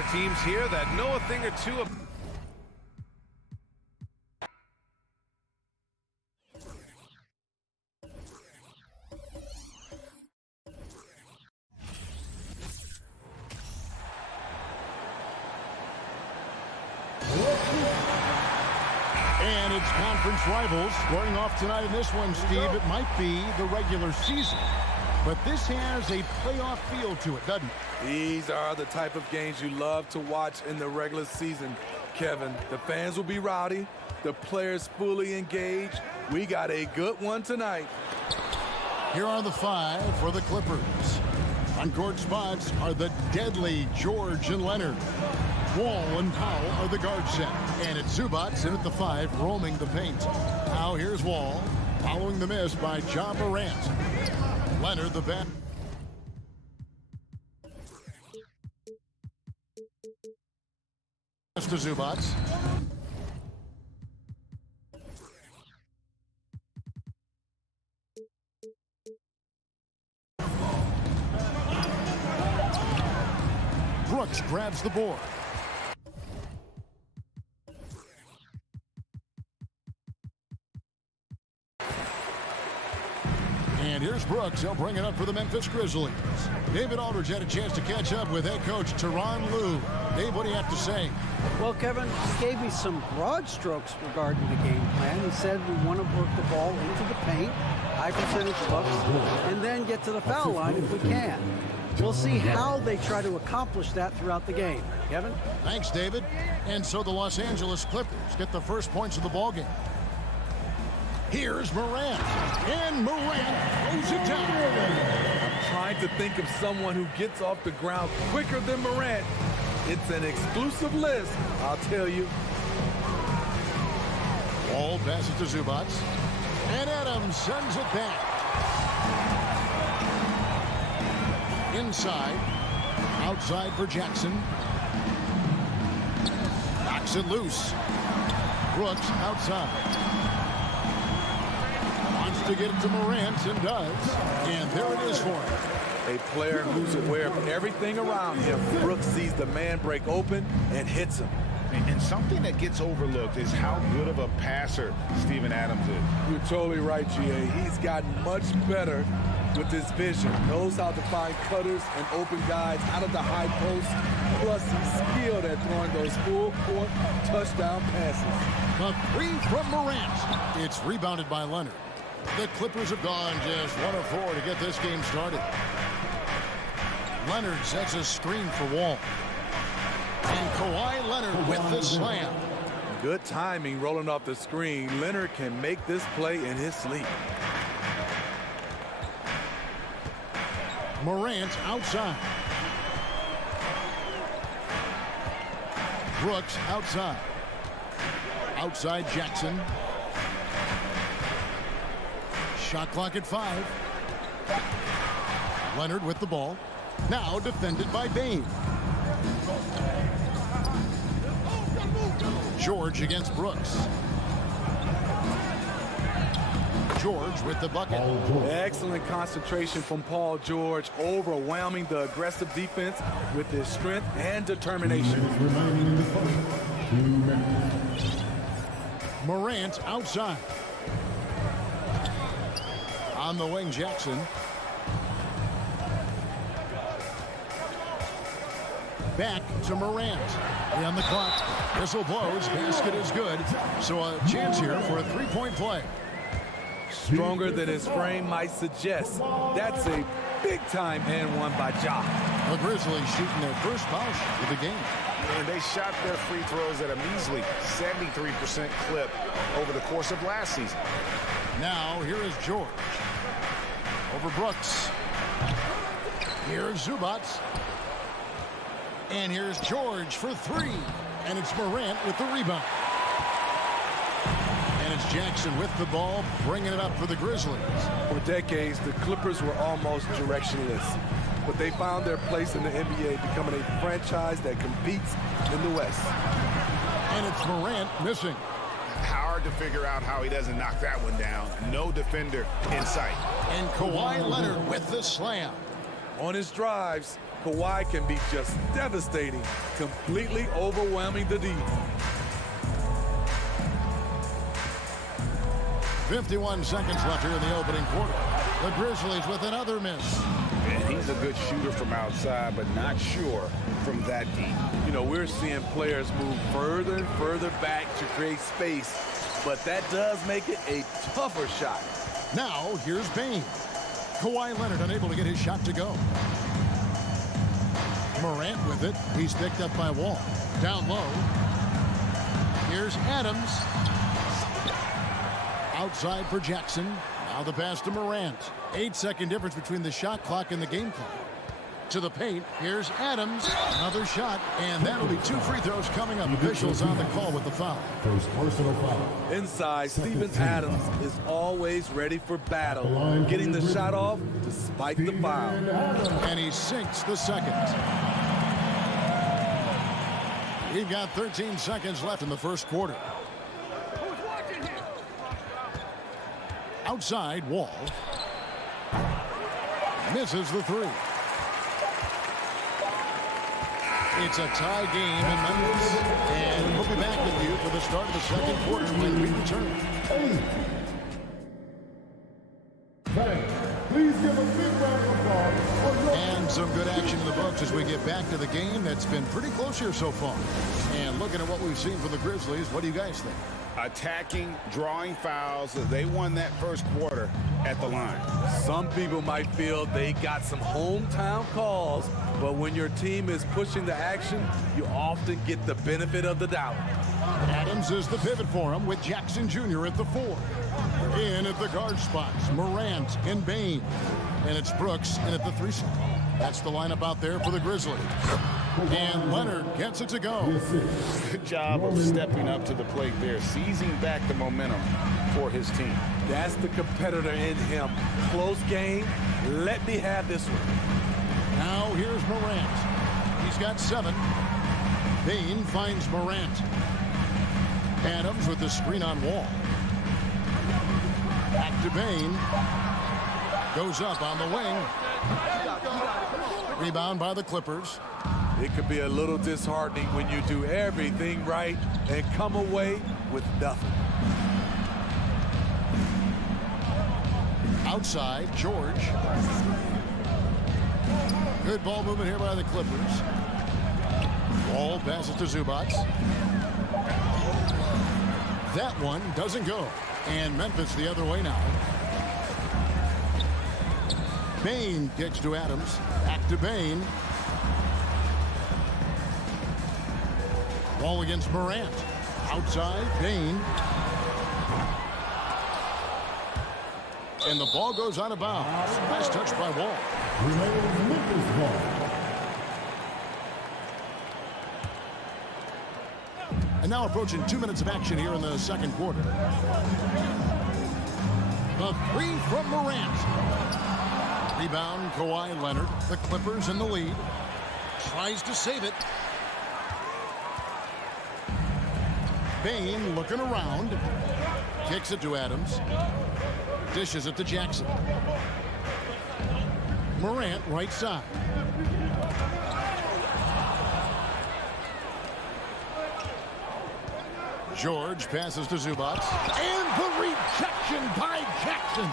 are teams here that know a thing or two about. And it's conference rivals squaring off tonight in this one, Steve. It might be the regular season, but this has a playoff feel to it, doesn't it? These are the type of games you love to watch in the regular season, Kevin. The fans will be rowdy, the players fully engaged. We got a good one tonight. Here are the five for the Clippers. On court spots are the deadly George and Leonard. Wall and Powell are the guard set. And it's Zubats in at the 5, roaming the paint. Now here's Wall, following the miss by Ja Morant. Leonard the bat. To Zubats. Brooks grabs the board. And here's Brooks. He'll bring it up for the Memphis Grizzlies. David Aldridge had a chance to catch up with head coach Tyronn Lue. Dave, what do you have to say? Well, Kevin, he gave me some broad strokes regarding the game plan. He said we want to work the ball into the paint, high percentage looks, and then get to the foul line if we can. We'll see how they try to accomplish that throughout the game. Kevin? Thanks, David. And so the Los Angeles Clippers get the first points of the ballgame. Here's Morant. And Morant throws it down. I'm trying to think of someone who gets off the ground quicker than Morant. It's an exclusive list, I'll tell you. Wall passes to Zubats. And Adams sends it back. Inside. Outside for Jackson. Knocks it loose. Brooks outside. Wants to get it to Morant and does. And there it is for him. A player who's aware of everything around him. Brooks sees the man break open and hits him. And something that gets overlooked is how good of a passer Steven Adams is. You're totally right, G.A. He's gotten much better with his vision. Knows how to find cutters and open guys out of the high post. Plus, he's skilled at throwing those full-court touchdown passes. The three from Morant. It's rebounded by Leonard. The Clippers have gone just 1 of 4 to get this game started. Leonard sets a screen for Wall. And Kawhi Leonard with the slam. Good timing rolling off the screen. Leonard can make this play in his sleep. Morant outside. Brooks outside. Outside Jackson. Shot clock at 5. Leonard with the ball. Now defended by Bain. George against Brooks. George with the bucket. Excellent concentration from Paul George, overwhelming the aggressive defense with his strength and determination. Morant outside. On the wing, Jackson. Back to Morant. On the clock. Whistle blows. Basket is good. So a chance here for a three-point play. Stronger than his frame might suggest. That's a big-time and one by Ja. The Grizzlies shooting their first foul shot of the game. And they shot their free throws at a measly 73% clip over the course of last season. Now here is George. Over Brooks. Here's Zubats. And here's George for 3. And it's Morant with the rebound. And it's Jackson with the ball, bringing it up for the Grizzlies. For decades, the Clippers were almost directionless. But they found their place in the NBA, becoming a franchise that competes in the West. And it's Morant missing. Hard to figure out how he doesn't knock that one down. No defender in sight. And Kawhi Leonard with the slam. On his drives, Kawhi can be just devastating, completely overwhelming the D. 51 seconds left here in the opening quarter. The Grizzlies with another miss. And he's a good shooter from outside, but not sure from that deep. You know, we're seeing players move further and further back to create space, but that does make it a tougher shot. Now, here's Bane. Kawhi Leonard unable to get his shot to go. Morant with it. He's picked up by Wall. Down low. Here's Adams. Outside for Jackson. Now the pass to Morant. 8-second difference between the shot clock and the game clock. To the paint. Here's Adams. Another shot. And that'll be 2 free throws coming up. Officials on the call with the foul. First personal foul. Inside, Steven Adams is always ready for battle, getting the shot off to spike the foul. And he sinks the second. We've got 13 seconds left in the first quarter. Outside, Wall. Misses the 3. It's a tie game in Memphis. And we'll be back with you for the start of the second quarter when we return. Please give a big round of applause. And some good action in the books as we get back to the game that's been pretty close here so far. And looking at what we've seen from the Grizzlies, what do you guys think? Attacking, drawing fouls. They won that first quarter at the line. Some people might feel they got some hometown calls, but when your team is pushing the action, you often get the benefit of the doubt. Adams is the pivot for him with Jackson Jr. at the 4. In at the guard spots, Morant and Bane. And it's Brooks in at the 3 spot. That's the lineup out there for the Grizzlies. And Leonard gets it to go. Good job of stepping up to the plate there, seizing back the momentum for his team. That's the competitor in him. Close game. Let me have this one. Now here's Morant. He's got 7. Bane finds Morant. Adams with the screen on Wall. Back to Bane. Goes up on the wing. Rebound by the Clippers. It could be a little disheartening when you do everything right and come away with nothing. Outside, George. Good ball movement here by the Clippers. Wall passes to Zubac. That one doesn't go. And Memphis the other way now. Bane kicks to Adams. Back to Bane. Wall against Morant. Outside, Bane. And the ball goes out of bounds. Nice touch by Wall. Remains Memphis ball. And now approaching 2 minutes of action here in the second quarter. The 3 from Morant. Rebound, Kawhi Leonard. The Clippers in the lead. Tries to save it. Bane looking around. Kicks it to Adams. Dishes it to Jackson. Morant right side. George passes to Zubac. And the rejection by Jackson.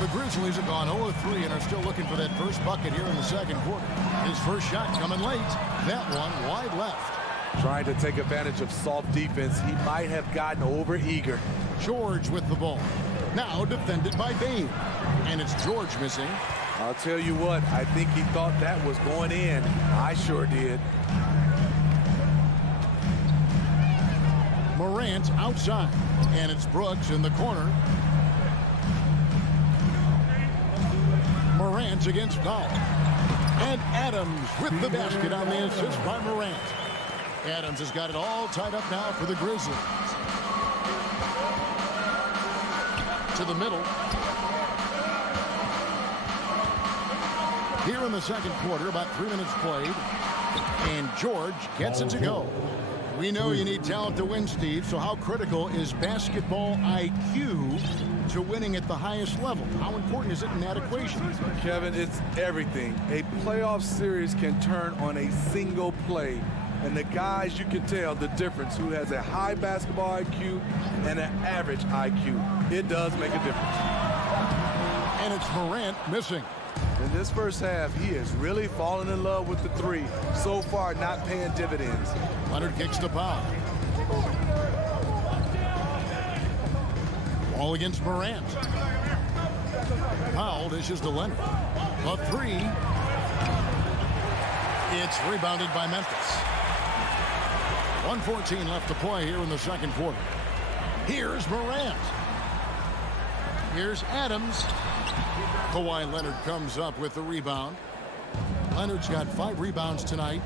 The Grizzlies have gone 0-3 and are still looking for that first bucket here in the second quarter. His first shot coming late. That one wide left. Trying to take advantage of soft defense. He might have gotten over-eager. George with the ball. Now defended by Bane. And it's George missing. I'll tell you what, I think he thought that was going in. I sure did. Morant outside. And it's Brooks in the corner. Morant against foul. And Adams with the basket on the assist by Morant. Adams has got it all tied up now for the Grizzlies. To the middle. Here in the second quarter, about 3 minutes played. And George gets it to go. We know you need talent to win, Steve, so how critical is basketball IQ to winning at the highest level? How important is it in that equation? Kevin, it's everything. A playoff series can turn on a single play. And the guys, you can tell the difference who has a high basketball IQ and an average IQ. It does make a difference. And it's Morant missing. In this first half, he is really falling in love with the three. So far, not paying dividends. Leonard kicks to Powell. Ball against Morant. Powell dishes to Leonard. A three. It's rebounded by Memphis. 1:14 left to play here in the second quarter. Here's Morant. Here's Adams. Kawhi Leonard comes up with the rebound. Leonard's got 5 rebounds tonight.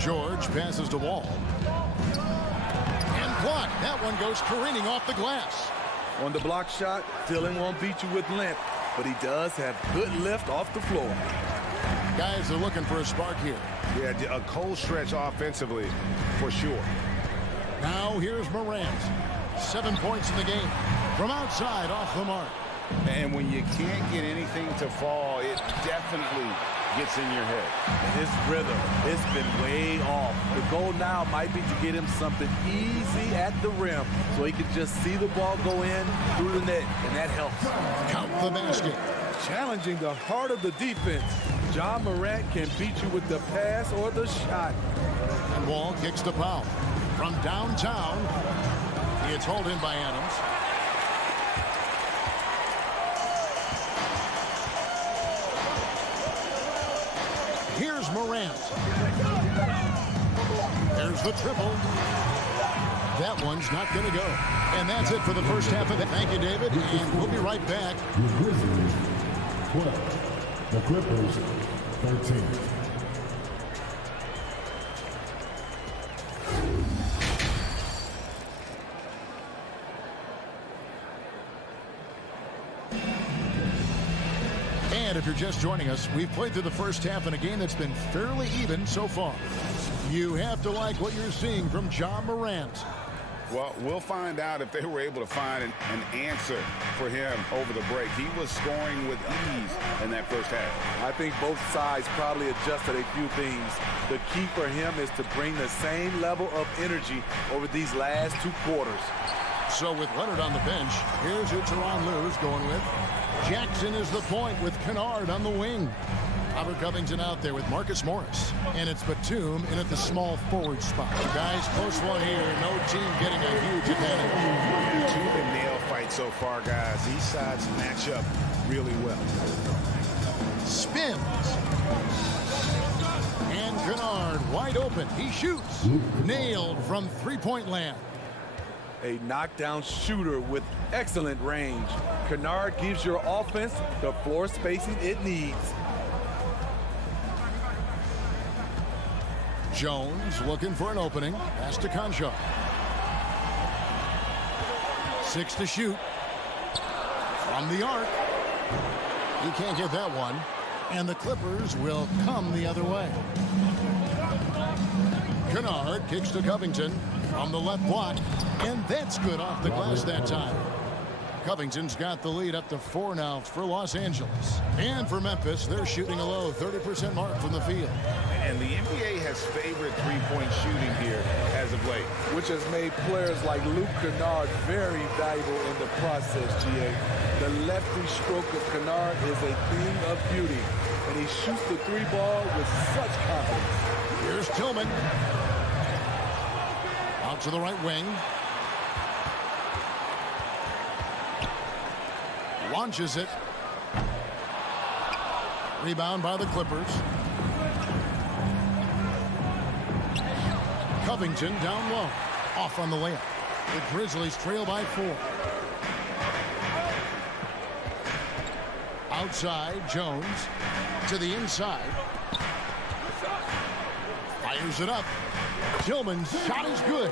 George passes to Wall. And blocked. That one goes careening off the glass. On the block shot, Dillon won't beat you with length, but he does have good lift off the floor. Guys are looking for a spark here. Yeah, a cold stretch offensively, for sure. Now here's Morant. 7 points in the game. From outside, off the mark. And when you can't get anything to fall, it definitely gets in your head. His rhythm, it's been way off. The goal now might be to get him something easy at the rim so he can just see the ball go in through the net, and that helps. Count the basket. Challenging the heart of the defense. Ja Morant can beat you with the pass or the shot. And Wall kicks to Powell. From downtown, it's hauled in by Adams. Here's Morant. There's the triple. That one's not going to go. And that's it for the first half of it. Thank you, David. And we'll be right back. The Grizzlies 12. The Clippers 13. And if you're just joining us, we've played through the first half in a game that's been fairly even so far. You have to like what you're seeing from Ja Morant. Well, we'll find out if they were able to find an answer for him over the break. He was scoring with ease in that first half. I think both sides probably adjusted a few things. The key for him is to bring the same level of energy over these last 2 quarters. So with Leonard on the bench, here's who Tyronn Lue's going with. Jackson is the point with Kennard on the wing. Robert Covington out there with Marcus Morris. And it's Batum in at the small forward spot. Guys, close one here. No team getting a huge advantage. Tooth and nail fight so far, guys. These sides match up really well. Spins. And Kennard wide open. He shoots. Nailed from three-point land. A knockdown shooter with excellent range. Kennard gives your offense the floor spacing it needs. Jones looking for an opening. Pass to Concha. 6 to shoot. From the arc. He can't get that one. And the Clippers will come the other way. Kennard kicks to Covington from the left block. And that's good off the glass that time. Covington's got the lead up to 4 now for Los Angeles. And for Memphis, they're shooting a low 30% mark from the field. And the NBA has favored three-point shooting here as of late, which has made players like Luke Kennard very valuable in the process, GA. The lefty stroke of Kennard is a thing of beauty, and he shoots the 3 ball with such confidence. Here's Tillman. Out to the right wing. Launches it. Rebound by the Clippers. Covington down low. Off on the layup. The Grizzlies trail by 4. Outside, Jones. To the inside. Fires it up. Tillman's shot is good.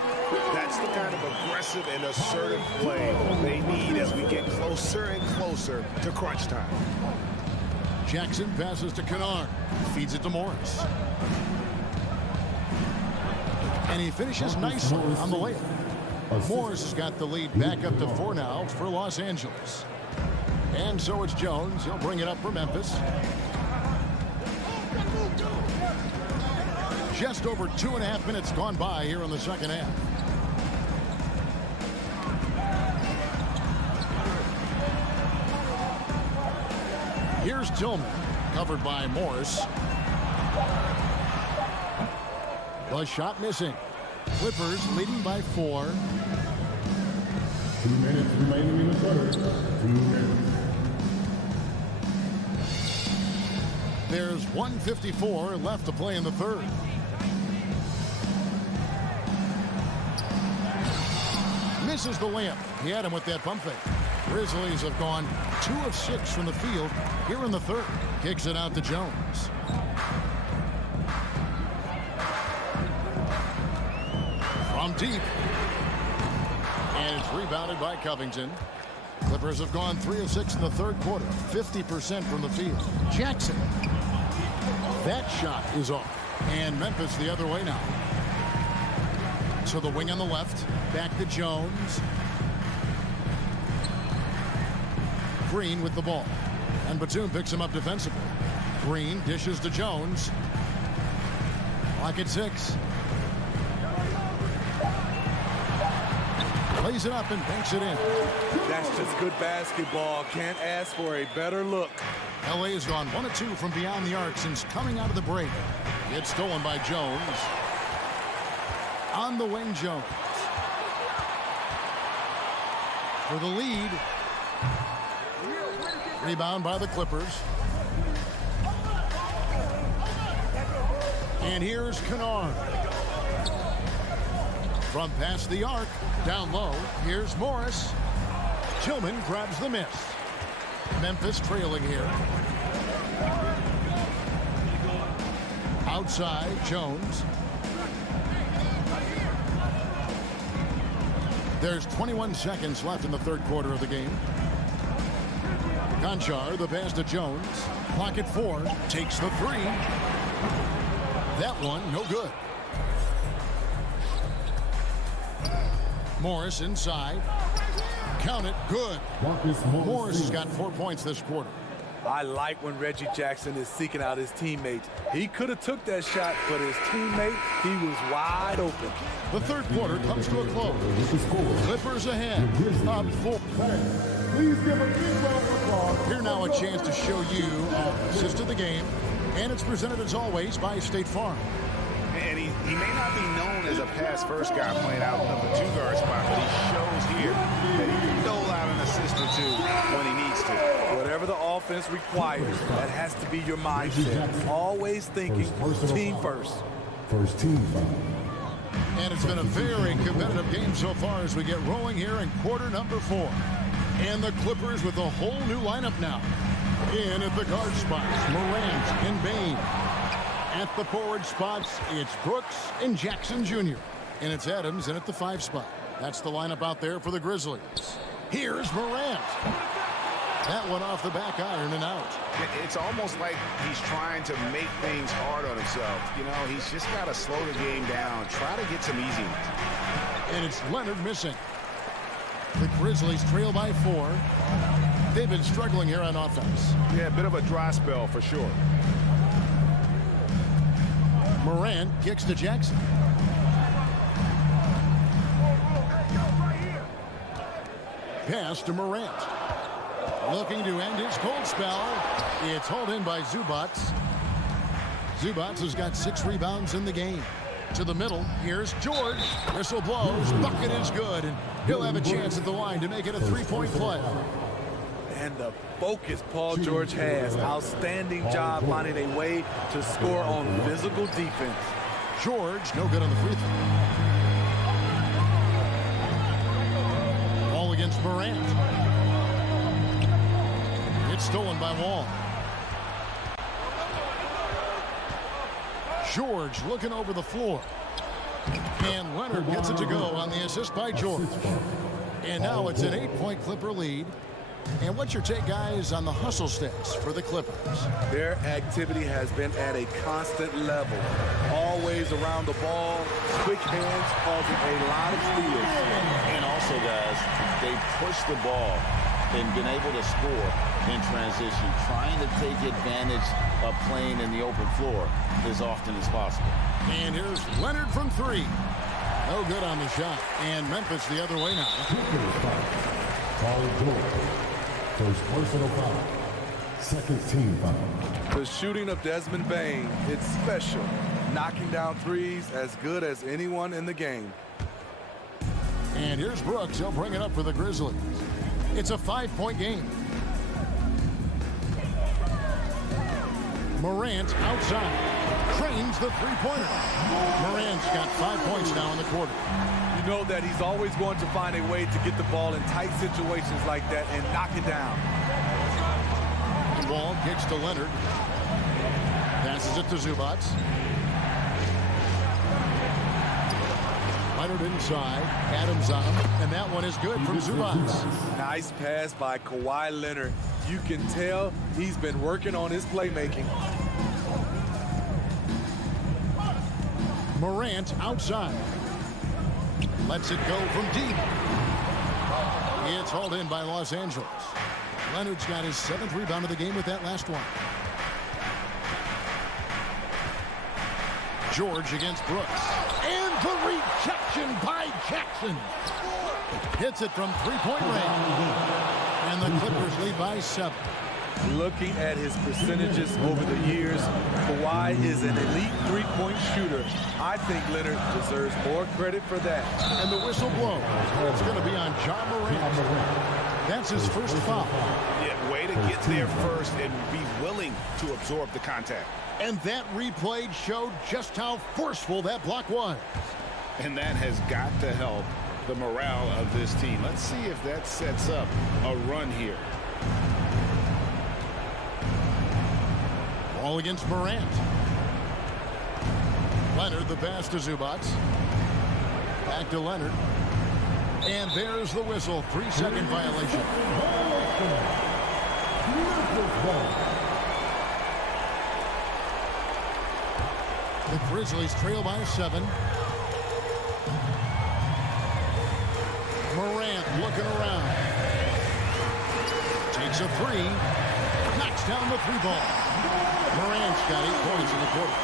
That's the kind of aggressive and assertive play they need as we get closer and closer to crunch time. Jackson passes to Kennard. Feeds it to Morris. And he finishes nicely on the layup. Morris has got the lead back up to 4 now for Los Angeles. And so it's Jones. He'll bring it up for Memphis. Just over 2.5 minutes gone by here in the second half. Here's Tillman, covered by Morris. The shot missing. Clippers leading by 4. 2 minutes remaining in the third. 2 minutes. There's 1:54 left to play in the third. Misses the layup. He had him with that pump fake. Grizzlies have gone 2 of 6 from the field here in the third. Kicks it out to Jones. From deep. And it's rebounded by Covington. Clippers have gone 3 of 6 in the third quarter. 50% from the field. Jackson. That shot is off. And Memphis the other way now. So the wing on the left. Back to Jones. Green with the ball. And Batum picks him up defensively. Green dishes to Jones. Clock at 6. Lays it up and banks it in. That's just good basketball. Can't ask for a better look. LA has gone 1 of 2 from beyond the arc since coming out of the break. It's stolen by Jones. On the wing, Jones. For the lead. Rebound by the Clippers. And here's Kennard. From past the arc, down low, here's Morris. Tillman grabs the miss. Memphis trailing here. Outside, Jones. There's 21 seconds left in the third quarter of the game. Conchar, the pass to Jones. Clock at 4, takes the 3. That one, no good. Morris inside. Count it, good. Morris has got 4 points this quarter. I like when Reggie Jackson is seeking out his teammates. He could have took that shot, but his teammate, he was wide open. The third quarter comes to a close. Clippers ahead, up 4. Please give a big round of applause. Here now a chance to show you assist of the game, and it's presented as always by State Farm. And he may not be known as a pass-first guy playing out in the 2-guard spot, but he shows here that he can dole out an assist or 2 when he needs to. Whatever the offense requires, that has to be your mindset. Always thinking team first. First team foul. And it's been a very competitive game so far as we get rolling here in quarter number 4. And the Clippers with a whole new lineup now. In at the guard spots, Morant and Bain. At the forward spots, it's Brooks and Jackson Jr. And it's Adams in at the 5 spot. That's the lineup out there for the Grizzlies. Here's Morant. That one off the back iron and out. It's almost like he's trying to make things hard on himself. You know, he's just got to slow the game down, try to get some easy ones. And it's Leonard missing. The Grizzlies trail by 4. They've been struggling here on offense. Yeah, a bit of a dry spell for sure. Morant kicks to Jackson. Pass to Morant. Looking to end his cold spell. It's hauled in by Zubats. Zubats has got 6 rebounds in the game. To the middle, here's George. Whistle blows, bucket is good, and he'll have a chance at the line to make it a 3-point play. And the focus Paul George has. Outstanding job finding a way to score on physical defense. George, no good on the free throw. Ball against Morant. It's stolen by Wall. George looking over the floor. And Leonard gets it to go on the assist by George. And now it's an 8-point Clipper lead. And what's your take, guys, on the hustle stats for the Clippers? Their activity has been at a constant level. Always around the ball, quick hands causing a lot of steals. And also, guys, they push the ball and been able to score in transition, trying to take advantage of playing in the open floor as often as possible. And here's Leonard from three. No good on the shot. And Memphis the other way now. Paul George. First personal foul. Second team foul. The shooting of Desmond Bane, it's special. Knocking down threes as good as anyone in the game. And here's Brooks. He'll bring it up for the Grizzlies. It's a 5-point game. Morant outside. Cranes the three-pointer. Morant's got 5 points now in the quarter. You know that he's always going to find a way to get the ball in tight situations like that and knock it down. Wall kicks to Leonard. Passes it to Zubac. Leonard inside. Adams on him. And that one is good from Zubac. Nice pass by Kawhi Leonard. You can tell he's been working on his playmaking. Morant outside. Lets it go from deep. It's hauled in by Los Angeles. Leonard's got his 7th rebound of the game with that last one. George against Brooks. And the rejection by Jackson. Hits it from three-point range. And the Clippers lead by 7. Looking at his percentages over the years, Kawhi is an elite three-point shooter. I think Leonard deserves more credit for that. And the whistle blows. It's going to be on John Morant. That's his first foul. Yeah, way to get there first and be willing to absorb the contact. And that replay showed just how forceful that block was. And that has got to help the morale of this team. Let's see if that sets up a run here. Ball against Morant. Leonard the pass to Zubac. Back to Leonard. And there's the whistle. 3-second violation. The Grizzlies trail by 7. Morant looking around. Takes a three. Knocks down the three ball. Morant's got 8 points in the quarter.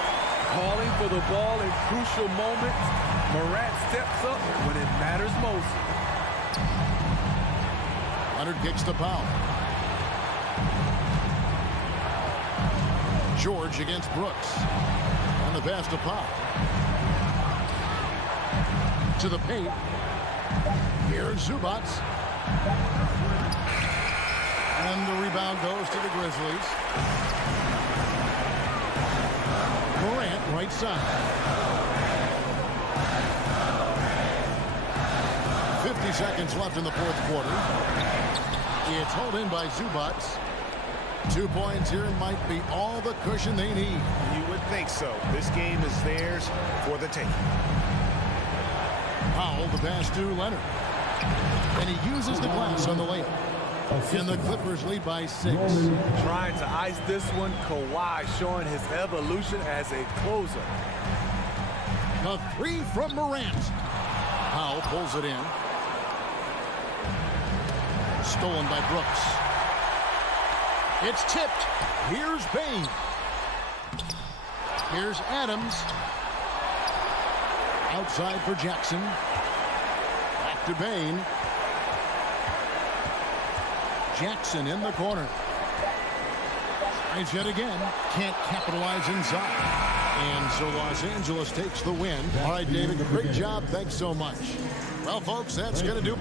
Calling for the ball in crucial moments. Morant steps up when it matters most. Leonard kicks to Powell. George against Brooks. On the pass to Powell. To the paint. Here's Zubac. And the rebound goes to the Grizzlies. Morant, right side. 50 seconds left in the fourth quarter. It's hauled in by Zubac. 2 points here might be all the cushion they need. You would think so. This game is theirs for the taking. Powell, the pass to Leonard. And he uses the glass on the layup. And the Clippers lead by 6. Trying to ice this one, Kawhi showing his evolution as a closer. The three from Morant. Powell pulls it in. Stolen by Brooks. It's tipped. Here's Bane. Here's Adams. Outside for Jackson. Back to Bane. Jackson in the corner. Tries yet again. Can't capitalize inside. And so Los Angeles takes the win. All right, David, great job. Thanks so much. Well, folks, that's going to do it.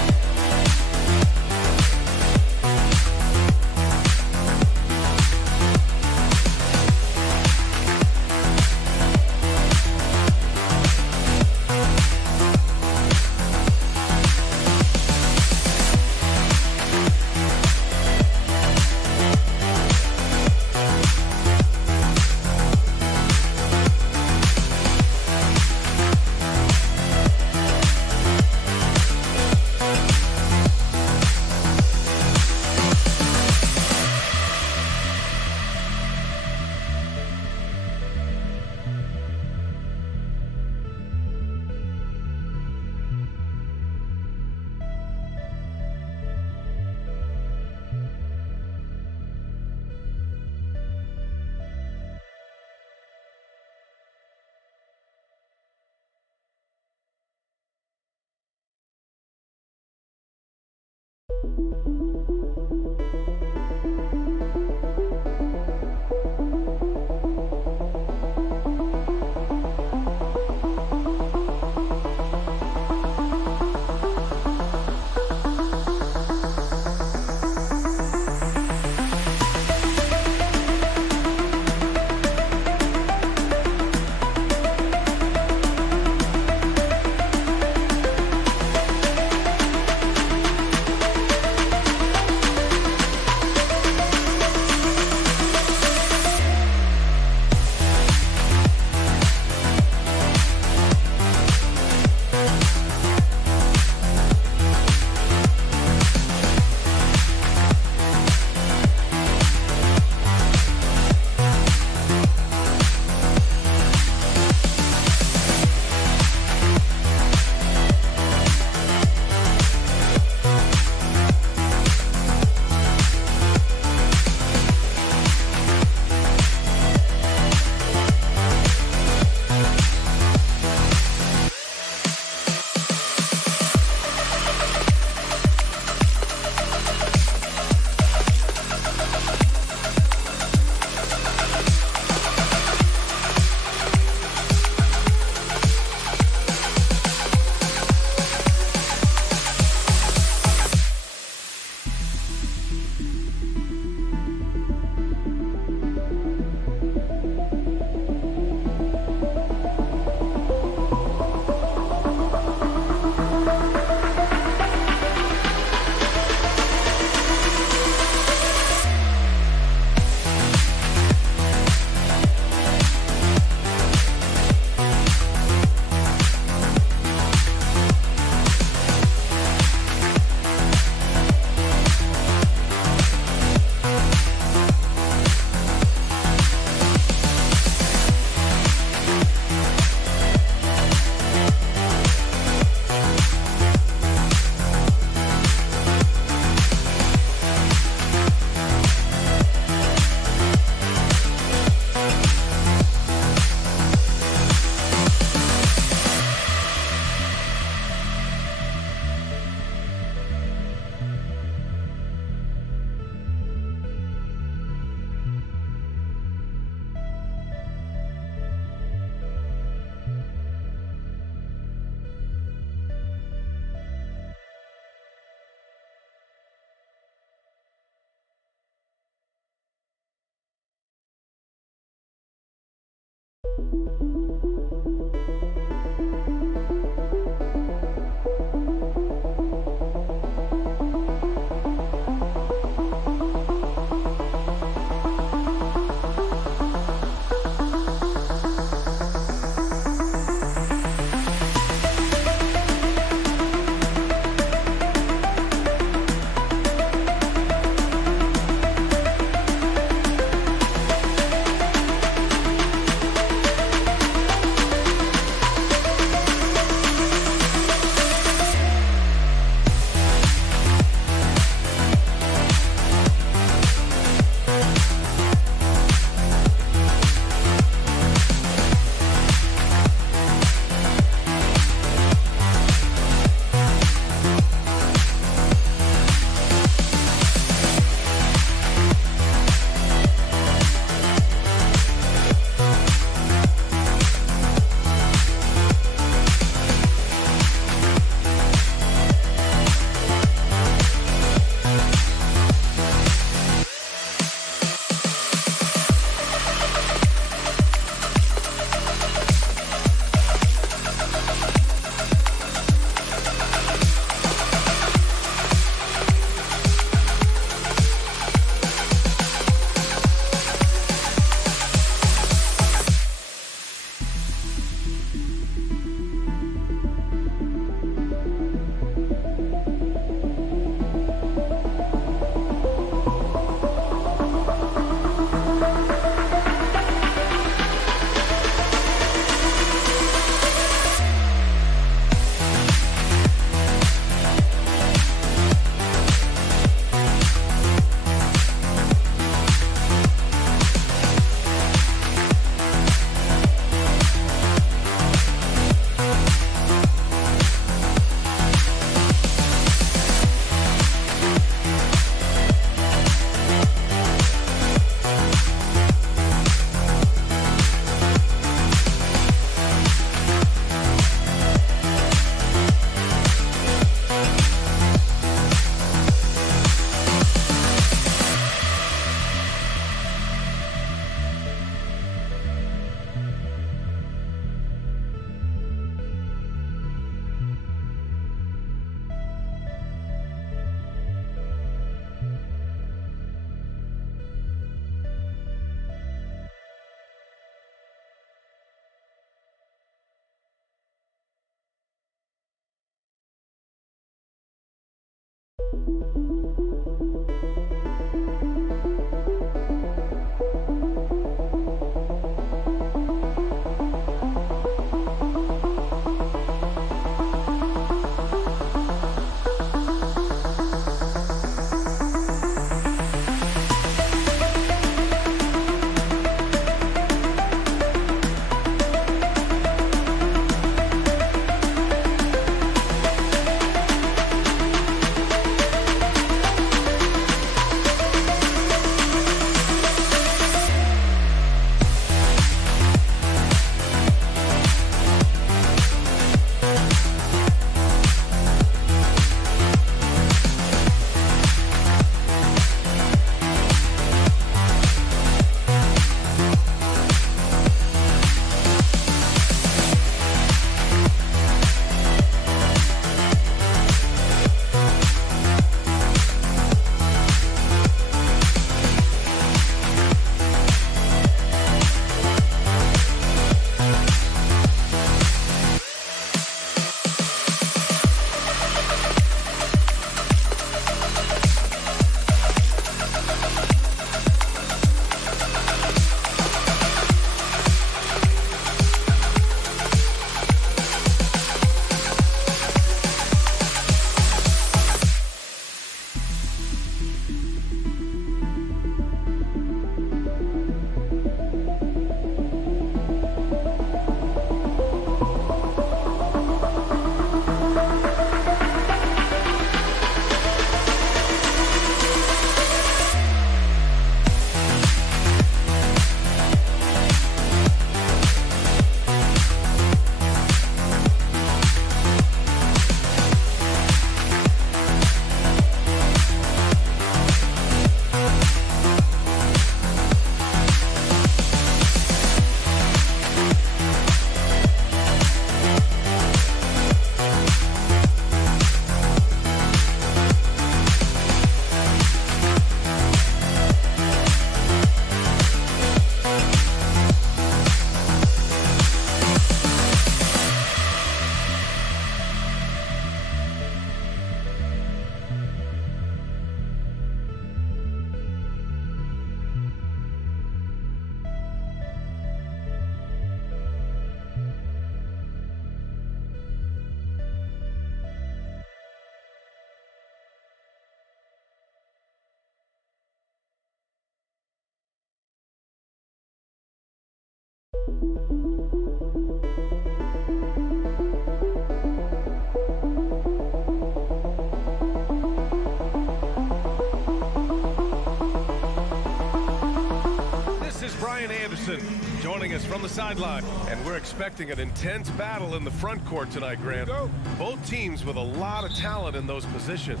Joining us from the sideline, and we're expecting an intense battle in the front court tonight, Grant. Both teams with a lot of talent in those positions.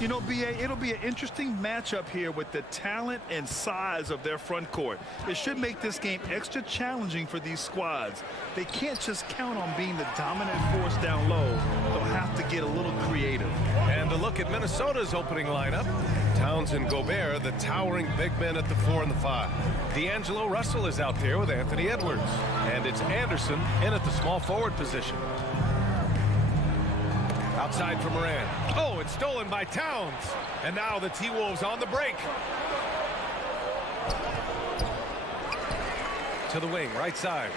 You know, B.A., it'll be an interesting matchup here with the talent and size of their front court. It should make this game extra challenging for these squads. They can't just count on being the dominant force down low. They'll have to get a little creative. And a look at Minnesota's opening lineup. Towns and Gobert, the towering big men at the 4 and the 5. D'Angelo Russell is out there with Anthony Edwards. And it's Anderson in at the small forward position. Outside for Moran. Oh, it's stolen by Towns. And now the T-Wolves on the break. To the wing, right side.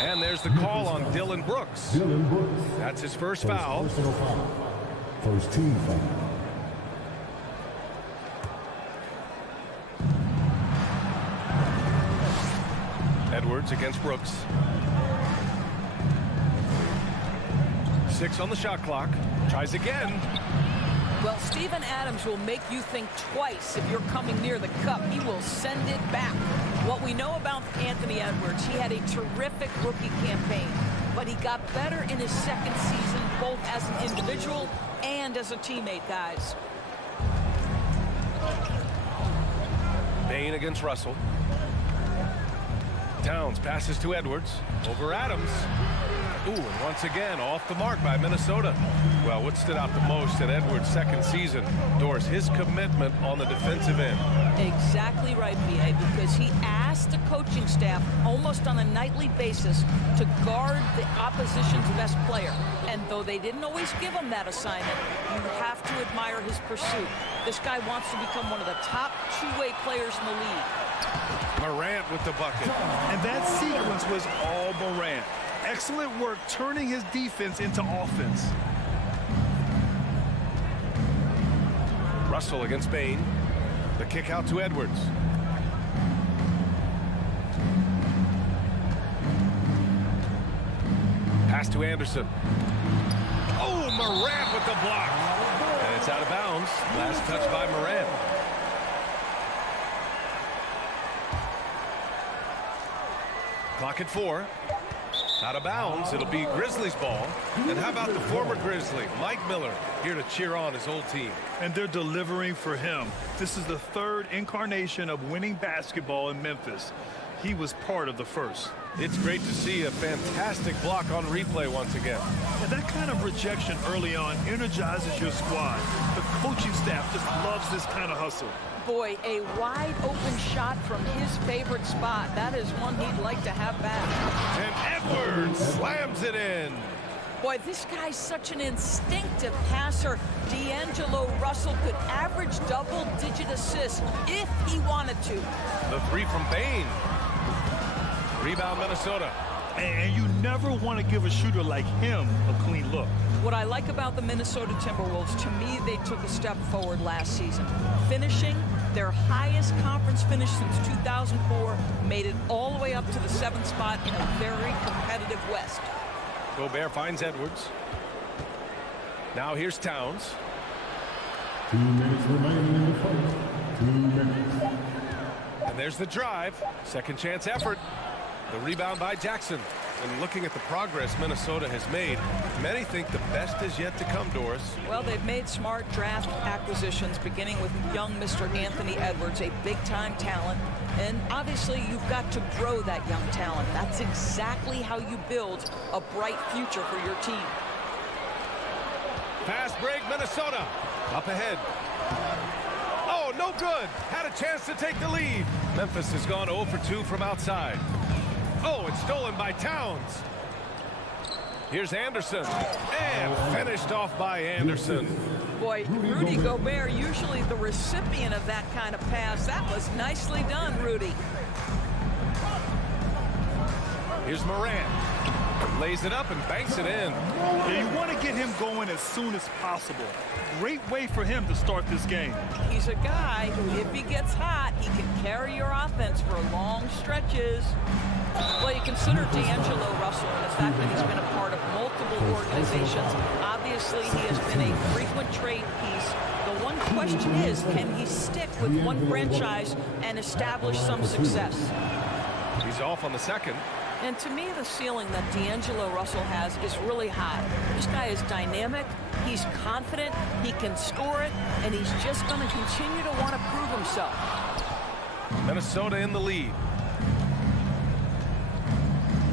And there's the call on Dylan Brooks. Dylan Brooks. That's his first foul. Personal foul. First team foul. Edwards against Brooks. 6 on the shot clock. Tries again. Well, Steven Adams will make you think twice if you're coming near the cup. He will send it back. What we know about Anthony Edwards, he had a terrific rookie campaign, but he got better in his second season, both as an individual and as a teammate, guys. Bain against Russell. Towns passes to Edwards. Over Adams. Ooh, and once again, off the mark by Minnesota. Well, what stood out the most in Edwards' second season, Doris, his commitment on the defensive end. Exactly right, B.A., because he asked the coaching staff almost on a nightly basis to guard the opposition's best player. And though they didn't always give him that assignment, you have to admire his pursuit. This guy wants to become one of the top two-way players in the league. Morant with the bucket. And that sequence was all Morant. Excellent work turning his defense into offense. Russell against Bain. The kick out to Edwards. Pass to Anderson. Oh, Morant with the block. And it's out of bounds. Last touch by Morant. Clock at 4. Out of bounds. It'll be Grizzlies ball. And how about the former Grizzly, Mike Miller, here to cheer on his old team. And they're delivering for him. This is the third incarnation of winning basketball in Memphis. He was part of the first. It's great to see a fantastic block on replay once again. And that kind of rejection early on energizes your squad. The coaching staff just loves this kind of hustle. Boy, a wide open shot from his favorite spot. That is one he'd like to have back. And Edwards slams it in. Boy, this guy's such an instinctive passer. D'Angelo Russell could average double-digit assists if he wanted to. The 3 from Bain. Rebound Minnesota. And you never want to give a shooter like him a clean look. What I like about the Minnesota Timberwolves, to me, they took a step forward last season. Finishing their highest conference finish since 2004, made it all the way up to the 7th spot in a very competitive West. Gobert finds Edwards. Now here's Towns. 2 minutes remaining in the fight. 2 minutes. And there's the drive. Second chance effort. The rebound by Jackson. And looking at the progress Minnesota has made, many think the best is yet to come, Doris. Well, they've made smart draft acquisitions, beginning with young Mr. Anthony Edwards, a big-time talent. And obviously, you've got to grow that young talent. That's exactly how you build a bright future for your team. Fast break, Minnesota. Up ahead. Oh, no good. Had a chance to take the lead. Memphis has gone 0 for 2 from outside. Oh, it's stolen by Towns. Here's Anderson. And finished off by Anderson. Boy, Rudy Gobert, usually the recipient of that kind of pass. That was nicely done, Rudy. Here's Morant. Lays it up and banks it in. Yeah, you want to get him going as soon as possible. Great way for him to start this game. He's a guy who, if he gets hot, he can carry your offense for long stretches. Well, you consider D'Angelo Russell and the fact that he's been a part of multiple organizations. Obviously, he has been a frequent trade piece. The one question is, can he stick with one franchise and establish some success? He's off on the second. And to me, the ceiling that D'Angelo Russell has is really high. This guy is dynamic, he's confident, he can score it, and he's just going to continue to want to prove himself. Minnesota in the lead.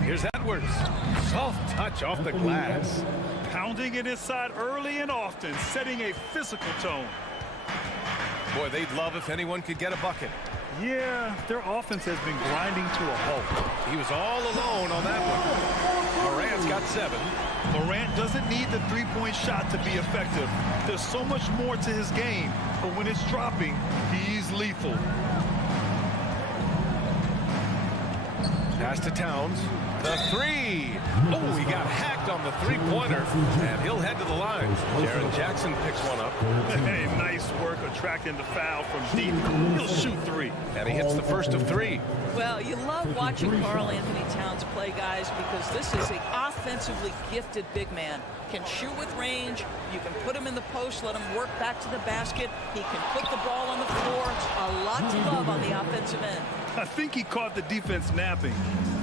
Here's Edwards. Soft touch off the glass. Pounding it inside early and often, setting a physical tone. Boy, they'd love if anyone could get a bucket. Yeah, their offense has been grinding to a halt. He was all alone on that one. Morant's got 7. Morant doesn't need the three-point shot to be effective. There's so much more to his game, but when it's dropping, he's lethal. Pass to Towns. The 3. Oh, he got hacked on the three-pointer, and he'll head to the line. Jaren Jackson picks one up. Hey, nice work attracting the foul from deep. He'll shoot 3. And he hits the first of 3. Well, you love watching Karl Anthony Towns play, guys, because this is an offensively gifted big man. Can shoot with range. You can put him in the post, let him work back to the basket. He can put the ball on the floor. A lot to love on the offensive end. I think he caught the defense napping.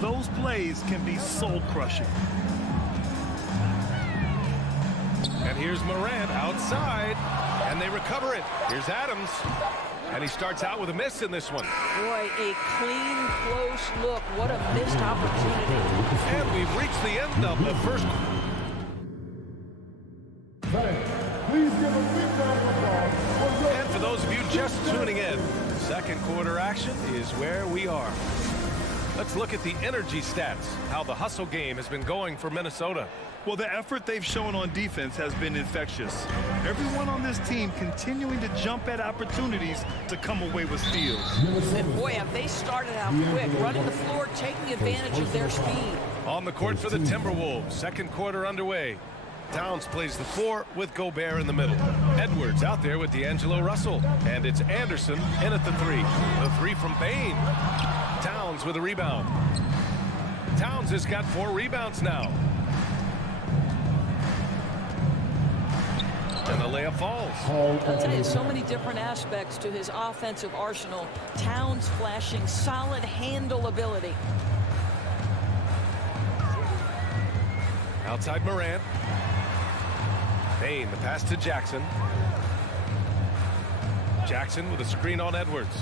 Those plays can be soul-crushing. And here's Morant outside, and they recover it. Here's Adams, and he starts out with a miss in this one. Boy, a clean, close look. What a missed opportunity. And we've reached the end of the first. Please give a big round of applause. And for those of you just tuning in, second quarter action is where we are. Let's look at the energy stats, how the hustle game has been going for Minnesota. Well, the effort they've shown on defense has been infectious. Everyone on this team continuing to jump at opportunities to come away with steals. And boy, have they started out quick, running the floor, taking advantage of their speed. On the court for the Timberwolves, second quarter underway. Towns plays the 4 with Gobert in the middle. Edwards out there with D'Angelo Russell. And it's Anderson in at the 3. The 3 from Bane. Towns with a rebound. Towns has got 4 rebounds now. And the layup falls. I'll tell you, so many different aspects to his offensive arsenal. Towns flashing solid handle ability. Outside Morant. Bane, the pass to Jackson. Jackson with a screen on Edwards.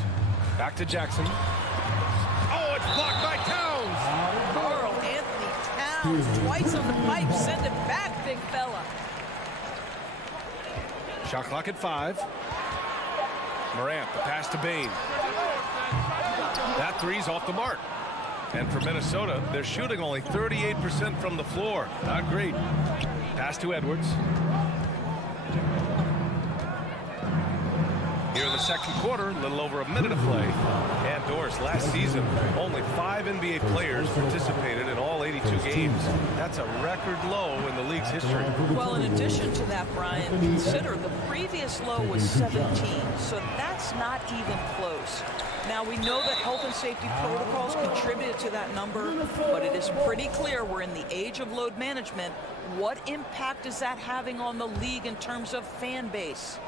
Back to Jackson. Oh, it's blocked by Towns. Karl Anthony Towns twice on the pipe. Send it back, big fella. Shot clock at 5. Morant, the pass to Bane. That 3's off the mark. And for Minnesota, they're shooting only 38% from the floor. Not great. Pass to Edwards. Here in the second quarter, a little over a minute of play. And Doris, last season, only 5 NBA players participated in all 82 games. That's a record low in the league's history. Well, in addition to that, Brian, consider the previous low was 17, so that's not even close. Now, we know that health and safety protocols contributed to that number, but it is pretty clear we're in the age of load management. What impact is that having on the league in terms of fan base?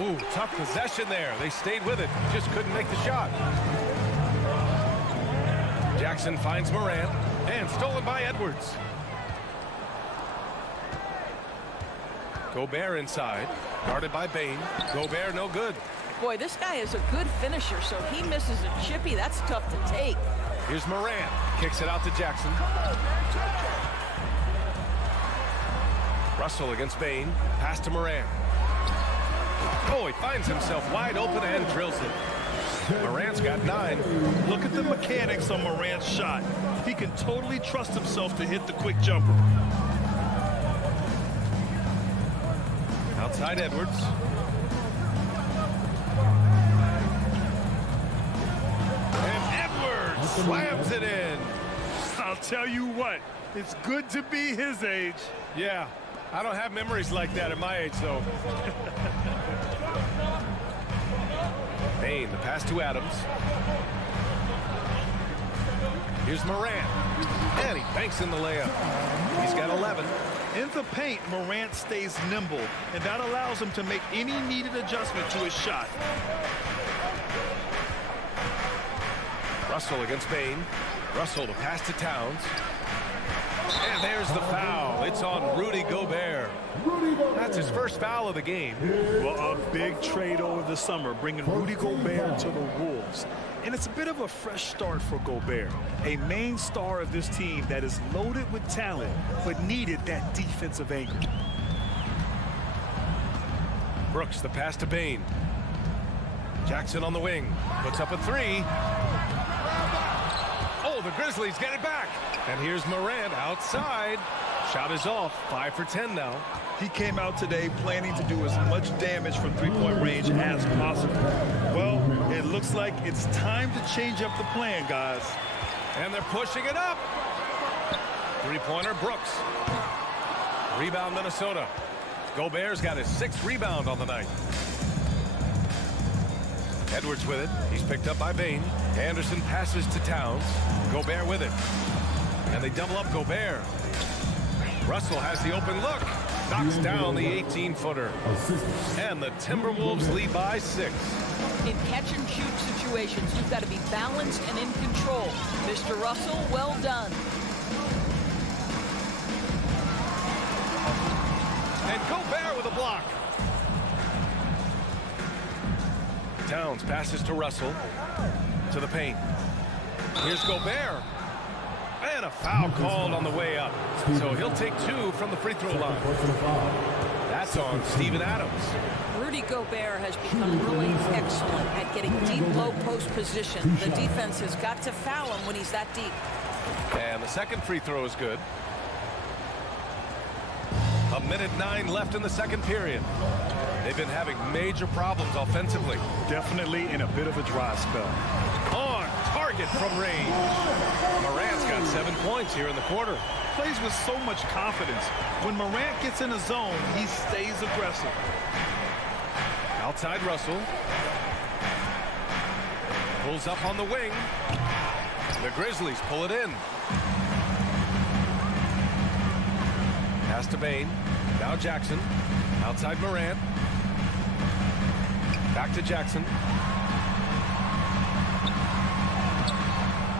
Ooh, tough possession there. They stayed with it, just couldn't make the shot. Jackson finds Morant, and stolen by Edwards. Gobert inside, guarded by Bane. Gobert no good. Boy, this guy is a good finisher, so he misses a chippy. That's tough to take. Here's Morant, kicks it out to Jackson. Russell against Bane, pass to Morant. Oh, he finds himself wide open and drills it. Morant's got 9. Look at the mechanics on Morant's shot. He can totally trust himself to hit the quick jumper. Outside Edwards. slams it in. I'll tell you what, it's good to be his age. Yeah, I don't have memories like that at my age, though. Bain, the pass to Adams. Here's Morant. And he banks in the layup. He's got 11. In the paint, Morant stays nimble, and that allows him to make any needed adjustment to his shot. Russell against Bain. Russell to pass to Towns. And there's the foul. It's on Rudy Gobert. That's his first foul of the game. Well, a big trade over the summer, bringing Rudy Gobert to the Wolves. And it's a bit of a fresh start for Gobert, a main star of this team that is loaded with talent, but needed that defensive anchor. Brooks, the pass to Bain. Jackson on the wing. Puts up a three. Oh, the Grizzlies get it back. And here's Morant outside. Shot is off. 5 for 10 now. He came out today planning to do as much damage from three-point range as possible. Well, it looks like it's time to change up the plan, guys. And they're pushing it up. Three-pointer, Brooks. Rebound, Minnesota. Gobert's got his 6th rebound on the night. Edwards with it. He's picked up by Bain. Anderson passes to Towns. Gobert with it. And they double up Gobert. Russell has the open look. Knocks down the 18-footer. And the Timberwolves lead by 6. In catch-and-shoot situations, you've got to be balanced and in control. Mr. Russell, well done. And Gobert with a block. Towns passes to Russell. To the paint. Here's Gobert. And a foul called on the way up. So he'll take 2 from the free throw line. That's on Steven Adams. Rudy Gobert has become really excellent at getting deep low post position. The defense has got to foul him when he's that deep. And the second free throw is good. 1:09 left in the second period. They've been having major problems offensively. Definitely in a bit of a dry spell. On target from range. Morant's got 7 points here in the quarter. Plays with so much confidence. When Morant gets in a zone, he stays aggressive. Outside Russell. Pulls up on the wing. The Grizzlies pull it in. Pass to Bain. Now Jackson. Outside Morant. Back to Jackson.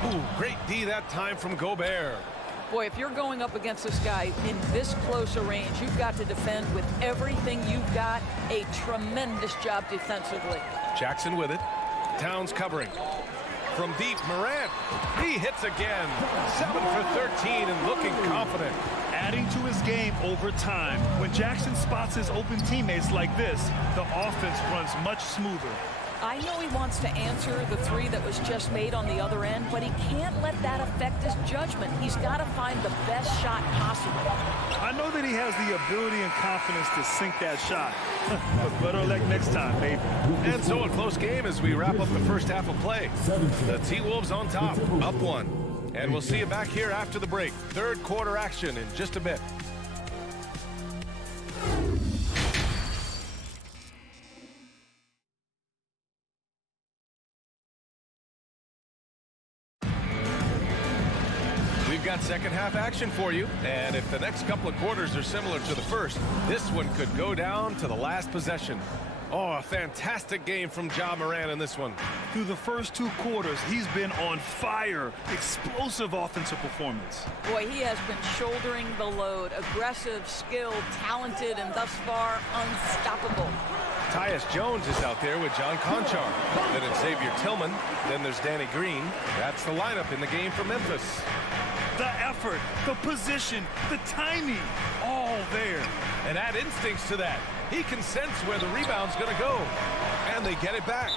Ooh, great D that time from Gobert. Boy, if you're going up against this guy in this close a range, you've got to defend with everything you've got. A tremendous job defensively. Jackson with it. Towns covering. From deep, Morant. He hits again. 7 for 13 and looking confident. Adding to his game over time. When Jackson spots his open teammates like this, the offense runs much smoother. I know he wants to answer the three that was just made on the other end, but he can't let that affect his judgment. He's got to find the best shot possible. I know that he has the ability and confidence to sink that shot. But better luck next time, maybe. And so a close game as we wrap up the first half of play. The T-Wolves on top, up 1. And we'll see you back here after the break. Third quarter action in just a bit. We've got second half action for you, and if the next couple of quarters are similar to the first, this one could go down to the last possession. Oh, a fantastic game from Ja Morant in this one. Through the first 2 quarters, he's been on fire. Explosive offensive performance. Boy, he has been shouldering the load. Aggressive, skilled, talented, and thus far unstoppable. Tyus Jones is out there with John Conchar. Then it's Xavier Tillman. Then there's Danny Green. That's the lineup in the game for Memphis. The effort, the position, the timing, all there. And add instincts to that. He can sense where the rebound's going to go. And they get it back.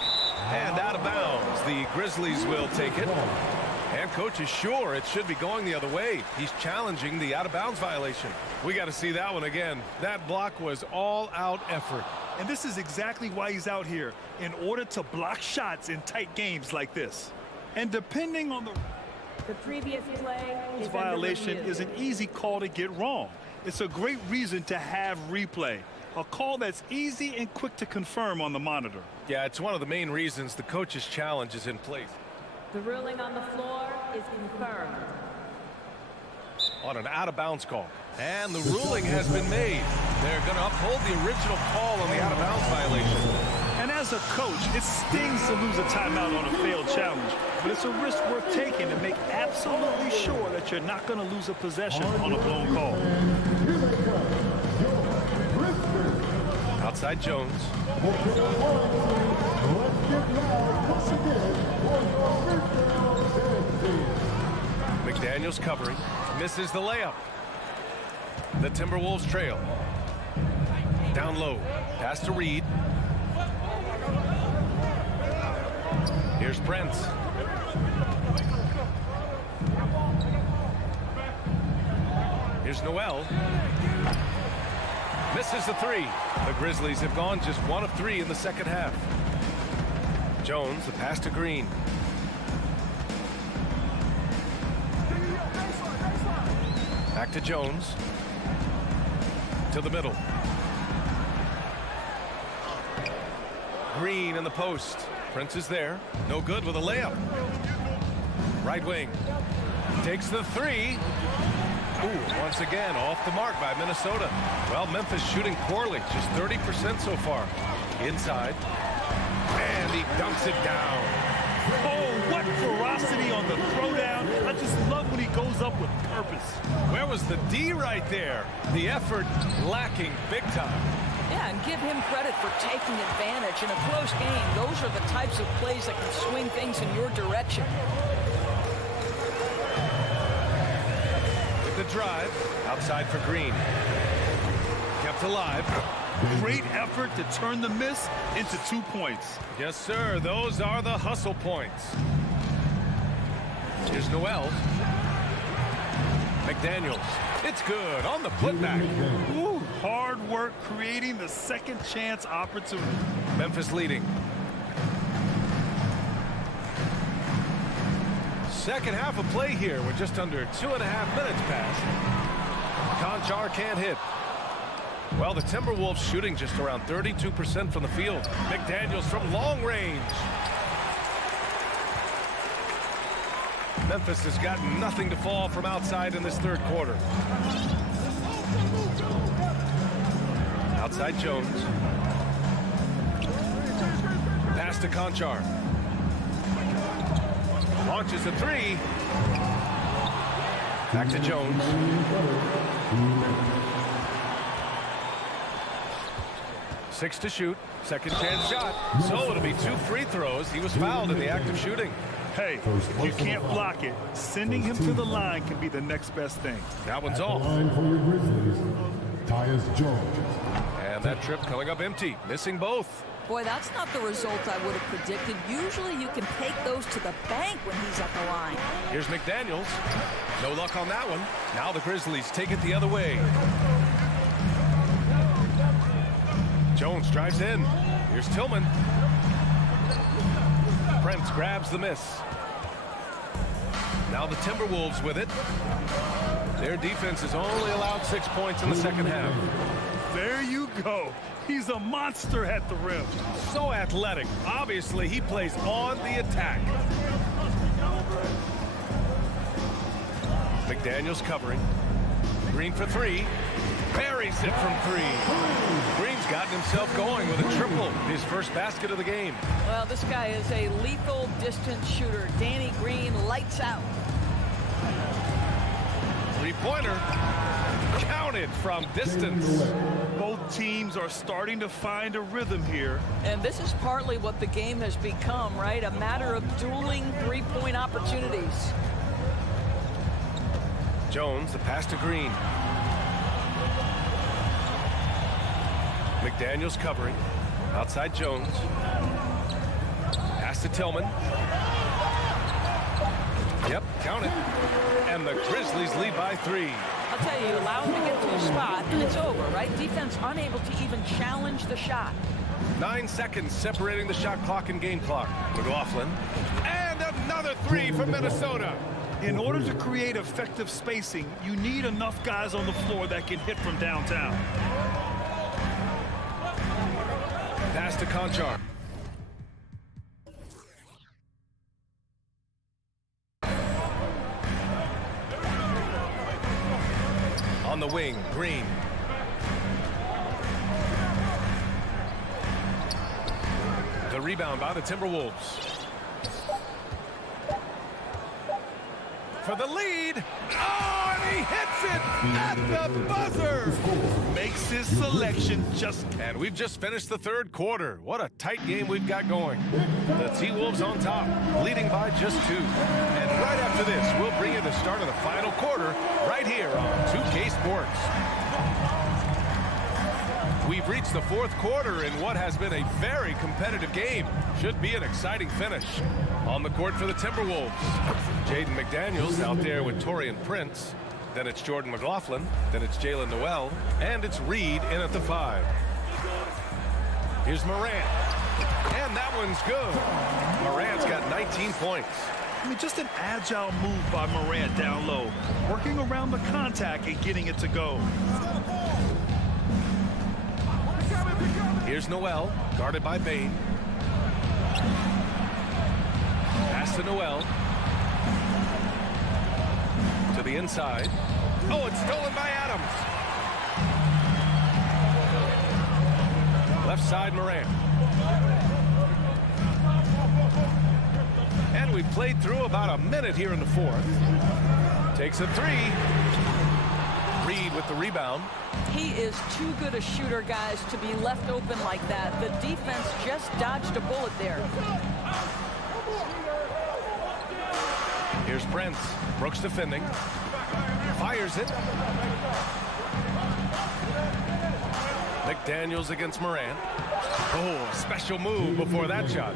And out of bounds. The Grizzlies will take it. And coach is sure it should be going the other way. He's challenging the out-of-bounds violation. We got to see that one again. That block was all-out effort. And this is exactly why he's out here, in order to block shots in tight games like this. And depending on the previous play is violation under review. is an easy call to get wrong. It's a great reason to have replay. A call that's easy and quick to confirm on the monitor. Yeah, it's one of the main reasons the coach's challenge is in place. The ruling on the floor is confirmed. On an out-of-bounds call. And the ruling has been made. They're going to uphold the original call on the out-of-bounds violation. And as a coach, it stings to lose a timeout on a failed challenge, but it's a risk worth taking to make absolutely sure that you're not going to lose a possession on a blown call. Outside Jones. McDaniels covering. Misses the layup. The Timberwolves trail. Down low. Pass to Reed. Here's Prince. Here's Noel. Misses the three. The Grizzlies have gone just 1 of 3 in the second half. Jones, the pass to Green. Back to Jones. To the middle. Green in the post. Prince is there. No good with a layup. Right wing. Takes the three. Ooh, once again, off the mark by Minnesota. Well, Memphis shooting poorly. Just 30% so far. Inside. And he dunks it down. Oh, what ferocity on the throwdown. I just love when he goes up with purpose. Where was the D right there? The effort lacking big time. Yeah, and give him credit for taking advantage in a close game. Those are the types of plays that can swing things in your direction. With the drive, outside for Green. Kept alive. Great effort to turn the miss into 2 points. Yes, sir. Those are the hustle points. Here's Noel. McDaniels. It's good on the putback. Ooh, hard work creating the second chance opportunity. Memphis leading. Second half of play here. We're just under 2.5 minutes past. Conchar can't hit. Well, the Timberwolves shooting just around 32% from the field. McDaniels from long range. Memphis has got nothing to fall from outside in this third quarter. Outside Jones. Pass to Conchar. Launches the three. Back to Jones. Six to shoot. Second chance shot. So it'll be 2 free throws. He was fouled in the act of shooting. Hey, if you can't block it, sending him to the line can be the next best thing. That one's off. Line for your Grizzlies, Tyus Jones. And that trip coming up empty. Missing both. Boy, that's not the result I would have predicted. Usually you can take those to the bank when he's at the line. Here's McDaniels. No luck on that one. Now the Grizzlies take it the other way. Jones drives in. Here's Tillman. Prince grabs the miss. Now the Timberwolves with it. Their defense has only allowed 6 points in the second half. There you go. He's a monster at the rim. So athletic. Obviously, he plays on the attack. McDaniels covering. Green for three. Buries it from three. Green's gotten himself going with a triple. His first basket of the game. Well, this guy is a lethal distance shooter. Danny Green lights out. Three-pointer. Counted from distance. Both teams are starting to find a rhythm here. And this is partly what the game has become, right? A matter of dueling three-point opportunities. Jones, the pass to Green. McDaniels covering. Outside Jones. Pass to Tillman. Yep, count it. And the Grizzlies lead by 3. I'll tell you, allow him to get to a spot, and it's over, right? Defense unable to even challenge the shot. 9 seconds separating the shot clock and game clock. McLaughlin. And Another three from Minnesota. In order to create effective spacing, you need enough guys on the floor that can hit from downtown. Pass to Conchar. On the wing, Green. The rebound by the Timberwolves. For the lead. Oh, and he hits it at the buzzer. Makes his selection just... And we've just finished the third quarter. What a tight game we've got going. The T-Wolves on top, leading by just 2. And right after this, we'll bring you the start of the final quarter right here on 2K Sports. We've reached the fourth quarter in what has been a very competitive game. Should be an exciting finish. On the court for the Timberwolves, Jaden McDaniels out there with Taurean Prince. Then it's Jordan McLaughlin. Then it's Jalen Noel. And it's Reed in at the 5. Here's Morant. And that one's good. Morant's got 19 points. I mean, just an agile move by Morant down low. Working around the contact and getting it to go. Here's Noel, guarded by Bain. Pass to Noel. To the inside. Oh, it's stolen by Adams. Left side, Morant. And we played through about a minute here in the fourth. Takes a 3. Reed with the rebound. He is too good a shooter, guys, to be left open like that. The defense just dodged a bullet there. Here's Prince. Brooks defending. Fires it. McDaniels against Morant. Oh, a special move before that shot.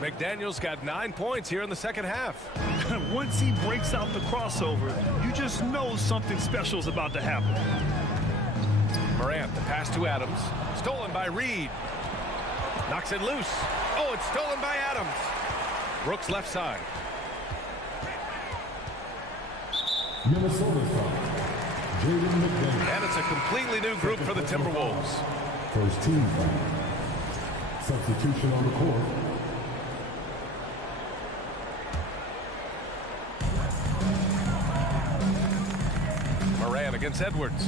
McDaniels got 9 points here in the second half. Once he breaks out the crossover, you just know something special is about to happen. Morant, the pass to Adams. Stolen by Reed. Knocks it loose. Oh, it's stolen by Adams. Brooks left side. Minnesota foul. Jaden McDaniels. And it's a completely new group for the Timberwolves. First team foul. Substitution on the court. Morant against Edwards.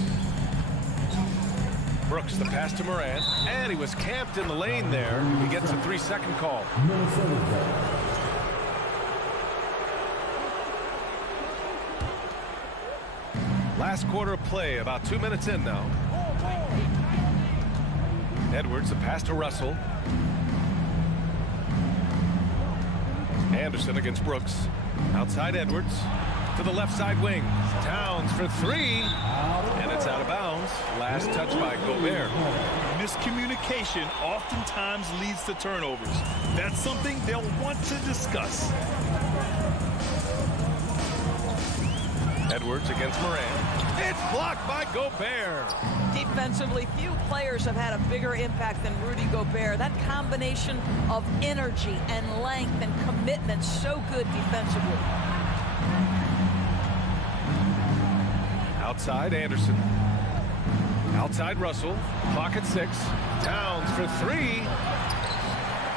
Brooks, the pass to Morant. And he was camped in the lane there. He gets a 3-second call. Minnesota foul. Last quarter of play, about 2 minutes in now. Edwards, the pass to Russell. Anderson against Brooks. Outside Edwards. To the left side wing. Towns for 3. And it's out of bounds. Last touch by Gobert. Miscommunication oftentimes leads to turnovers. That's something they'll want to discuss. Edwards against Morant. It's blocked by Gobert. Defensively, few players have had a bigger impact than Rudy Gobert. That combination of energy and length and commitment, so good defensively. Outside Anderson. Outside Russell. Clock at 6. Towns for 3.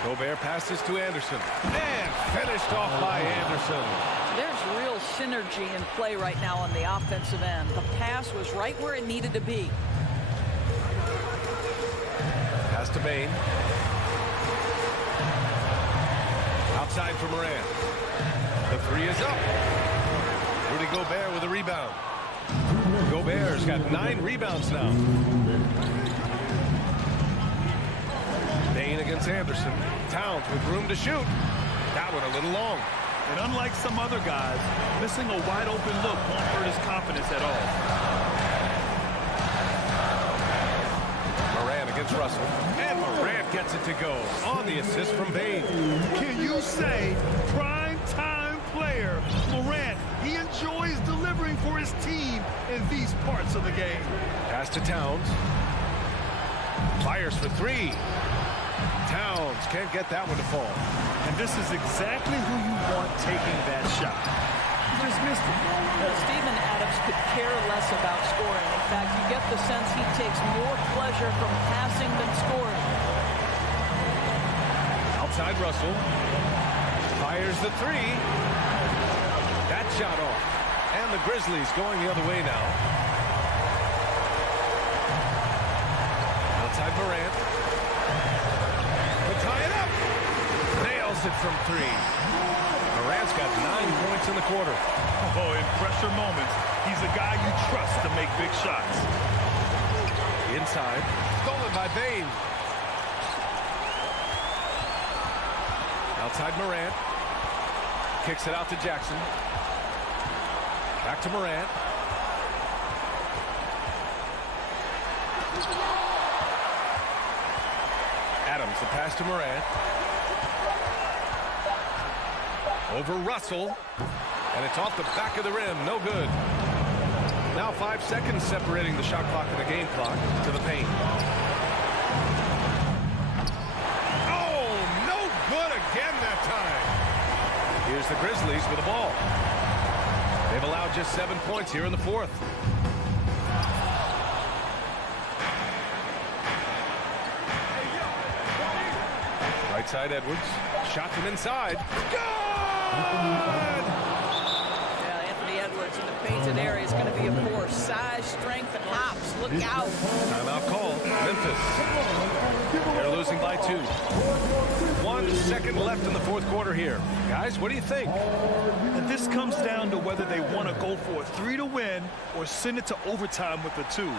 Gobert passes to Anderson. And finished off by Anderson. There's real synergy in play right now on the offensive end. The pass was right where it needed to be. Pass to Bain. Outside for Morant. The 3 is up. Rudy Gobert with a rebound. Gobert's got 9 rebounds now. Bain against Anderson. Towns with room to shoot. That one a little long. And unlike some other guys, missing a wide open look won't hurt his confidence at all. Morant against Russell. And Morant gets it to go on the assist from Bain. Can you say prime time player Morant? He enjoys delivering for his team in these parts of the game. Pass to Towns. Fires for 3. Towns can't get that one to fall. And this is exactly who you want taking that shot. He just missed it. Steven Adams could care less about scoring. In fact, you get the sense he takes more pleasure from passing than scoring. Outside Russell. Fires the three. That shot off. And the Grizzlies going the other way now. Outside Morant. To tie it up. Nails it from three. Morant's got 9 points in the quarter. Oh, in pressure moments, he's a guy you trust to make big shots. Inside. Stolen by Bain. Outside Morant. Kicks it out to Jackson. Back to Morant. Adams, the pass to Morant. Over Russell. And it's off the back of the rim. No good. Now 5 seconds separating the shot clock and the game clock to the paint. Oh, no good again that time. Here's the Grizzlies with the ball. They've allowed just 7 points here in the fourth. Right side Edwards. Shot from inside. Good! Yeah, Anthony Edwards in the painted area is going to be a force. Size, strength, and hops. Look out. Timeout call. Memphis. They're losing by 2. 1 second left in the fourth quarter here. Guys, what do you think? And this comes down to whether they want to go for a 3 to win or send it to overtime with a 2.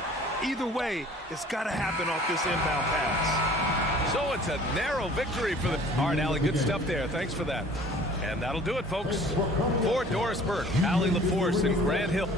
Either way, it's got to happen off this inbound pass. So it's a narrow victory for the... All right, Allie, good stuff there. Thanks for that. And that'll do it, folks. For Doris Burke, Allie LaForce, and Grant Hill.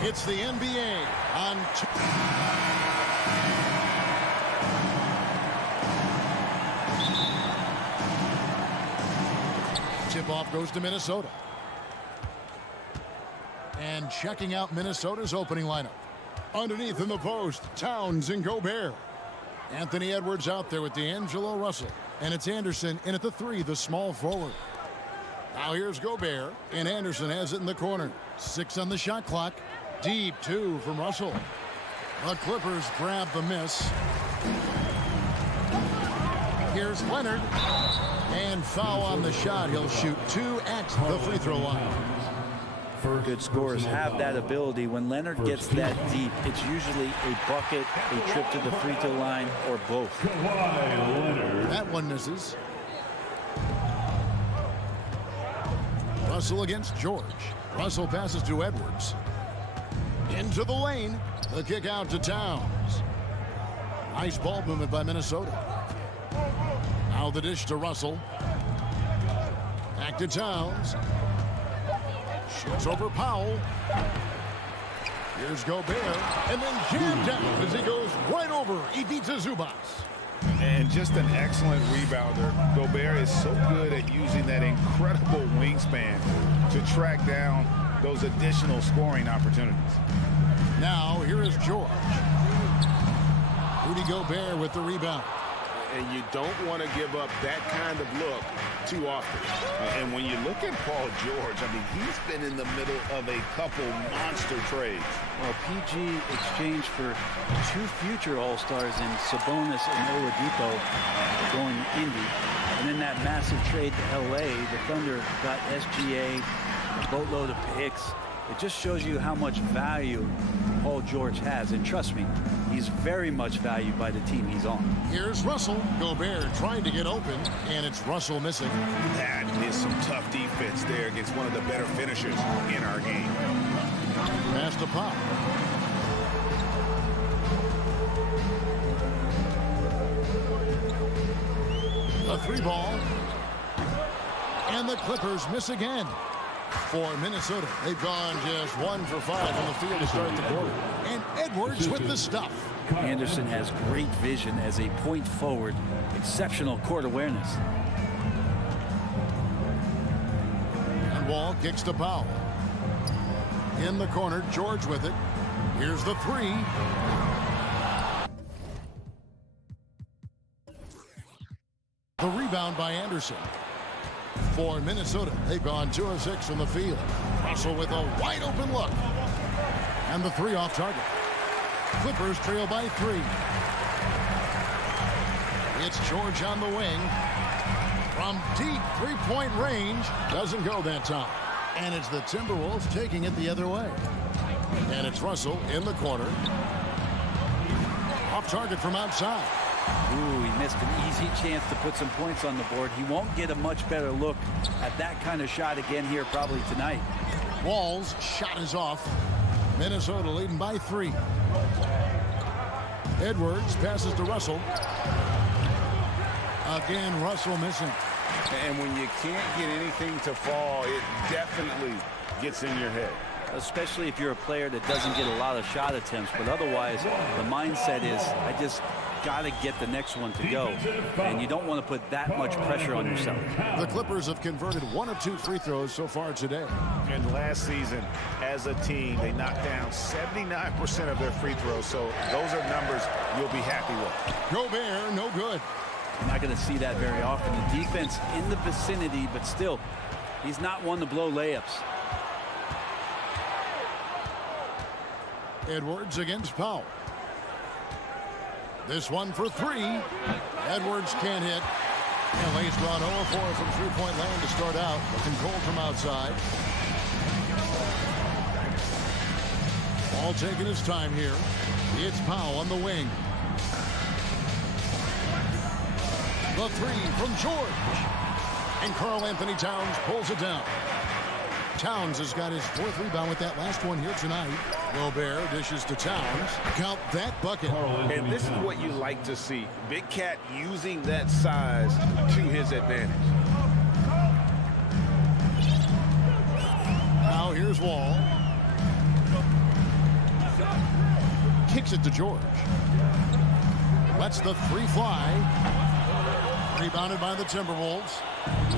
It's the NBA on tip-off goes to Minnesota. And checking out Minnesota's opening lineup. Underneath in the post, Towns and Gobert. Anthony Edwards out there with D'Angelo Russell. And it's Anderson in at the 3, the small forward. Now here's Gobert, and Anderson has it in the corner. 6 on the shot clock. Deep 2 from Russell. The Clippers grab the miss. Here's Leonard. And foul on the shot. He'll shoot 2 at the free throw line. Good scorers have that ability. When Leonard gets that deep, it's usually a bucket, a trip to the free throw line, or both. That one misses. Russell against George. Russell passes to Edwards. Into the lane. The kick out to Towns. Nice ball movement by Minnesota. Now the dish to Russell. Back to Towns. Shoots over Powell. Here's Gobert. And then jammed down as he goes right over Ivica Zubac. And just an excellent rebounder. Gobert is so good at using that incredible wingspan to track down those additional scoring opportunities. Now here is George. Rudy Gobert with the rebound. And you don't want to give up that kind of look too often. And when you look at Paul George, I mean, he's been in the middle of a couple monster trades. Well, PG exchanged for 2 future All-Stars in Sabonis and Oladipo going to Indy. And in that massive trade to LA, the Thunder got SGA, a boatload of picks. It just shows you how much value Paul George has. And trust me, he's very much valued by the team he's on. Here's Russell. Gobert trying to get open, and it's Russell missing. That is some tough defense there against one of the better finishers in our game. Pass to Pop. The 3 ball. And the Clippers miss again. For Minnesota, they've gone just 1 for 5 on the field to start the quarter. And Edwards with the stuff. Anderson has great vision as a point forward, exceptional court awareness. And Wall kicks to Powell. In the corner, George with it. Here's the 3. The rebound by Anderson. For Minnesota, they've gone 2 of 6 from the field. Russell with a wide open look. And the 3 off target. Clippers trail by 3. It's George on the wing. From deep 3-point range. Doesn't go that time. And it's the Timberwolves taking it the other way. And it's Russell in the corner. Off target from outside. Ooh, he missed an easy chance to put some points on the board. He won't get a much better look at that kind of shot again here probably tonight. Wall's shot is off. Minnesota leading by 3. Edwards passes to Russell. Again, Russell missing. And when you can't get anything to fall, it definitely gets in your head. Especially if you're a player that doesn't get a lot of shot attempts. But otherwise, the mindset is, I just got to get the next one to go. And you don't want to put that much pressure on yourself. The Clippers have converted 1 of 2 free throws so far today. And last season, as a team, they knocked down 79% of their free throws. So those are numbers you'll be happy with. Gobert, no good. You're not going to see that very often. The defense in the vicinity, but still, he's not one to blow layups. Edwards against Powell. This one for 3. Edwards can't hit. LA's gone 0-4 from three-point land to start out. Looking cold from outside. Ball taking his time here. It's Powell on the wing. The three from George. And Karl Anthony Towns pulls it down. Towns has got his fourth rebound with that last one here tonight. Gobert dishes to Towns. Count that bucket. And this is what you like to see. Big Cat using that size to his advantage. Now here's Wall. Kicks it to George. Lets the three fly. Rebounded by the Timberwolves.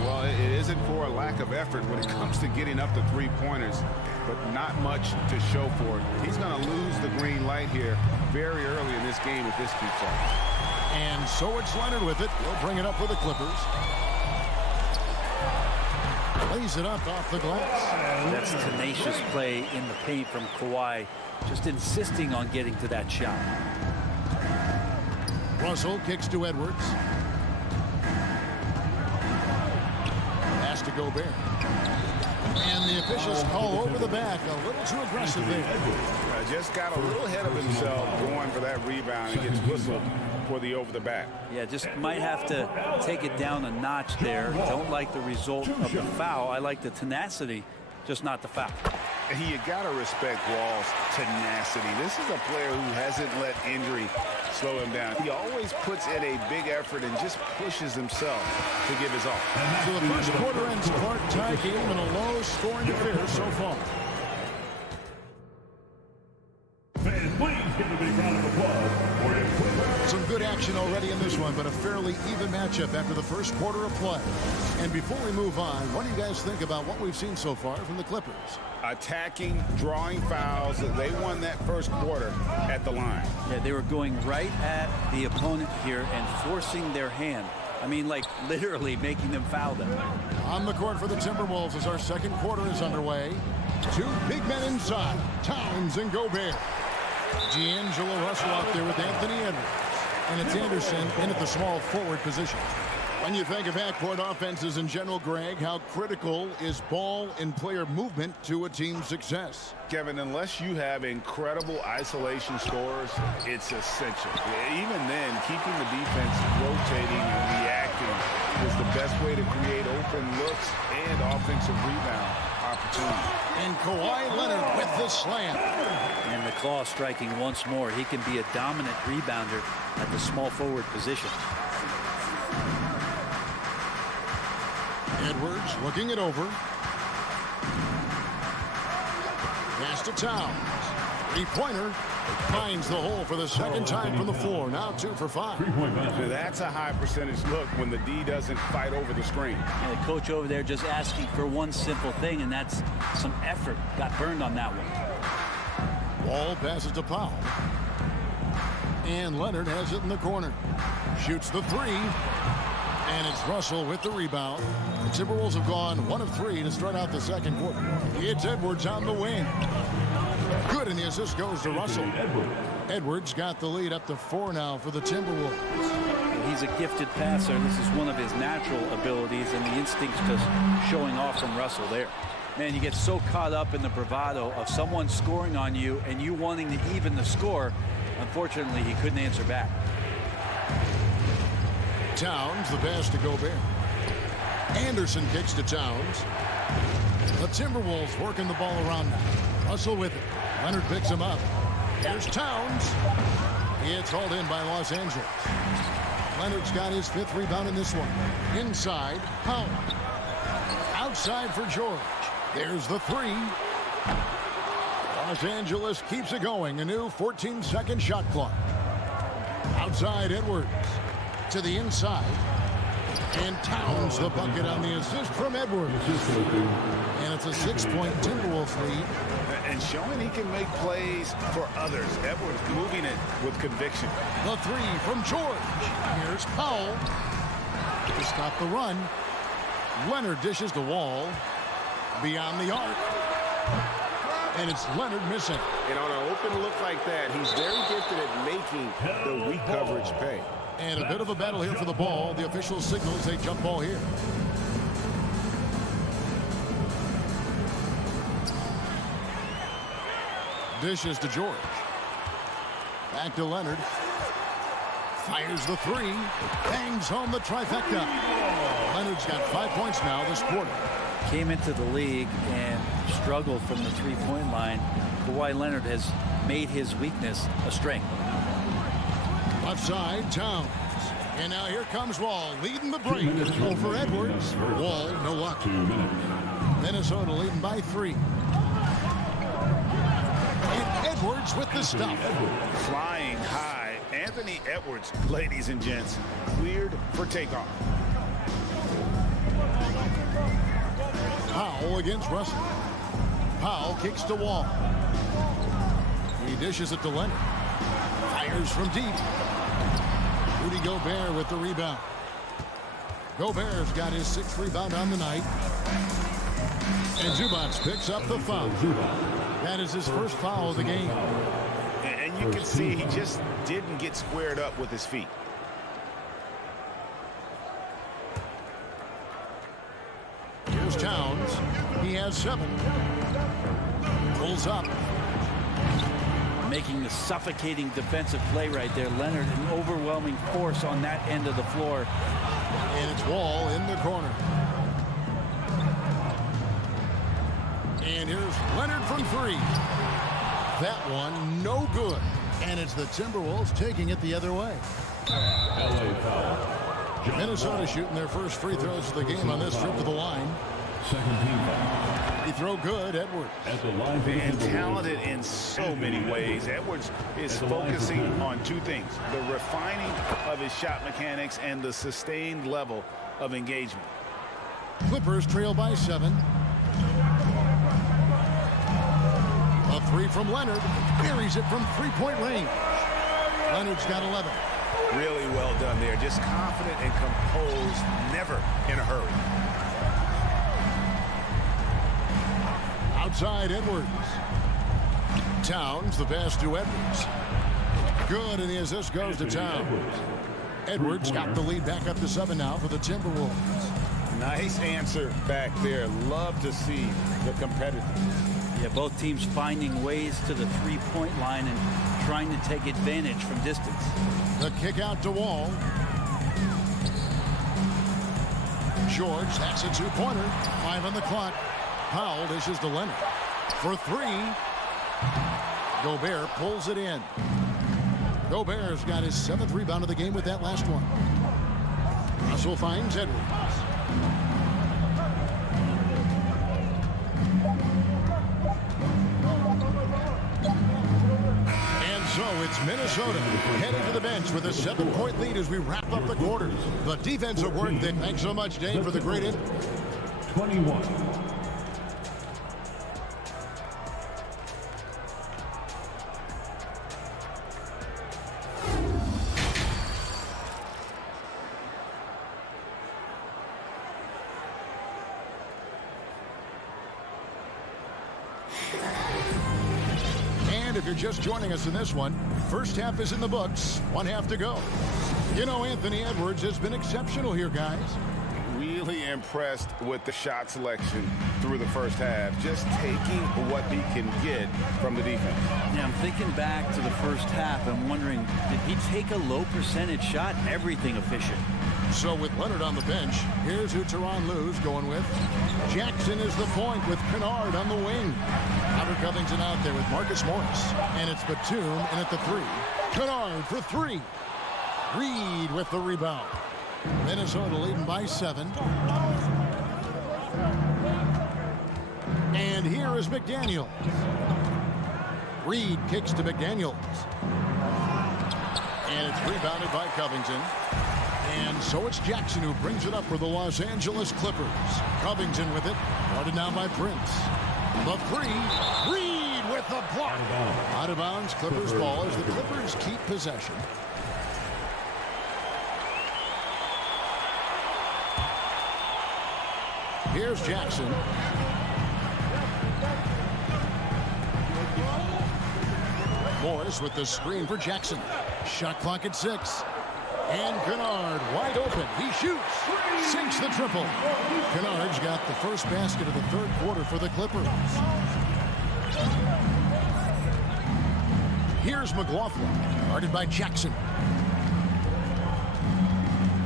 Well, it isn't for a lack of effort when it comes to getting up to three-pointers, but not much to show for it. He's going to lose the green light here very early in this game if this keeps up. And so it's Leonard with it. He'll bring it up for the Clippers. Lays it up off the glass. That's tenacious play in the paint from Kawhi, just insisting on getting to that shot. Russell kicks to Edwards. Pass to Gobert. And the officials call over the back. A little too aggressive there. Just got a little ahead of himself going for that rebound and gets whistled for the over the back. Yeah, just might have to take it down a notch there. Don't like the result of the foul. I like the tenacity, just not the foul. You got to respect Wall's tenacity. This is a player who hasn't let injury slow him down. He always puts in a big effort and just pushes himself to give his all. So the first quarter ends part tie game in a low-scoring affair so far. Fans, please give a big round of applause for his Clippers. Some good action already in this one, but a fairly even matchup after the first quarter of play. And before we move on, what do you guys think about what we've seen so far from the Clippers? Attacking, drawing fouls. They won that first quarter at the line. Yeah, they were going right at the opponent here and forcing their hand. I mean, like literally making them foul them. On the court for the Timberwolves as our second quarter is underway. Two big men inside, Towns and Gobert. D'Angelo Russell out there with Anthony Edwards. And it's Anderson in at the small forward position. When you think of backcourt offenses in general, Greg, how critical is ball and player movement to a team's success? Kevin, unless you have incredible isolation scores, it's essential. Even then, keeping the defense rotating and reacting is the best way to create open looks and offensive rebound opportunities. And Kawhi Leonard with the slam. And the claw striking once more. He can be a dominant rebounder at the small forward position. Edwards looking it over. Pass to Towns. Three-pointer. Finds the hole for the second time from the floor. Now 2 for 5. That's a high percentage look when the D doesn't fight over the screen. And the coach over there just asking for one simple thing, and that's some effort. Got burned on that one. Wall passes to Powell. And Leonard has it in the corner. Shoots the three. And it's Russell with the rebound. The Timberwolves have gone 1 of 3 to start out the second quarter. It's Edwards on the wing. Good, and the assist goes to Russell. Edwards got the lead up to 4 now for the Timberwolves. He's a gifted passer. This is one of his natural abilities, and the instincts just showing off from Russell there. Man, you get so caught up in the bravado of someone scoring on you and you wanting to even the score. Unfortunately, he couldn't answer back. Towns, the pass to Gobert. Anderson kicks to Towns. The Timberwolves working the ball around now. Russell with it. Leonard picks him up. Here's Towns. It's hauled in by Los Angeles. Leonard's got his 5th rebound in this one. Inside, Powell. Outside for George. There's the 3. Los Angeles keeps it going. A new 14-second shot clock. Outside, Edwards. To the inside. And Towns the bucket on the assist from Edwards. And it's a 6-point Timberwolves lead. And showing he can make plays for others. Edwards moving it with conviction. The 3 from George. Here's Powell. To stop the run. Leonard dishes the Wall. Beyond the arc. And it's Leonard missing. And on an open look like that, he's very gifted at making the weak coverage pay. And a bit of a battle here for the ball. The official signals a jump ball here. Dishes to George. Back to Leonard. Fires the three. Bangs home the trifecta. Leonard's got 5 points now this quarter. Came into the league and struggled from the three-point line. Kawhi Leonard has made his weakness a strength. Left side, Towns. And now here comes Wall leading the break over Edwards. Wall, no luck. Minnesota leading by 3. And Edwards with the stuff. Flying high. Anthony Edwards, ladies and gents, cleared for takeoff. Powell against Russell. Powell kicks to Wall. He dishes it to Leonard. Fires from deep. Rudy Gobert with the rebound. Gobert's got his 6th rebound on the night. And Zubac picks up the foul. That is his first foul of the game. And you can see he just didn't get squared up with his feet. Here's Towns. He has 7. Pulls up. Making the suffocating defensive play right there. Leonard, an overwhelming force on that end of the floor. And it's Wall in the corner. And here's Leonard from 3. That one, no good. And it's the Timberwolves taking it the other way. Minnesota shooting their first free throws of the game on this trip to the line. Second team foul. He throw good, Edwards. And talented in so many ways. Edwards is focusing on 2 things: the refining of his shot mechanics and the sustained level of engagement. Clippers trail by 7. A 3 from Leonard. Buries it from 3-point range. Leonard's got 11. Really well done there. Just confident and composed, never in a hurry. Outside Edwards. Towns, the pass to Edwards. Good, and the assist goes to Towns. Edwards got the lead back up to 7 now for the Timberwolves. Nice answer back there. Love to see the competitiveness. Yeah, both teams finding ways to the three-point line and trying to take advantage from distance. The kick out to Wall. George, that's a 2-pointer. 5 on the clock. Powell dishes to Leonard. For 3. Gobert pulls it in. Gobert's got his 7th rebound of the game with that last one. Russell finds Edwards. So it's Minnesota headed to the bench with a 7-point lead as we wrap up the quarters. The defensive work. Thanks so much, Dave, for the great 21. If you're just joining us in this one, first half is in the books, 1 half to go. You know, Anthony Edwards has been exceptional here, guys. Really impressed with the shot selection through the first half, just taking what he can get from the defense. Yeah, I'm thinking back to the first half. I'm wondering, did he take a low percentage shot? Everything efficient. So with Leonard on the bench, here's who Tyronn Lue's going with. Jackson is the point with Kennard on the wing. Robert Covington out there with Marcus Morris. And it's Batum in at the 3. Kennard for 3. Reed with the rebound. Minnesota leading by 7. And here is McDaniels. Reed kicks to McDaniels. And it's rebounded by Covington. And so it's Jackson who brings it up for the Los Angeles Clippers. Covington with it. Guarded now by Prince. The 3. Reed with the block. Out of bounds. Clippers ball as the Clippers keep possession. Here's Jackson. Morris with the screen for Jackson. Shot clock at 6. And Kennard wide open. He shoots. Sinks the triple. Kennard's got the first basket of the third quarter for the Clippers. Here's McLaughlin, guarded by Jackson.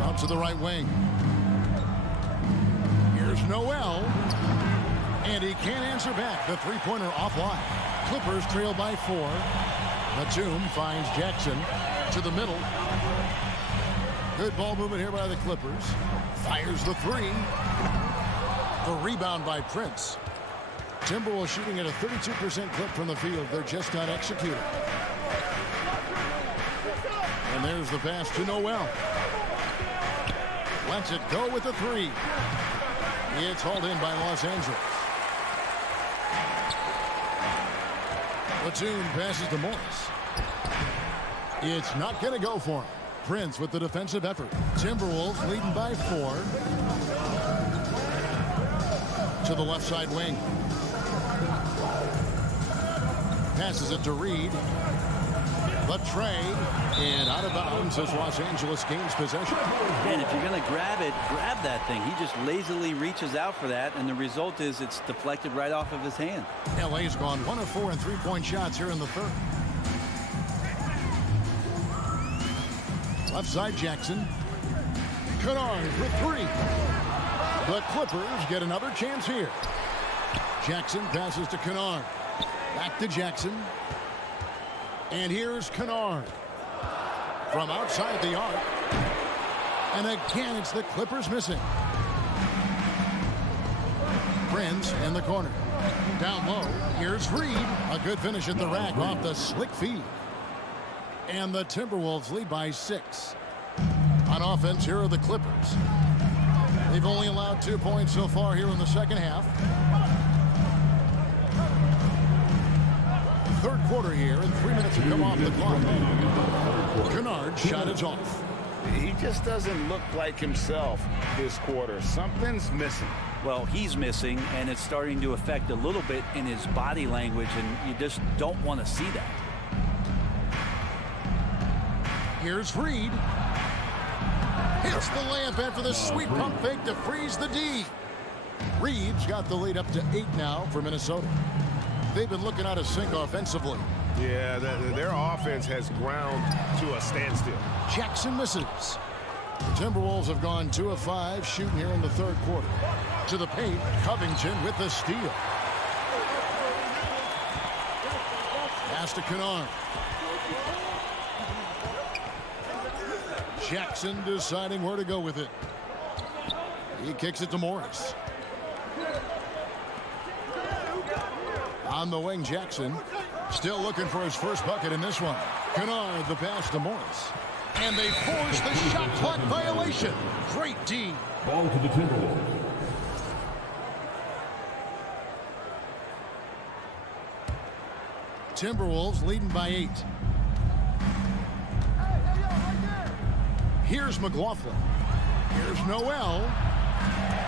Out to the right wing. Here's Noel. And he can't answer back. The three-pointer offline. Clippers trail by 4. Batum finds Jackson to the middle. Good ball movement here by the Clippers. Fires the 3. The rebound by Prince. Timberwolves shooting at a 32% clip from the field. They're just not executing. And there's the pass to Noel. Lets it go with the 3. It's hauled in by Los Angeles. Batum passes to Morris. It's not going to go for him. Prince with the defensive effort. Timberwolves leading by 4. To the left side wing. Passes it to Reed. The trade. And out of bounds as Los Angeles gains possession. And if you're going to grab it, grab that thing. He just lazily reaches out for that, and the result is it's deflected right off of his hand. LA's gone 1 of 4 in three-point shots here in the third. Left side Jackson. Kennard for 3. The Clippers get another chance here. Jackson passes to Kennard. Back to Jackson. And here's Kennard. From outside the arc. And again, it's the Clippers missing. Prince in the corner. Down low. Here's Reed. A good finish at the rack off the slick feed. And the Timberwolves lead by 6. On offense, here are the Clippers. They've only allowed 2 points so far here in the second half. Third quarter here, and 3 minutes to come off the clock. Kennard's shot is off. He just doesn't look like himself this quarter. Something's missing. Well, he's missing, and it's starting to affect a little bit in his body language, and you just don't want to see that. Here's Reed. Hits the layup after the sweet pump fake to freeze the D. Reed's got the lead up to 8 now for Minnesota. They've been looking out of sync offensively. Yeah, their offense has ground to a standstill. Jackson misses. The Timberwolves have gone 2 of 5 shooting here in the third quarter. To the paint, Covington with the steal. Pass to Kennard. Jackson deciding where to go with it. He kicks it to Morris. On the wing, Jackson. Still looking for his first bucket in this one. Kennard, the pass to Morris. And they force the shot clock violation. Great D. Ball to the Timberwolves. Timberwolves leading by 8. Here's McLaughlin. Here's Noel.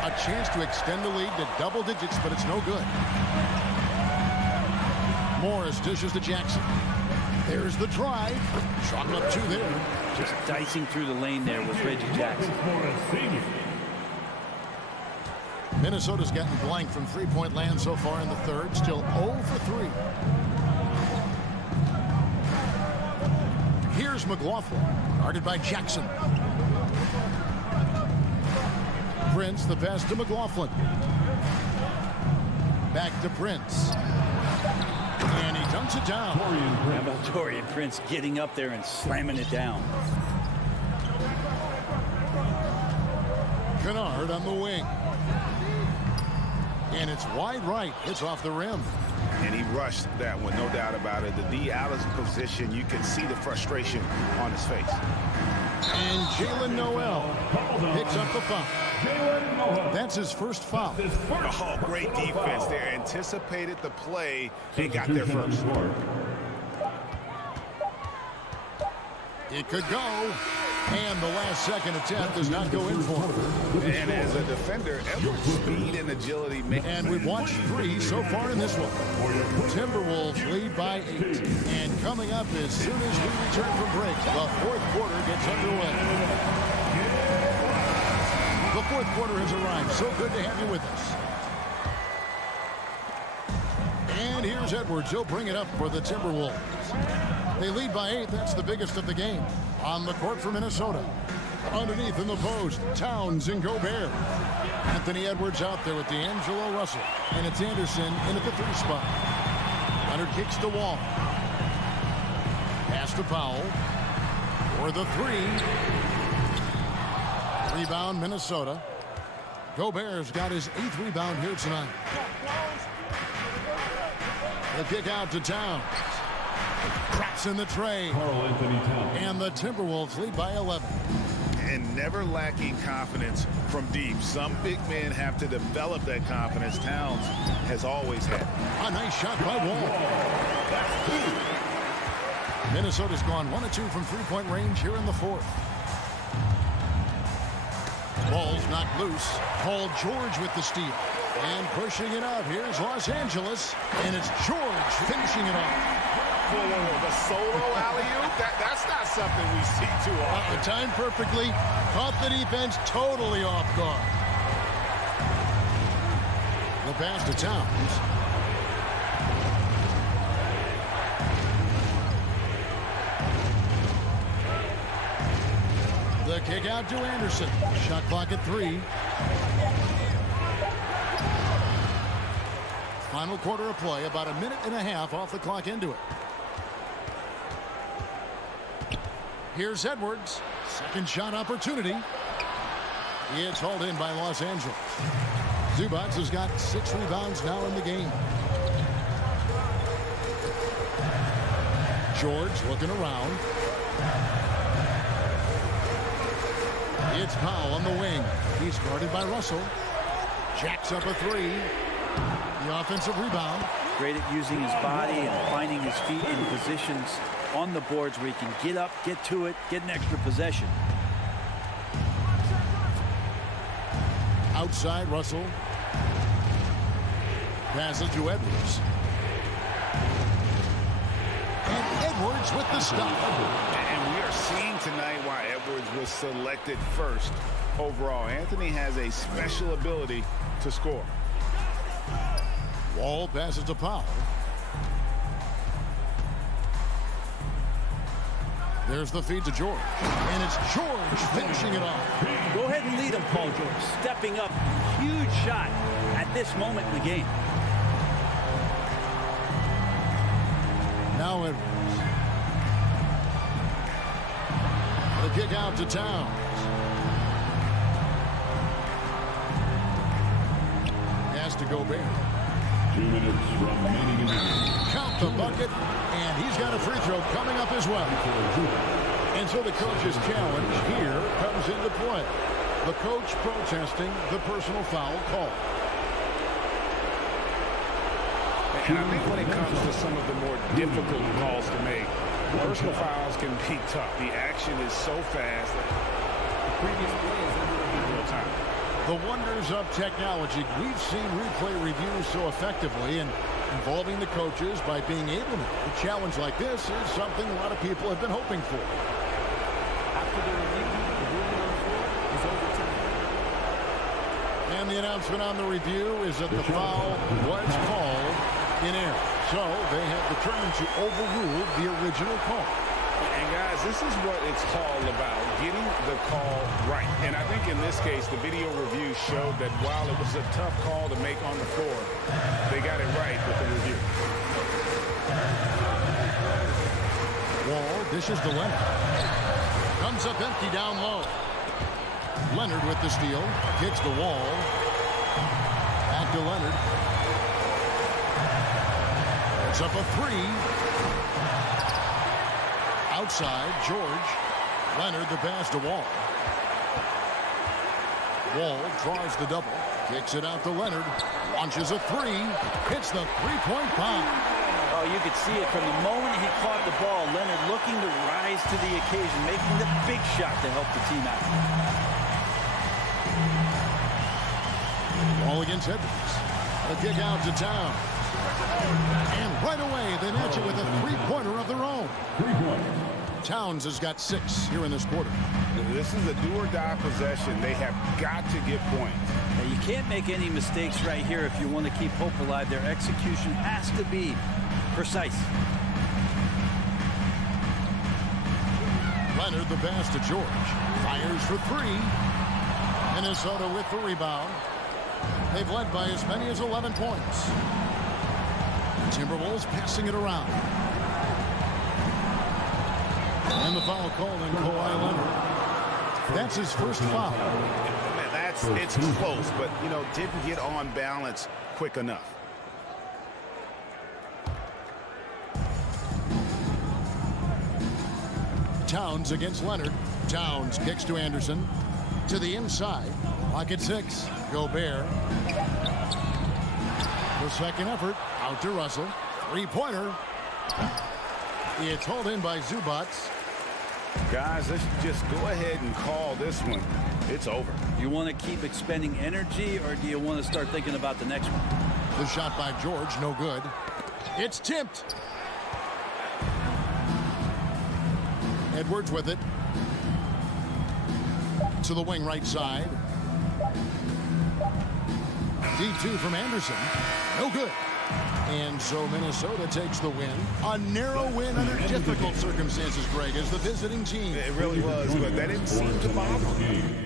A chance to extend the lead to double digits, but it's no good. Morris dishes to Jackson. There's the drive. Shot up 2 there. Just dicing through the lane there with Reggie Jackson. Minnesota's gotten blank from three-point land so far in the third. Still 0 for 3. Here's McLaughlin, guarded by Jackson. Prince, the pass to McLaughlin. Back to Prince. And he dunks it down. How about Taurean Prince getting up there and slamming it down? Kennard on the wing. And it's wide right. It's off the rim. And he rushed that one, no doubt about it. The D out of position, you can see the frustration on his face. And Jalen Noel picks up the foul. That's his first foul. Oh, great defense there. Anticipated the play and got there first. It could go. And the last-second attempt does not go in for him. And as a defender, Edwards' speed and agility make. And we've watched 3 so far in this one. Timberwolves lead by 8. And coming up as soon as we return from break, the fourth quarter gets underway. The fourth quarter has arrived. So good to have you with us. And here's Edwards. He'll bring it up for the Timberwolves. They lead by 8. That's the biggest of the game. On the court for Minnesota. Underneath in the post, Towns and Gobert. Anthony Edwards out there with D'Angelo Russell. And it's Anderson in at the 3 spot. Leonard kicks to Wall. Pass to Powell. For the 3. Rebound, Minnesota. Gobert's got his 8th rebound here tonight. The kick out to Towns. Cracks in the tray. And the Timberwolves lead by 11. And never lacking confidence from deep. Some big men have to develop that confidence. Towns has always had. A nice shot by Wall. Minnesota's gone 1 of 2 from three-point range here in the fourth. Ball's knocked loose. Paul George with the steal. And pushing it out. Here's Los Angeles. And it's George finishing it off. Whoa. The solo alley-oop? That's not something we see too often. Timed perfectly. Caught the defense totally off guard. The pass to Towns. The kick out to Anderson. Shot clock at 3. Final quarter of play. About a minute and a half off the clock into it. Here's Edwards. Second shot opportunity. It's hauled in by Los Angeles. Zubac has got 6 rebounds now in the game. George looking around. It's Powell on the wing. He's guarded by Russell. Jacks up a 3. The offensive rebound. Great at using his body and finding his feet in positions on the boards where he can get up, get to it, get an extra possession. Outside, Russell. Passes to Edwards. And Edwards with the stop. And we are seeing tonight why Edwards was selected first overall. Anthony has a special ability to score. Wall passes to Powell. There's the feed to George. And it's George finishing it off. Go ahead and lead him, Paul George. Stepping up. Huge shot at this moment in the game. Now Edwards. The kick out to Towns. Pass to Gobert. 2 minutes remaining in the game. Count the bucket, and he's got a free throw coming up as well. And so the coach's challenge here comes into play. The coach protesting the personal foul call. And I think when it comes to some of the more difficult calls to make, personal fouls can be tough. The action is so fast that the previous play is in real time. The wonders of technology. We've seen replay reviews so effectively, and involving the coaches by being able to. A challenge like this is something a lot of people have been hoping for. After the review, the ruling on the floor is overturned. And the announcement on the review is that the foul was called in error. So they have determined to overrule the original call. And guys, this is what it's all about, getting the call right. And I think in this case, the video review showed that while it was a tough call to make on the floor, they got it right with the review. Wall dishes to Leonard. Comes up empty down low. Leonard with the steal. Kicks the Wall. Back to Leonard. It's up a 3. Outside, George. Leonard the pass to Wall. Wall draws the double. Kicks it out to Leonard. Launches a 3. Hits the three-point bomb. Oh, you could see it from the moment he caught the ball. Leonard looking to rise to the occasion, making the big shot to help the team out. Ball against Edwards. A kick out to Town. And right away, they match it with a three-pointer of their own. Towns has got 6 here in this quarter. This is a do-or-die possession. They have got to get points. Now, you can't make any mistakes right here if you want to keep hope alive. Their execution has to be precise. Leonard, the pass to George. Fires for 3. Minnesota with the rebound. They've led by as many as 11 points. Timberwolves passing it around. And the foul called on Kawhi Leonard. That's his first foul. Man, it's close, but, you know, didn't get on balance quick enough. Towns against Leonard. Towns kicks to Anderson. To the inside. Clock at 6. Gobert. The second effort. Out to Russell. Three-pointer. It's hauled in by Zubac. Guys, let's just go ahead and call this one. It's over. Do you want to keep expending energy, or do you want to start thinking about the next one? The shot by George, no good. It's tipped. Edwards with it. To the wing right side. D2 from Anderson. No good. And so Minnesota takes the win. A narrow win under difficult circumstances, Greg, as the visiting team. It really was, but that didn't seem to bother them.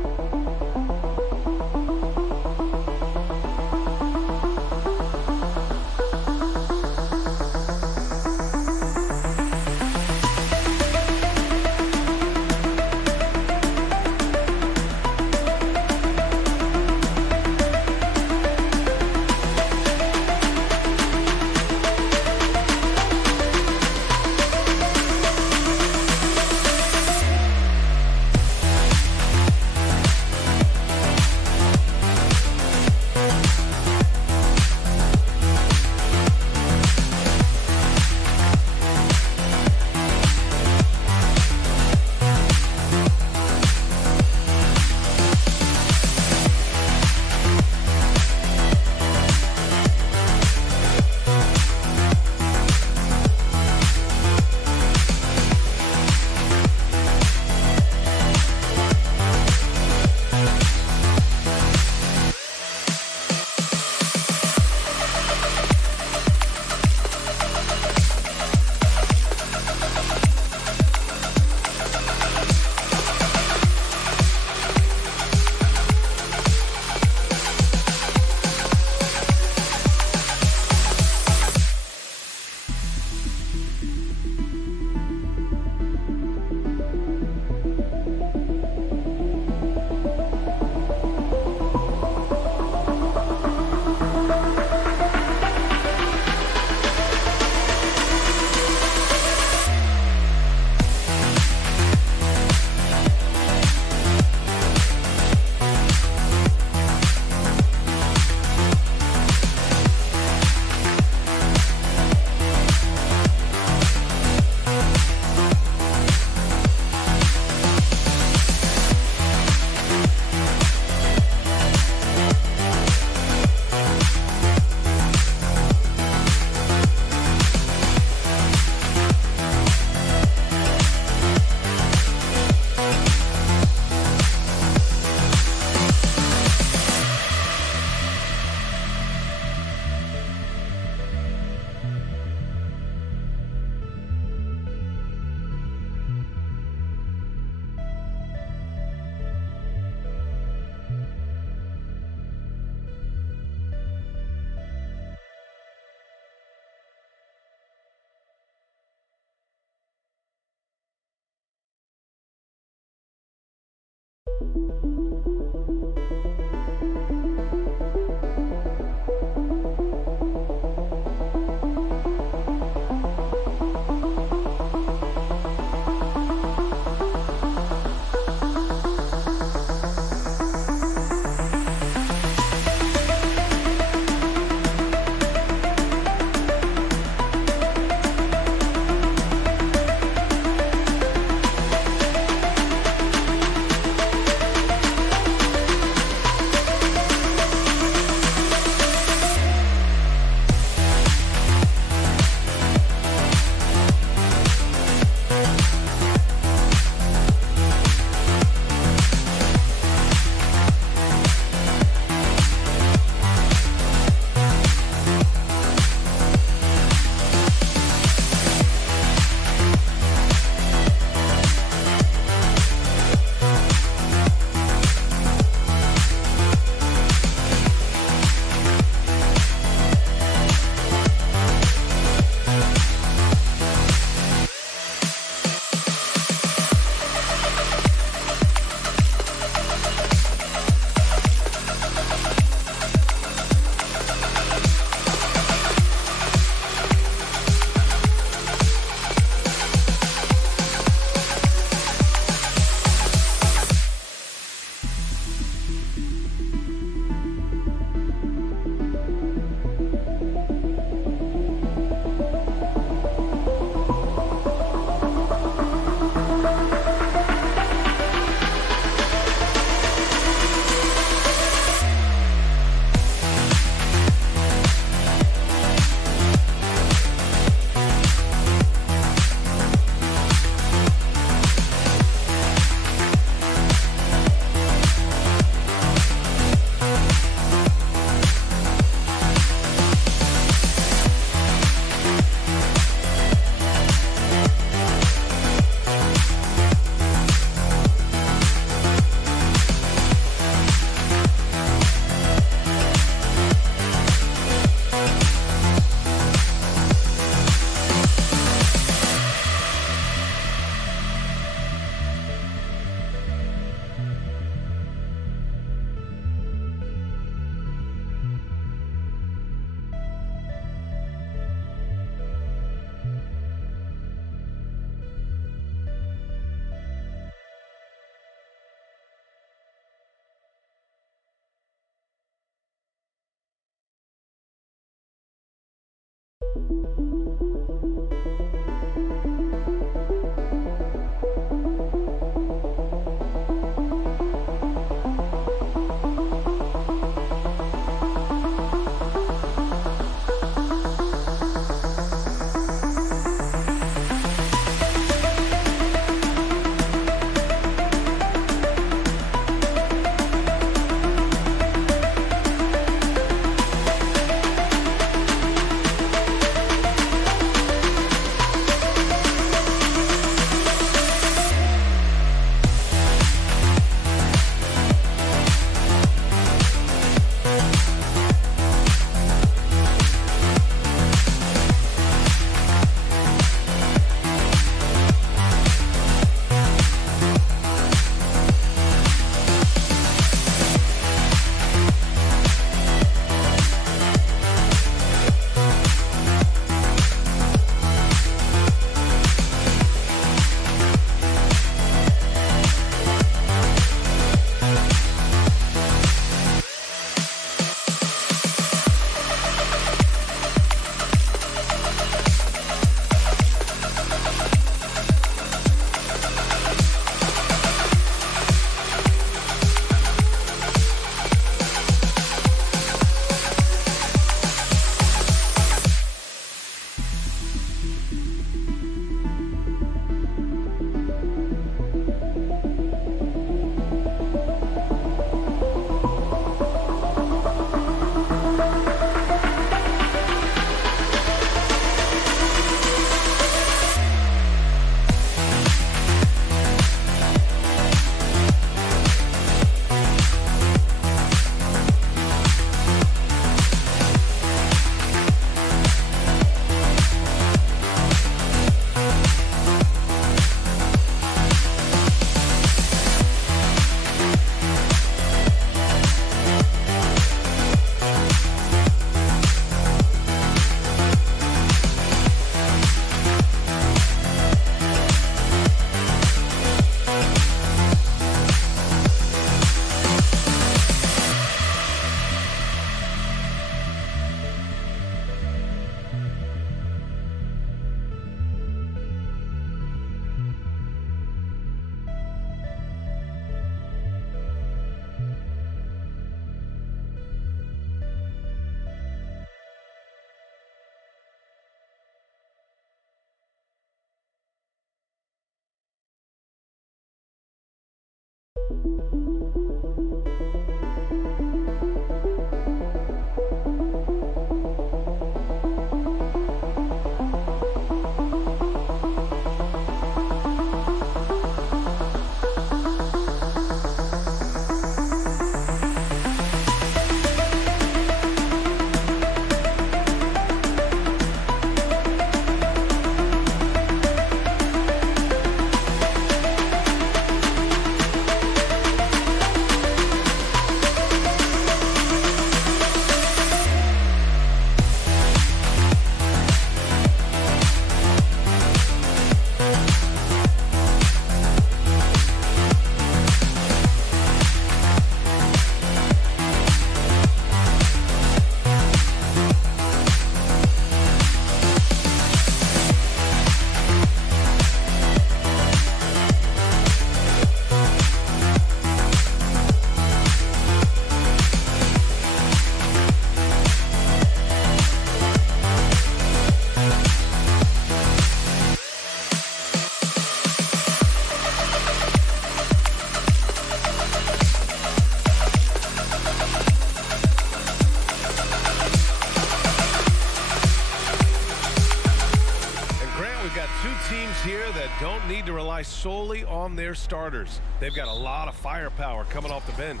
don't need to rely solely on their starters. They've got a lot of firepower coming off the bench.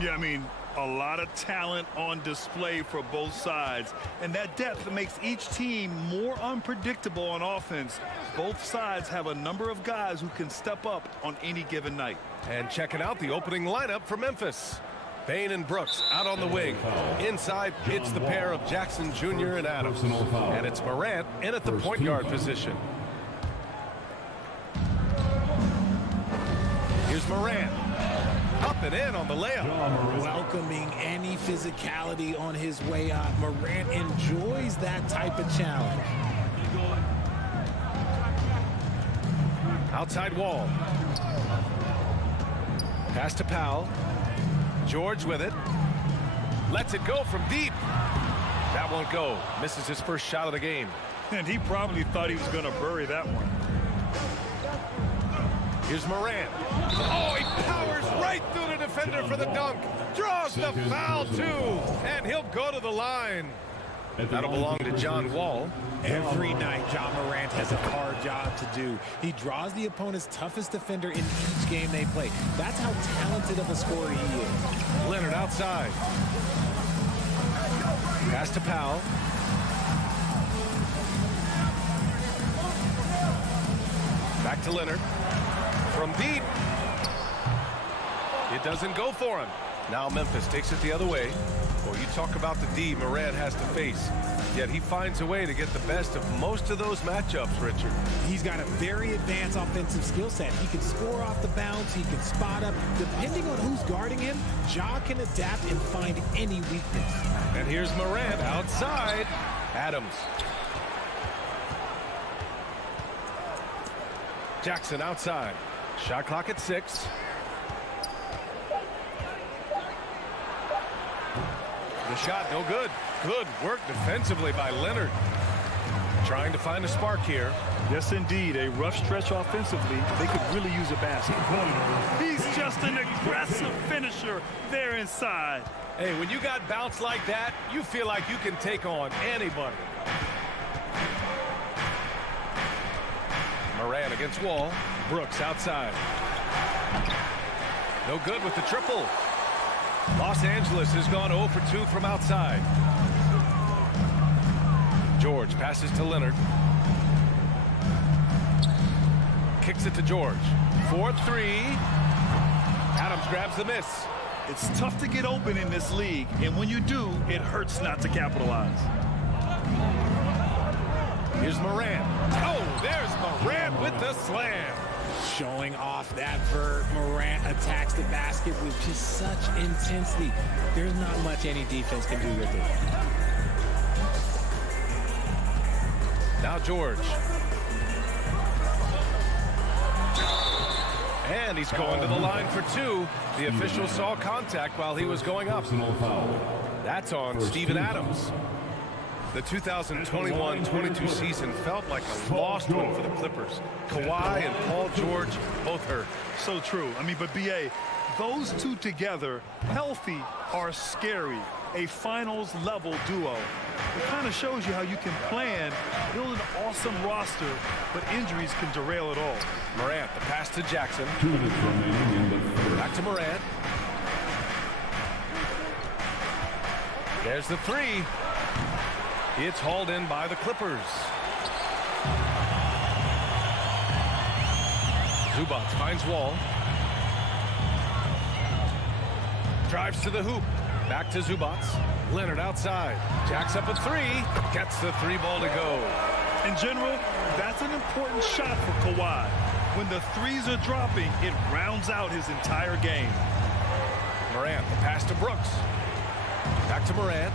Yeah, I mean, a lot of talent on display for both sides. And that depth makes each team more unpredictable on offense. Both sides have a number of guys who can step up on any given night. And checking out the opening lineup for Memphis. Bain and Brooks out on the wing. Inside, it's the pair of Jackson Jr. and Adams. And it's Morant in at the point guard position. Here's Morant. Up and in on the layup. Welcoming any physicality on his way out. Morant enjoys that type of challenge. Outside Wall. Pass to Powell. George with it. Lets it go from deep. That won't go. Misses his first shot of the game. And he probably thought he was going to bury that one. Here's Morant. Oh, he powers right through the defender for the dunk. Draws the foul, too. And he'll go to the line. That'll belong to John Wall. Every night, John Morant has a hard job to do. He draws the opponent's toughest defender in each game they play. That's how talented of a scorer he is. Leonard outside. Pass to Powell. Back to Leonard. From deep. It doesn't go for him. Now Memphis takes it the other way. Well, you talk about the D Morant has to face. Yet he finds a way to get the best of most of those matchups, Richard. He's got a very advanced offensive skill set. He can score off the bounce. He can spot up. Depending on who's guarding him, Ja can adapt and find any weakness. And here's Morant outside. Adams. Jackson outside. Shot clock at 6. The shot no good. Good work defensively by Leonard. Trying to find a spark here. Yes, indeed. A rough stretch offensively. They could really use a basket. He's just an aggressive finisher there inside. Hey, when you got bounce like that, you feel like you can take on anybody. Morant against Wall. Brooks outside. No good with the triple. Los Angeles has gone 0 for 2 from outside. George passes to Leonard. Kicks it to George. 4-3. Adams grabs the miss. It's tough to get open in this league, and when you do, it hurts not to capitalize. Here's Morant. Oh, there's Morant with the slam. Showing off that vert. Morant attacks the basket with just such intensity. There's not much any defense can do with it. Now George. And he's going to the line for 2. The official saw contact while he was going up. That's on Steven Adams. The 2021-22 season felt like a lost one for the Clippers. Kawhi and Paul George both hurt. So true. I mean, but B.A., those two together, healthy, are scary. A finals-level duo. It kind of shows you how you can plan, build an awesome roster, but injuries can derail it all. Morant, the pass to Jackson. 2 minutes remaining in the third. Back to Morant. There's the 3. It's hauled in by the Clippers. Zubac finds Wall. Drives to the hoop. Back to Zubac. Leonard outside. Jacks up a 3. Gets the 3 ball to go. In general, that's an important shot for Kawhi. When the threes are dropping, it rounds out his entire game. Morant, the pass to Brooks. Back to Morant.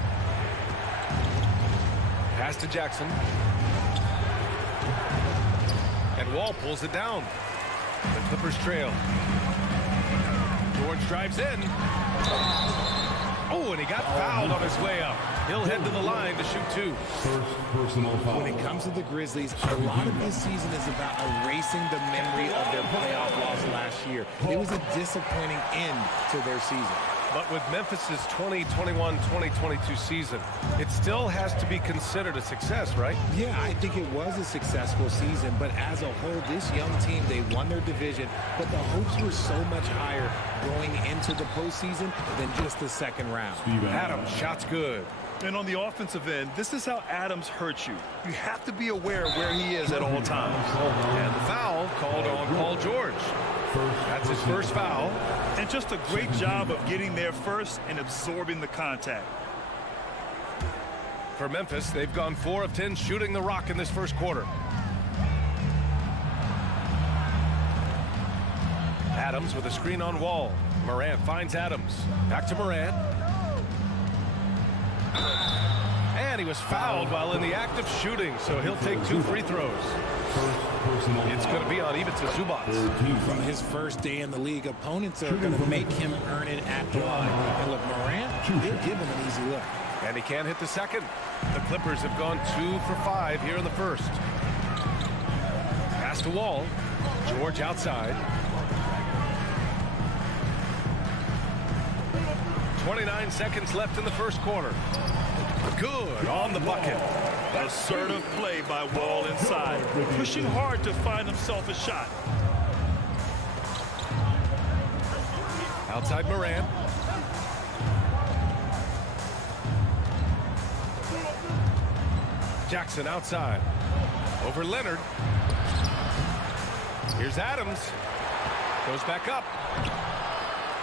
Pass to Jackson. And Wall pulls it down. The Clippers trail. George drives in. Oh, and he got fouled on his way up. He'll head to the line to shoot 2. First personal foul. When it comes to the Grizzlies, a lot of this season is about erasing the memory of their playoff loss last year. It was a disappointing end to their season. But with Memphis's 2021-2022 season, it still has to be considered a success, right? Yeah, I think it was a successful season, but as a whole, this young team, they won their division, but the hopes were so much higher going into the postseason than just the second round. Adams, shot's good. And on the offensive end, this is how Adams hurts you. You have to be aware of where he is at all times. And the foul called on Paul George. That's his first foul. And just a great job of getting there first and absorbing the contact. For Memphis, they've gone 4 of 10 shooting the rock in this first quarter. Adams with a screen on Wall. Morant finds Adams. Back to Morant. And he was fouled while in the act of shooting, so he'll take 2 free throws. It's going to be on Ivica Zubac. From his first day in the league, opponents are going to make him earn it at the line. And look, Morant, he'll give him an easy look. And he can't hit the second. The Clippers have gone 2 for 5 here in the first. Pass to Wall. George outside. 29 seconds left in the first quarter. Good on the bucket. Assertive play by Wall inside. Pushing hard to find himself a shot. Outside Morant. Jackson outside. Over Leonard. Here's Adams. Goes back up.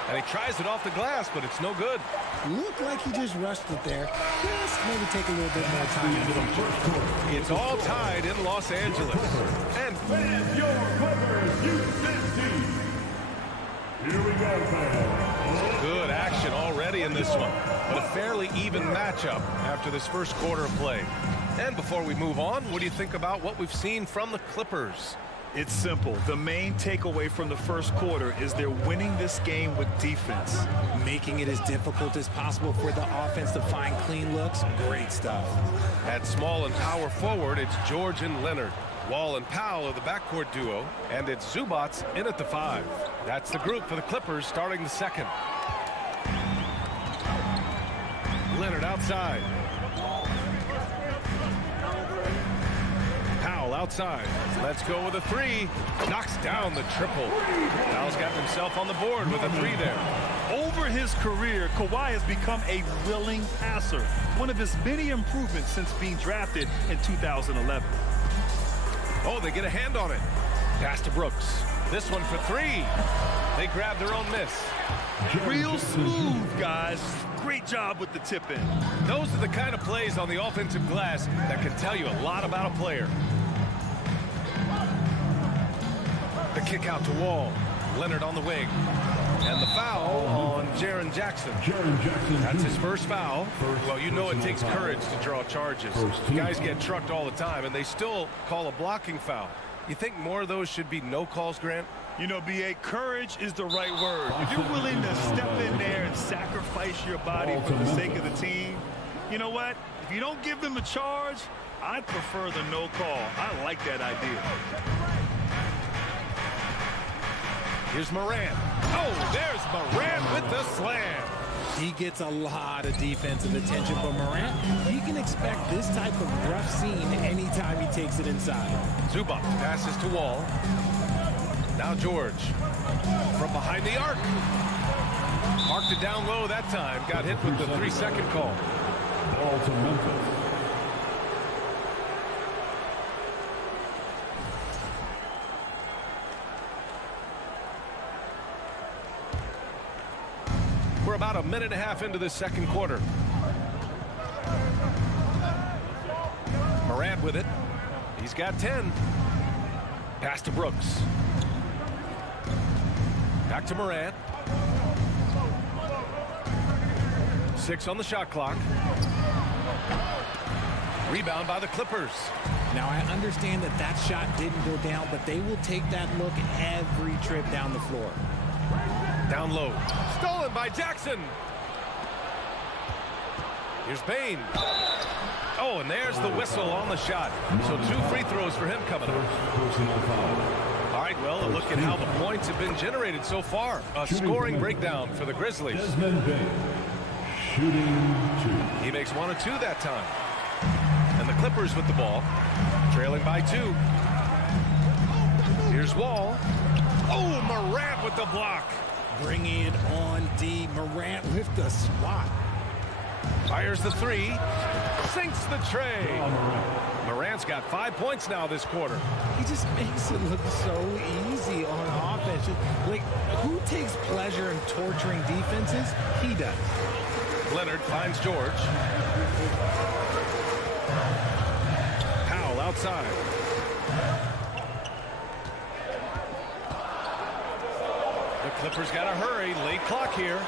And he tries it off the glass, but it's no good. Looked like he just rushed it there. Just maybe take a little bit more time. It's all tied in Los Angeles. And fans, your Clippers, Houston team. Here we go, fans. Good action already in this one. But a fairly even matchup after this first quarter of play. And before we move on, what do you think about what we've seen from the Clippers? It's simple. The main takeaway from the first quarter is they're winning this game with defense. Making it as difficult as possible for the offense to find clean looks. Great stuff. At small and power forward, it's George and Leonard. Wall and Powell are the backcourt duo, and it's Zubac in at the 5. That's the group for the Clippers starting the second. Leonard outside. Powell outside. Let's go with a 3. Knocks down the triple. Powell's got himself on the board with a 3 there. Over his career, Kawhi has become a willing passer. One of his many improvements since being drafted in 2011. Oh, they get a hand on it. Pass to Brooks. This one for 3. They grab their own miss. Real smooth, guys. Great job with the tip in. Those are the kind of plays on the offensive glass that can tell you a lot about a player. The kick out to Wall. Leonard on the wing. And the foul on Jaren Jackson. That's his first foul. Well, you know it takes courage to draw charges. Guys get trucked all the time, and they still call a blocking foul. You think more of those should be no calls, Grant? You know, B.A., courage is the right word. If you're willing to step in there and sacrifice your body for the sake of the team, you know what? If you don't give them a charge, I'd prefer the no call. I like that idea. Here's Morant. Oh, there's Morant with the slam. He gets a lot of defensive attention, but Morant, he can expect this type of rough scene anytime he takes it inside. Zubac passes to Wall. Now George from behind the arc. Marked it down low that time. Got hit with the 3-second call. Ball to Memphis. We're about a minute and a half into the second quarter. Morant with it. He's got 10. Pass to Brooks. Back to Morant. 6 on the shot clock. Rebound by the Clippers. Now, I understand that that shot didn't go down, but they will take that look every trip down the floor. Down low. Stolen by Jackson. Here's Bain. Oh, and there's the whistle on the shot. So 2 free throws for him coming up. All right, well, a look at how the points have been generated so far. A scoring breakdown for the Grizzlies. Desmond Bain, shooting 2. He makes 1 of 2 that time. And the Clippers with the ball, trailing by 2. Here's Wall. Oh, Morant with the block. Bringing it on D. Morant with the swat. Fires the 3. Sinks the tray. Morant's got 5 points now this quarter. He just makes it look so easy on offense. Like, who takes pleasure in torturing defenses? He does. Leonard finds George. Powell outside. Clippers got to hurry. Late clock here.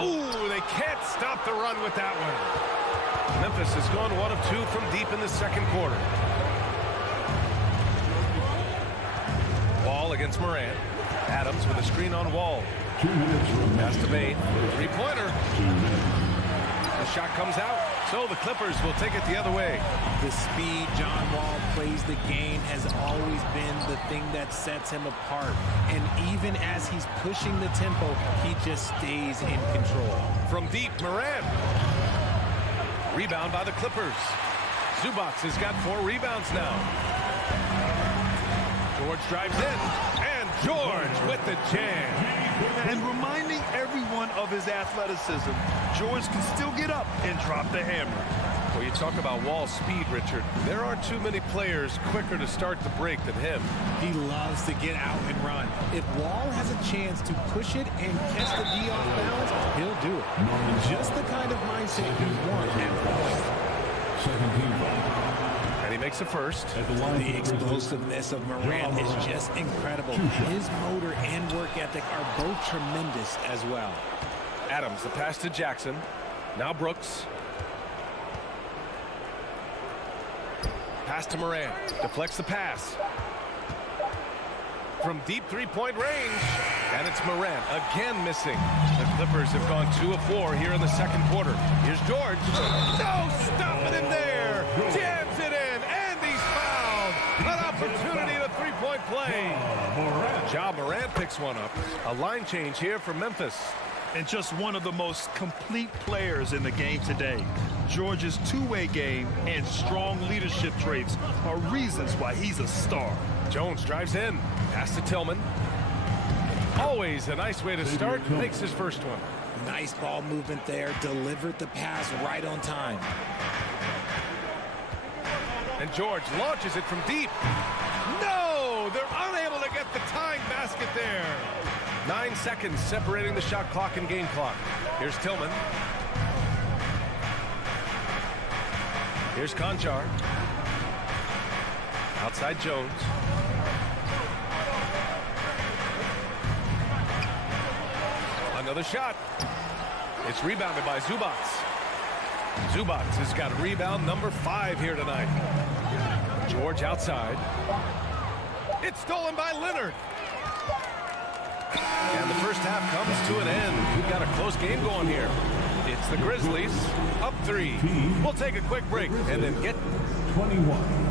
Ooh, they can't stop the run with that one. Memphis has gone 1 of 2 from deep in the second quarter. Wall against Morant. Adams with a screen on Wall. 2 minutes remaining. Pass to Bane. Three-pointer. The shot comes out, so the Clippers will take it the other way. The speed John Wall plays the game has always been the thing that sets him apart. And even as he's pushing the tempo, he just stays in control. From deep, Morant. Rebound by the Clippers. Zubac has got 4 rebounds now. George drives in, and George with the jam. And reminding everyone of his athleticism, George can still get up and drop the hammer. Well, you talk about Wall's speed, Richard. There aren't too many players quicker to start the break than him. He loves to get out and run. If Wall has a chance to push it and catch the D off balance, he'll do it. Just the kind of mindset you want at the point. Second team foul. And he makes a first. The explosiveness of Morant is just incredible. His motor and work ethic are both tremendous as well. Adams, the pass to Jackson. Now Brooks. Pass to Morant. Deflects the pass. From deep three-point range. And it's Morant again missing. The Clippers have gone 2 of 4 here in the second quarter. Here's George. No, stopping him there. Jams it in, and he's fouled. An opportunity to three-point play. Ja Morant picks one up. A line change here for Memphis. And just one of the most complete players in the game today. George's two-way game and strong leadership traits are reasons why he's a star. Jones drives in. Pass to Tillman. Always a nice way to start. Makes his first one. Nice ball movement there. Delivered the pass right on time. And George launches it from deep. No! They're unable to get the tying basket there. 9 seconds separating the shot clock and game clock. Here's Tillman. Here's Conchar. Outside Jones. Another shot. It's rebounded by Zubac. Zubac has got rebound number 5 here tonight. George outside. It's stolen by Leonard. And the first half comes to an end. We've got a close game going here. It's the Grizzlies up 3. We'll take a quick break and then get 21.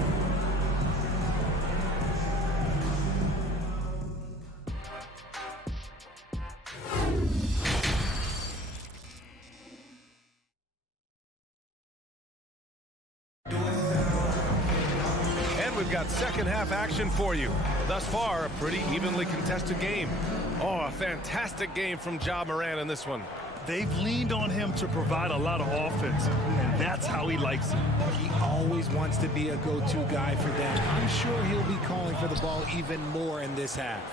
We've got second half action for you. Thus far, a pretty evenly contested game. Oh, a fantastic game from Ja Morant in this one. They've leaned on him to provide a lot of offense, and that's how he likes it. He always wants to be a go-to guy for them. I'm sure he'll be calling for the ball even more in this half.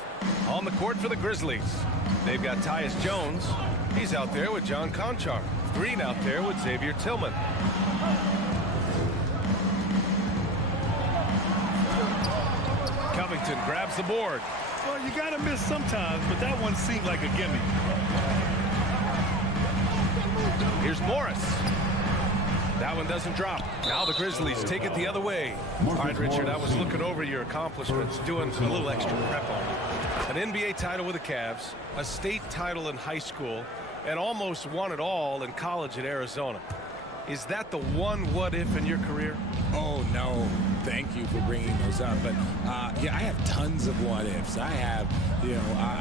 On the court for the Grizzlies, they've got Tyus Jones. He's out there with John Conchar. Green out there with Xavier Tillman. Covington grabs the board. Well, you got to miss sometimes, but that one seemed like a gimme. Here's Morris. That one doesn't drop. Now the Grizzlies take it the other way. All right, Richard, I was looking over your accomplishments, doing a little extra prep on it. An NBA title with the Cavs, a state title in high school, and almost won it all in college at Arizona. Is that the one what-if in your career? Oh, no. Thank you for bringing those up. But, yeah, I have tons of what-ifs. I have,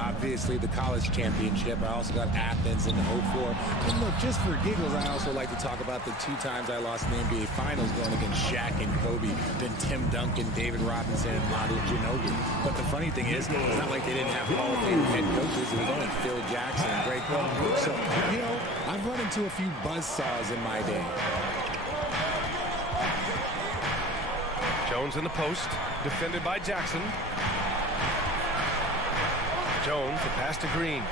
obviously the college championship. I also got Athens in the 04. And look, just for giggles, I also like to talk about the 2 times I lost in the NBA Finals going against Shaq and Kobe, then Tim Duncan, David Robinson, and Manu Ginobili. But the funny thing is, it's not like they didn't have Hall of Fame head coaches. It was only Phil Jackson and Greg Popovich. So, I've run into a few buzzsaws in my day. Jones in the post, defended by Jackson. Jones, the pass to Green.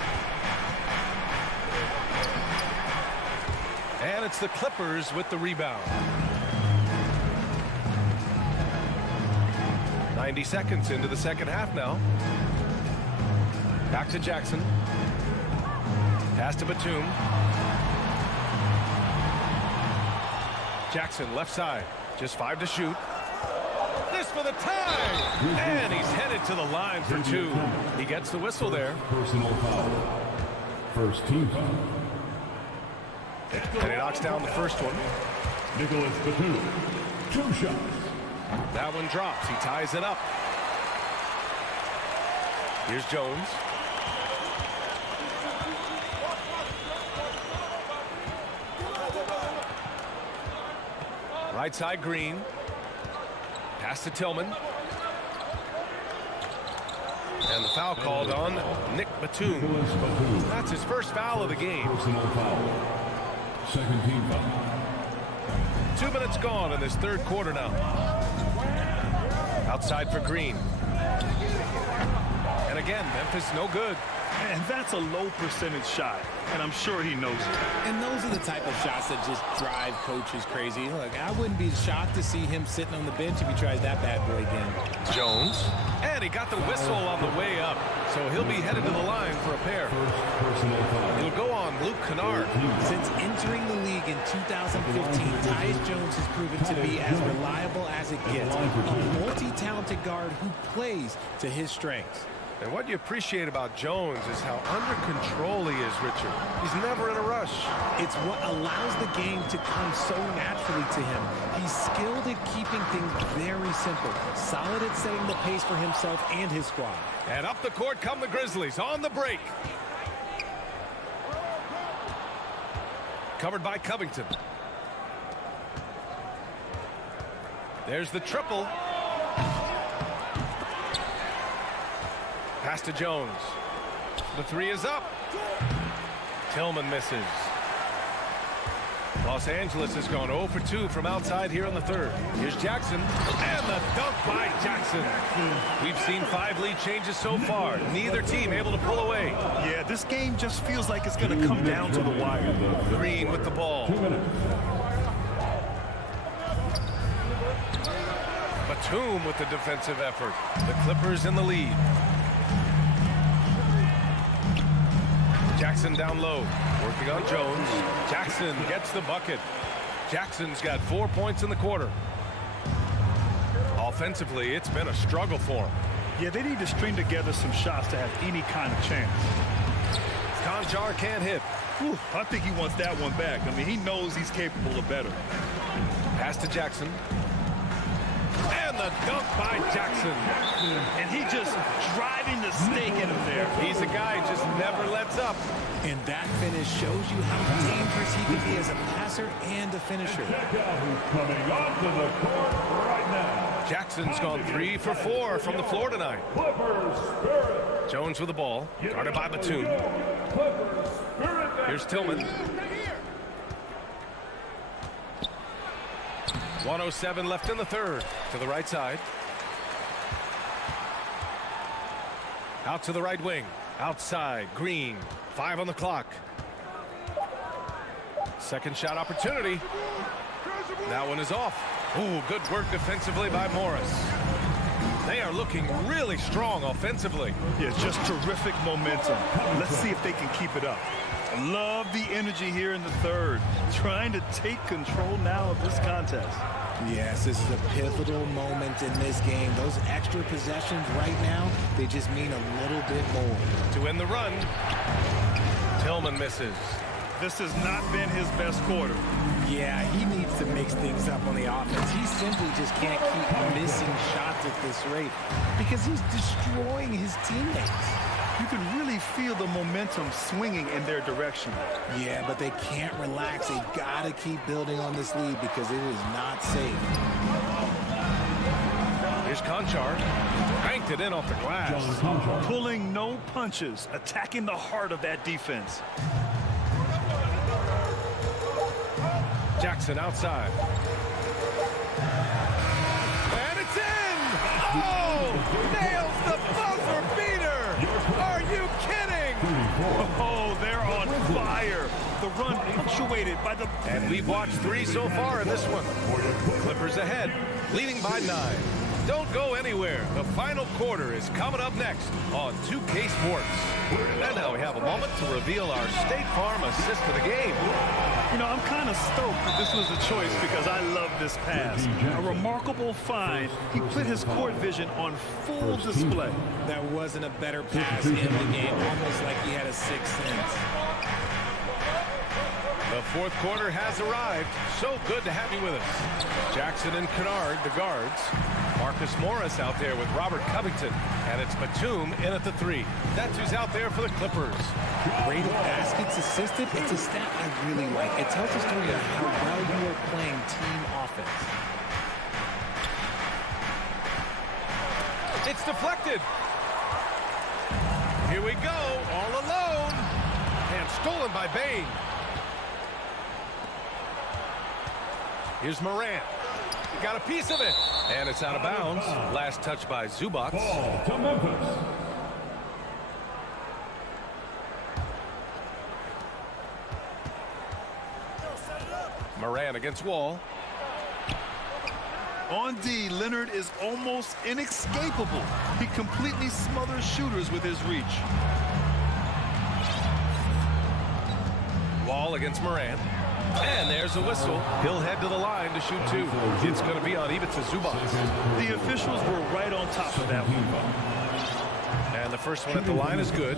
And it's the Clippers with the rebound. 90 seconds into the second half now. Back to Jackson. Pass to Batum. Jackson left side. Just 5 to shoot. This for the tie! And he's headed to the line for 2. He gets the whistle there. Personal foul. First team foul. And he knocks down the first one. Nicholas Batum. 2 shots. That one drops. He ties it up. Here's Jones. Right side, Green. Pass to Tillman. And the foul called on Nick Batum. That's his first foul of the game. Personal foul. Second team foul. 2 minutes gone in this third quarter now. Outside for Green. And again, Memphis no good. And that's a low percentage shot, and I'm sure he knows it. And those are the type of shots that just drive coaches crazy. Look, I wouldn't be shocked to see him sitting on the bench if he tries that bad boy again. Jones. And he got the whistle on the way up. So he'll be headed to the line for a pair. Personal foul. He'll go on Luke Kennard. Since entering the league in 2015, Tyus Jones has proven to be as reliable as it gets. A multi-talented guard who plays to his strengths. And what you appreciate about Jones is how under control he is, Richard. He's never in a rush. It's what allows the game to come so naturally to him. He's skilled at keeping things very simple, solid at setting the pace for himself and his squad. And up the court come the Grizzlies on the break. Covered by Covington. There's the triple. Pass to Jones. The 3 is up. Tillman misses. Los Angeles has gone 0 for 2 from outside here in the third. Here's Jackson. And the dunk by Jackson. We've seen 5 lead changes so far. Neither team able to pull away. Yeah, this game just feels like it's going to come down to the wire. Green with the ball. Batum with the defensive effort. The Clippers in the lead. Jackson down low, working on Jones. Jackson gets the bucket. Jackson's got 4 points in the quarter. Offensively, it's been a struggle for him. Yeah, they need to string together some shots to have any kind of chance. Conjar can't hit. Whew, I think he wants that one back. I mean, he knows he's capable of better. Pass to Jackson. And the dunk by Jackson. And he just driving the stake in him there. He's a guy who just never lets up. And that finish shows you how dangerous he can be as a passer and a finisher. Check out who's coming onto the court right now. Jackson's gone 3 for 4 from the floor tonight. Clippers Spirit. Jones with the ball, guarded by Batum. Clippers Spirit. Here's Tillman. 1:07 left in the third. To the right side. Out to the right wing. Outside, Green. 5 on the clock. Second shot opportunity. That one is off. Ooh, good work defensively by Morris. They are looking really strong offensively. Yeah, just terrific momentum. Let's see if they can keep it up. Love the energy here in the third. Trying to take control now of this contest. Yes, this is a pivotal moment in this game. Those extra possessions right now, they just mean a little bit more. To win the run, Tillman misses. This has not been his best quarter. Yeah, he needs to mix things up on the offense. He simply just can't keep missing shots at this rate because he's destroying his teammates. You can really feel the momentum swinging in their direction. Yeah, but they can't relax. They've got to keep building on this lead because it is not safe. Here's Conchar. Banked it in off the glass. Pulling no punches, attacking the heart of that defense. Jackson outside. And it's in! Oh! Nails the buzzer beater! Are you kidding? Oh, they're on fire. The run punctuated by the... And we've watched 3 so far in this one. Clippers ahead, leading by 9. Don't go anywhere. The final quarter is coming up next on 2K Sports. And now we have a moment to reveal our State Farm assist of the game. You know, I'm kind of stoked that this was a choice because I love this pass. A remarkable find. He put his court vision on full display. There wasn't a better pass in the game, almost like he had a sixth sense. The fourth quarter has arrived. So good to have you with us. Jackson and Kennard, the guards. Marcus Morris out there with Robert Covington. And it's Batum in at the 3. That's who's out there for the Clippers. Rate of baskets assisted, it's a stat I really like. It tells a story of how well you are playing team offense. It's deflected. Here we go, all alone. And stolen by Bain. Here's Morant. He got a piece of it. And it's out of bounds. Last touch by Zubac. Ball to Memphis. Morant against Wall. On D, Leonard is almost inescapable. He completely smothers shooters with his reach. Wall against Morant. And there's a whistle. He'll head to the line to shoot 2. It's going to be on Ivica Zubac. The officials were right on top of that one. And the first one at the line is good.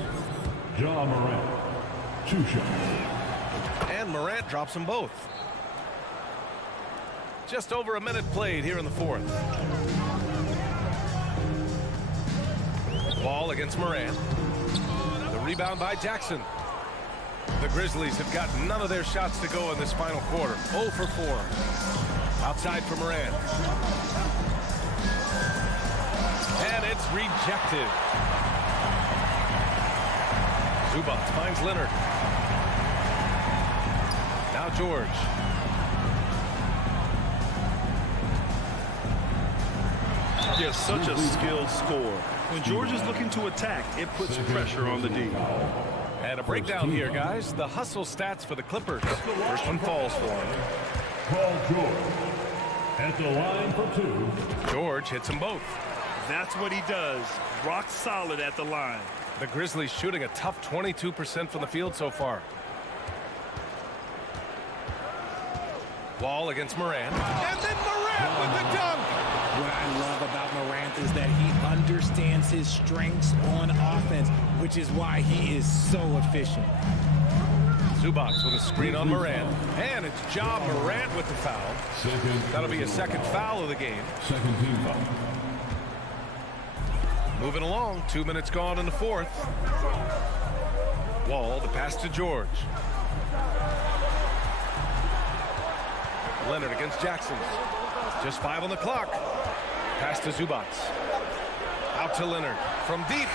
Ja Morant. 2 shots. And Morant drops them both. Just over a minute played here in the fourth. Wall against Morant. The rebound by Jackson. The Grizzlies have got none of their shots to go in this final quarter. 0 for 4. Outside for Morant. And it's rejected. Zubac finds Leonard. Now George. Yes, such a skilled scorer. When George is looking to attack, it puts pressure on the D. And a breakdown here, guys. The hustle stats for the Clippers. First one falls for him. Paul George at the line for 2. George hits them both. That's what he does. Rock solid at the line. The Grizzlies shooting a tough 22% from the field so far. Wall against Morant. And then Morant with the dunk. What I love about Morant is that he understands his strengths on offense, which is why he is so efficient. Zubac with a screen on Morant. And it's Ja Morant with the foul. That'll be a second foul of the game. Second team foul. Moving along, 2 minutes gone in the fourth. Wall, the pass to George. Leonard against Jackson. Just 5 on the clock. Pass to Zubac. Out to Leonard from deep.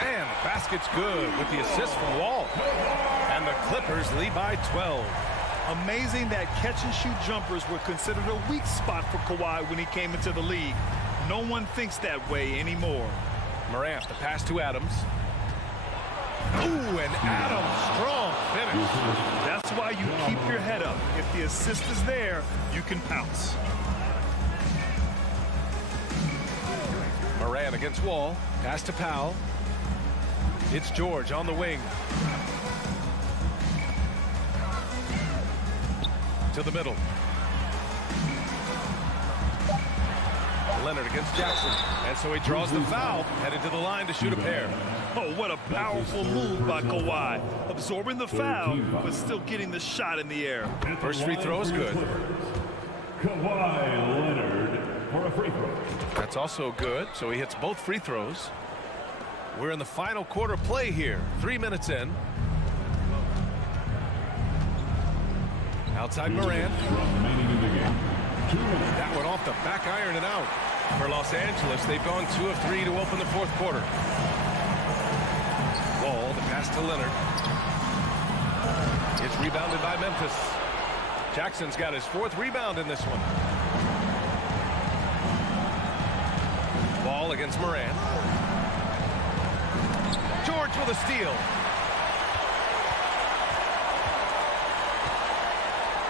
And the basket's good with the assist from Wall. And the Clippers lead by 12. Amazing that catch-and-shoot jumpers were considered a weak spot for Kawhi when he came into the league. No one thinks that way anymore. Morant, the pass to Adams. Ooh, and Adams, strong finish. That's why you keep your head up. If the assist is there, you can pounce. Morant against Wall. Pass to Powell. It's George on the wing. To the middle. Leonard against Jackson. And so he draws the foul. Headed to the line to shoot a pair. Oh, what a powerful move by Kawhi. Absorbing the foul, but still getting the shot in the air. First free throw is good. Kawhi Leonard for a free throw. That's also good, so he hits both free throws. We're in the final quarter play here. 3 minutes in. Outside Morant. That one off the back iron and out. For Los Angeles, they've gone 2 of 3 to open the fourth quarter. Wall, the pass to Leonard. It's rebounded by Memphis. Jackson's got his 4th rebound in this one. Wall against Morant. George with a steal.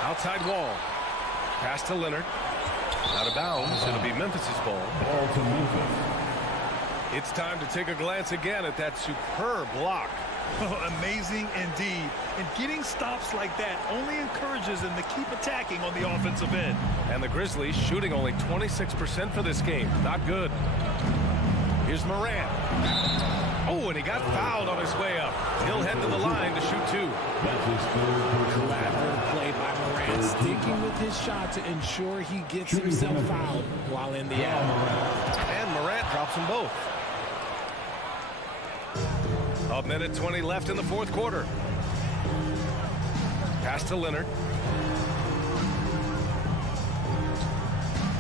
Outside Wall. Pass to Leonard. Out of bounds. It'll be Memphis's ball. Ball to Memphis. It's time to take a glance again at that superb block. Oh, amazing indeed. And getting stops like that only encourages them to keep attacking on the offensive end. And the Grizzlies shooting only 26% for this game. Not good. Here's Morant. Oh, and he got fouled on his way up. He'll head to the line to shoot two. That's his third personal Clever foul. play by Morant, sticking with his shot to ensure he gets himself fouled while in the act. And Morant drops them both. A minute 20 left in the fourth quarter. Pass to Leonard.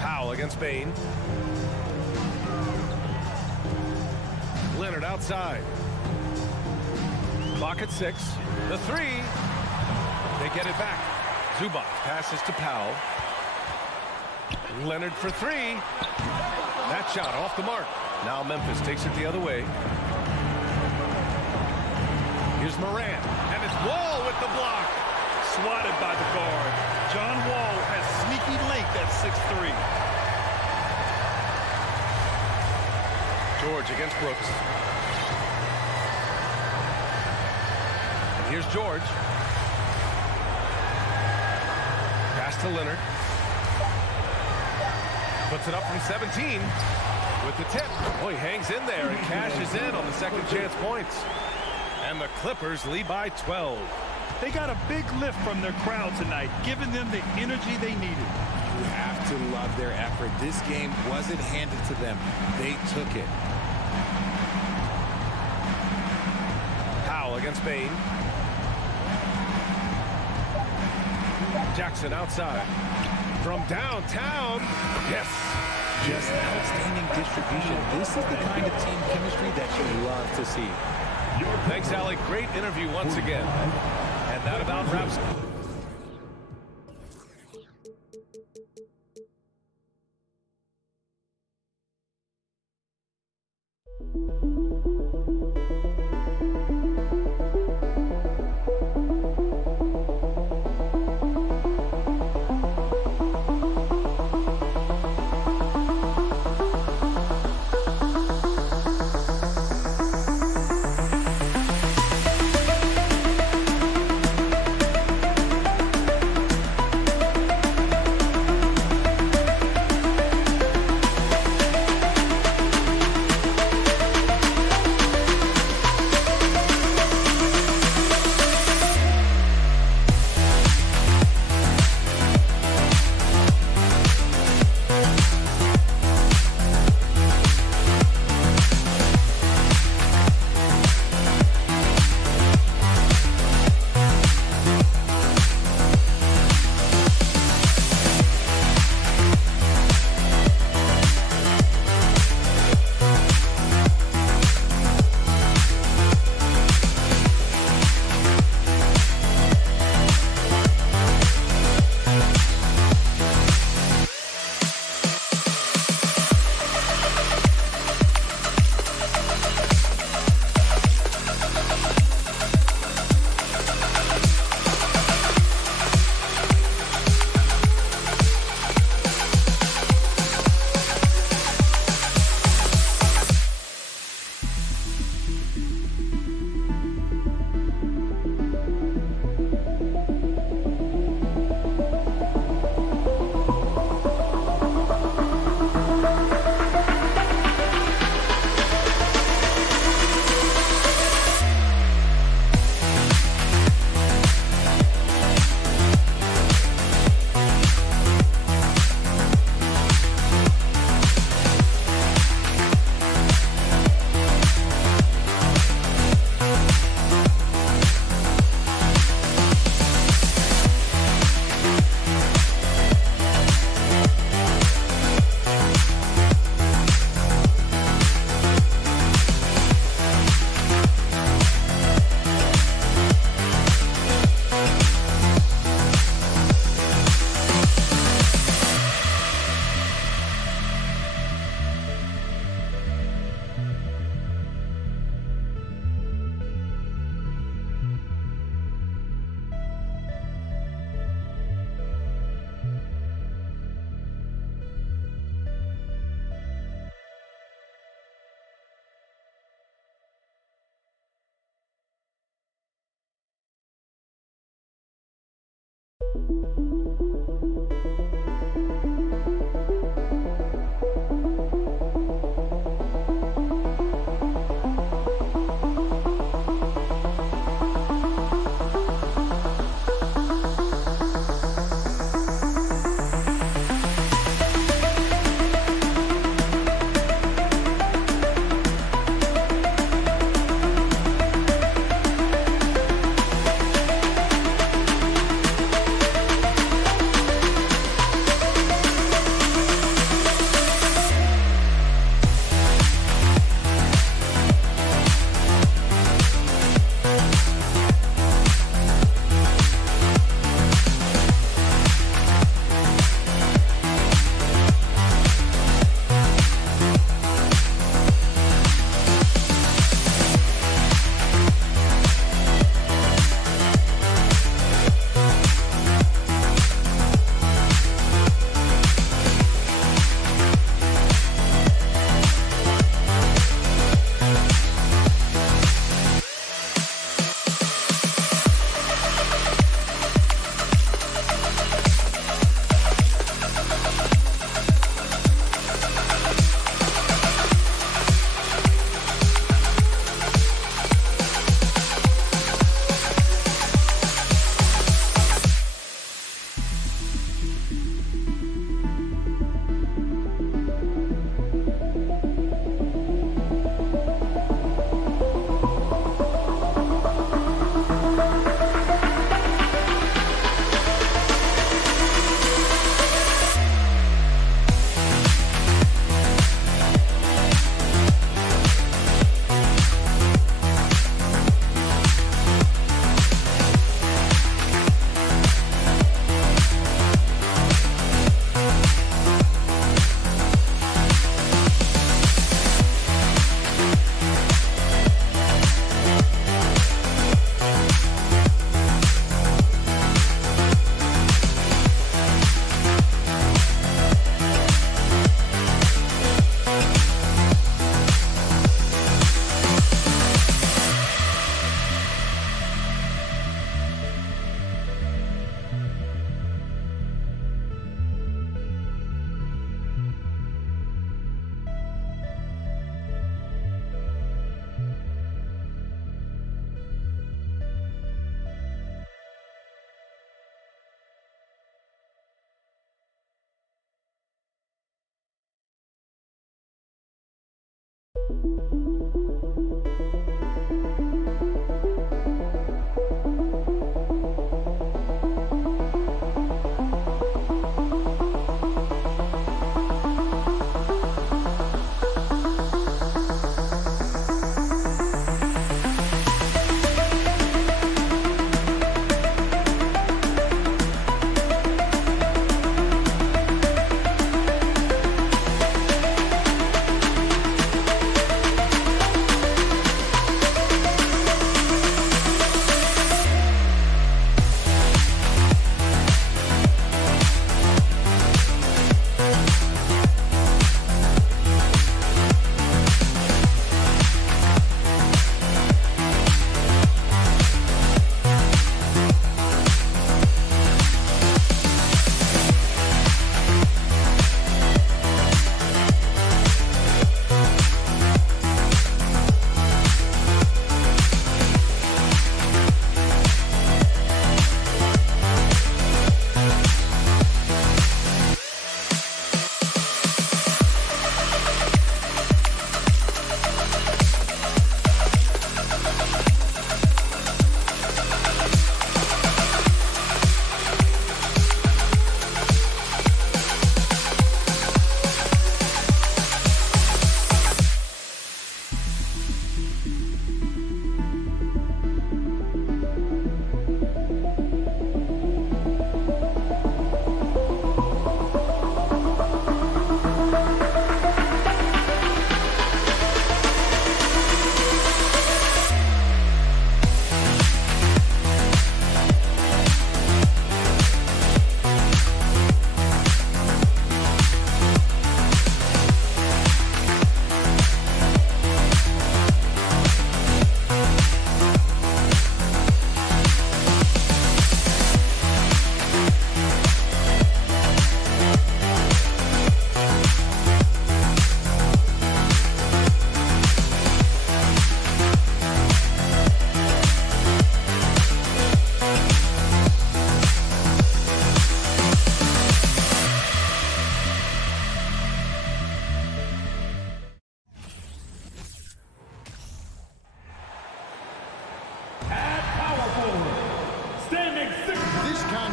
Powell against Bain. Leonard outside. Clock at 6. The three. They get it back. Zubac passes to Powell. Leonard for three. That shot off the mark. Now Memphis takes it the other way. Here's Morant, and it's Wall with the block. Swatted by the guard. John Wall has sneaky length at 6'3". George against Brooks. And here's George. Pass to Leonard. Puts it up from 17 with the tip. Oh, he hangs in there and cashes in on the second chance points. And the Clippers lead by 12. They got a big lift from their crowd tonight, giving them the energy they needed. You have to love their effort. This game wasn't handed to them. They took it. Powell against Bain. Jackson outside. From downtown. Yes. Just outstanding distribution. This is the kind of team chemistry that you love to see. Thanks, Allie. Great interview once again. And that about wraps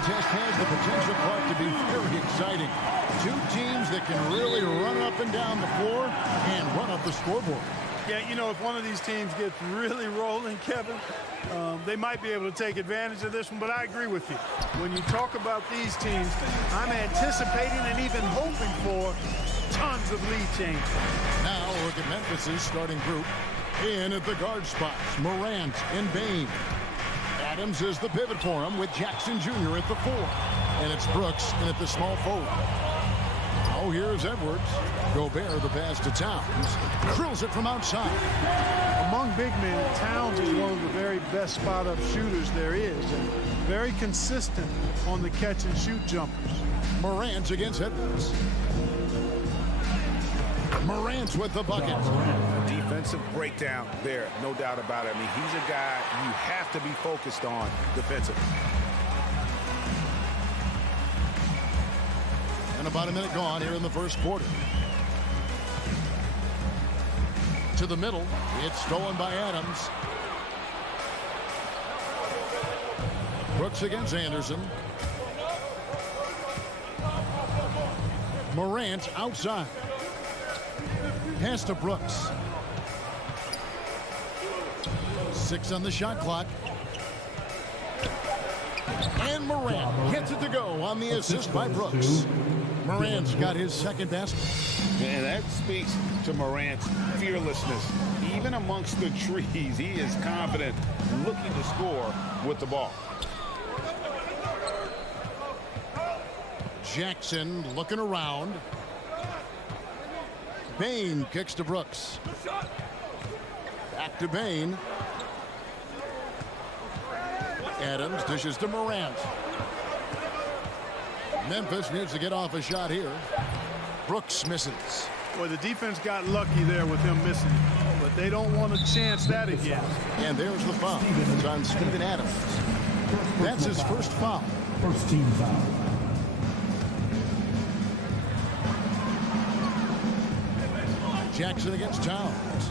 contest has the potential for it to be very exciting. Two teams that can really run up and down the floor and run up the scoreboard. Yeah, you know, if one of these teams gets really rolling, Kevin, they might be able to take advantage of this one, but I agree with you. When you talk about these teams, I'm anticipating and even hoping for tons of lead change. Now look at Memphis's starting group. In at the guard spots, Morant and Bain. Adams is the pivot for him with Jackson Jr. at the 4. And it's Brooks in at the small forward. Oh, here's Edwards. Gobert, the pass to Towns. Drills it from outside. Among big men, Towns is one of the very best spot-up shooters there is, and very consistent on the catch-and-shoot jumpers. Morant against Edwards. Morant with the bucket. Defensive breakdown there, no doubt about it. I mean, he's a guy you have to be focused on defensively. And about a minute gone here in the first quarter. To the middle. It's stolen by Adams. Brooks against Anderson. Morant outside. Pass to Brooks. 6 on the shot clock. And Morant gets it to go on the assist by Brooks. Morant's got his second basket. And that speaks to Morant's fearlessness. Even amongst the trees, he is confident, looking to score with the ball. Jackson looking around. Bain kicks to Brooks. Back to Bain. Adams dishes to Morant. Memphis needs to get off a shot here. Brooks misses. Well, the defense got lucky there with him missing, but they don't want to chance that again. And there's the foul. It's on Steven Adams. That's his first foul. First team foul. Jackson against Towns.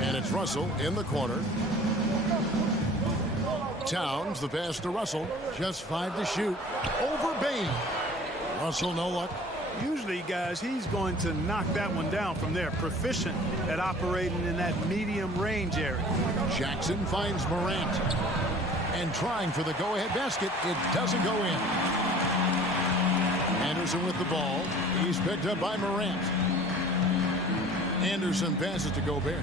And it's Russell in the corner. Towns, the pass to Russell. Just 5 to shoot. Over Bain. Russell, no luck. Usually, guys, he's going to knock that one down from there. Proficient at operating in that medium range area. Jackson finds Morant. And trying for the go-ahead basket. It doesn't go in. Anderson with the ball. He's picked up by Morant. Anderson passes to Gobert.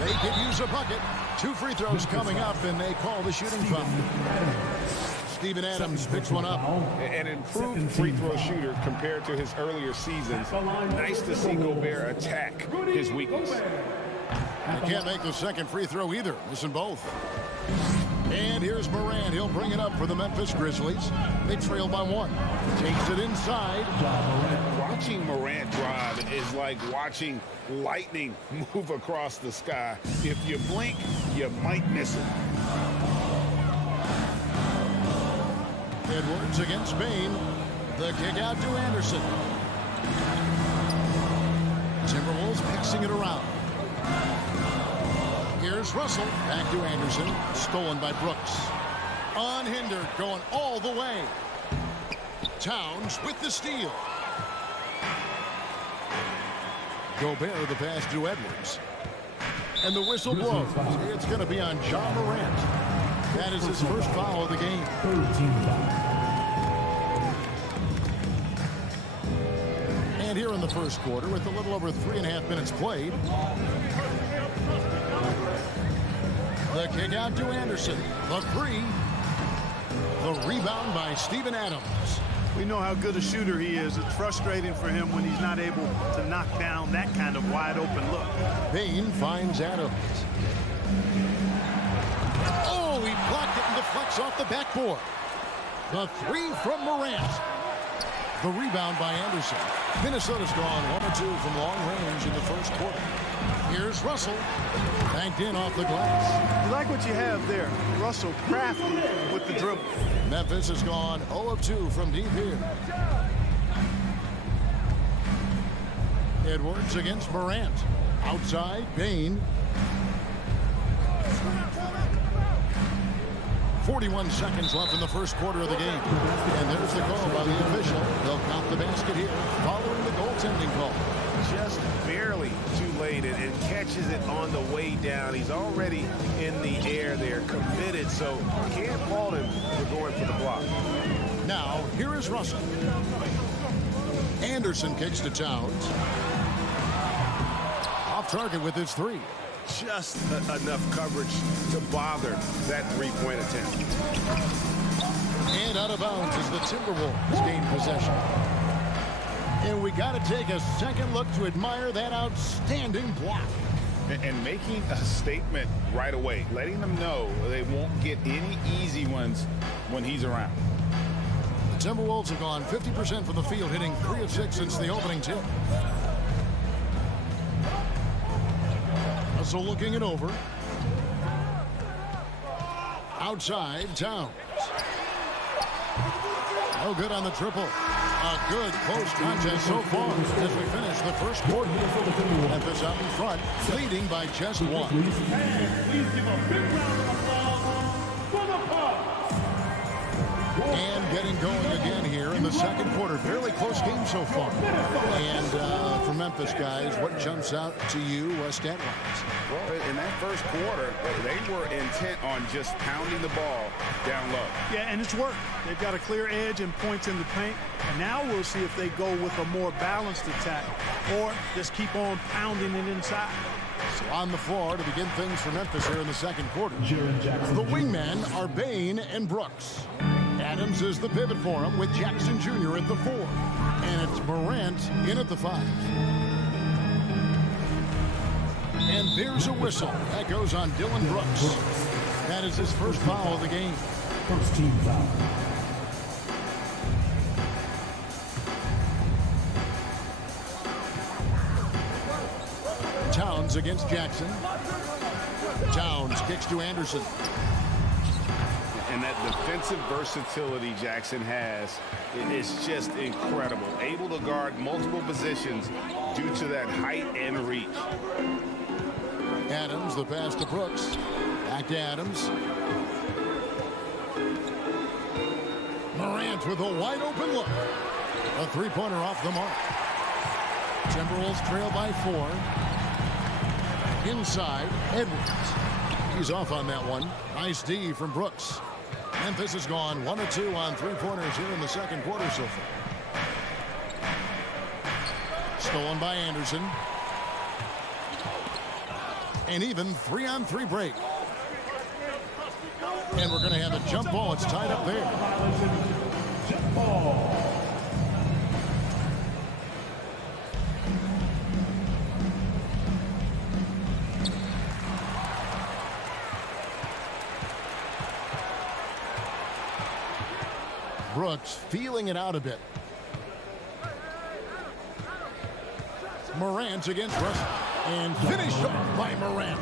They could use a bucket. 2 free throws coming up, and they call the shooting foul. Steven Adams picks one up. An improved free throw shooter compared to his earlier seasons. Nice to see Gobert attack his weakness. They can't make the second free throw either. Missing both. And here's Morant. He'll bring it up for the Memphis Grizzlies. They trail by 1. Takes it inside. Watching Morant drive is like watching lightning move across the sky. If you blink, you might miss it. Edwards against Bain. The kick out to Anderson. Timberwolves passing it around. Here's Russell. Back to Anderson. Stolen by Brooks. Unhindered. Going all the way. Towns with the steal. Gobert the pass to Edwards. And the whistle blows. It's going to be on Ja Morant. That is his first foul of the game. And here in the first quarter, with a little over 3.5 minutes played, the kick out to Anderson. The 3. The rebound by Steven Adams. We know how good a shooter he is. It's frustrating for him when he's not able to knock down that kind of wide open look. Bain finds Adams. Oh, he blocked it and deflects off the backboard. The 3 from Morant. The rebound by Anderson. Minnesota's gone 1 or 2 from long range in the first quarter. Here's Russell. Banked in off the glass. You like what you have there. Russell crafty with the dribble. Memphis has gone 0 of 2 from deep here. Edwards against Morant. Outside, Bain. 41 seconds left in the first quarter of the game. And there's the call by the official. They'll count the basket here following the goaltending call. Just barely too late and catches it on the way down. He's already in the air there, committed, so can't fault him for going for the block. Now, here is Russell. Anderson kicks to Towns. Off target with his 3. Just enough coverage to bother that 3-point attempt. And out of bounds as the Timberwolves gain possession. And we got to take a second look to admire that outstanding block. And making a statement right away, letting them know they won't get any easy ones when he's around. The Timberwolves have gone 50% from the field, hitting 3 of 6 since the opening tip. Russell looking it over. Outside, Towns. No good on the triple. A good close contest so far as we finish the first quarter. Memphis out in front, leading by just 1. And please give a big round of applause for the Bucks. And getting going again here in the second quarter. Fairly close game so far. And for Memphis, guys, what jumps out to you stat-wise? Well, in that first quarter, they were intent on just pounding the ball down low. Yeah, and it's worked. They've got a clear edge and points in the paint. And now we'll see if they go with a more balanced attack or just keep on pounding it inside. So on the floor to begin things for Memphis here in the second quarter. The wingmen are Bain and Brooks. Adams is the pivot for him with Jackson Jr. at the 4. And it's Morant in at the 5. And there's a whistle. That goes on Dylan Brooks. That is his first foul of the game. First team foul. Towns against Jackson. Towns kicks to Anderson. And that defensive versatility Jackson has is just incredible. Able to guard multiple positions due to that height and reach. Adams, the pass to Brooks. Back to Adams. Morant with a wide open look. A three-pointer off the mark. Timberwolves trail by 4. Inside, Edwards. He's off on that one. Nice D from Brooks. Memphis has gone 1 of 2 on three-pointers here in the second quarter so far. Stolen by Anderson. An even 3-on-3 break. And we're going to have a jump ball. It's tied up there. Jump ball. Brooks feeling it out a bit. Morant against Russell. And finished off by Morant.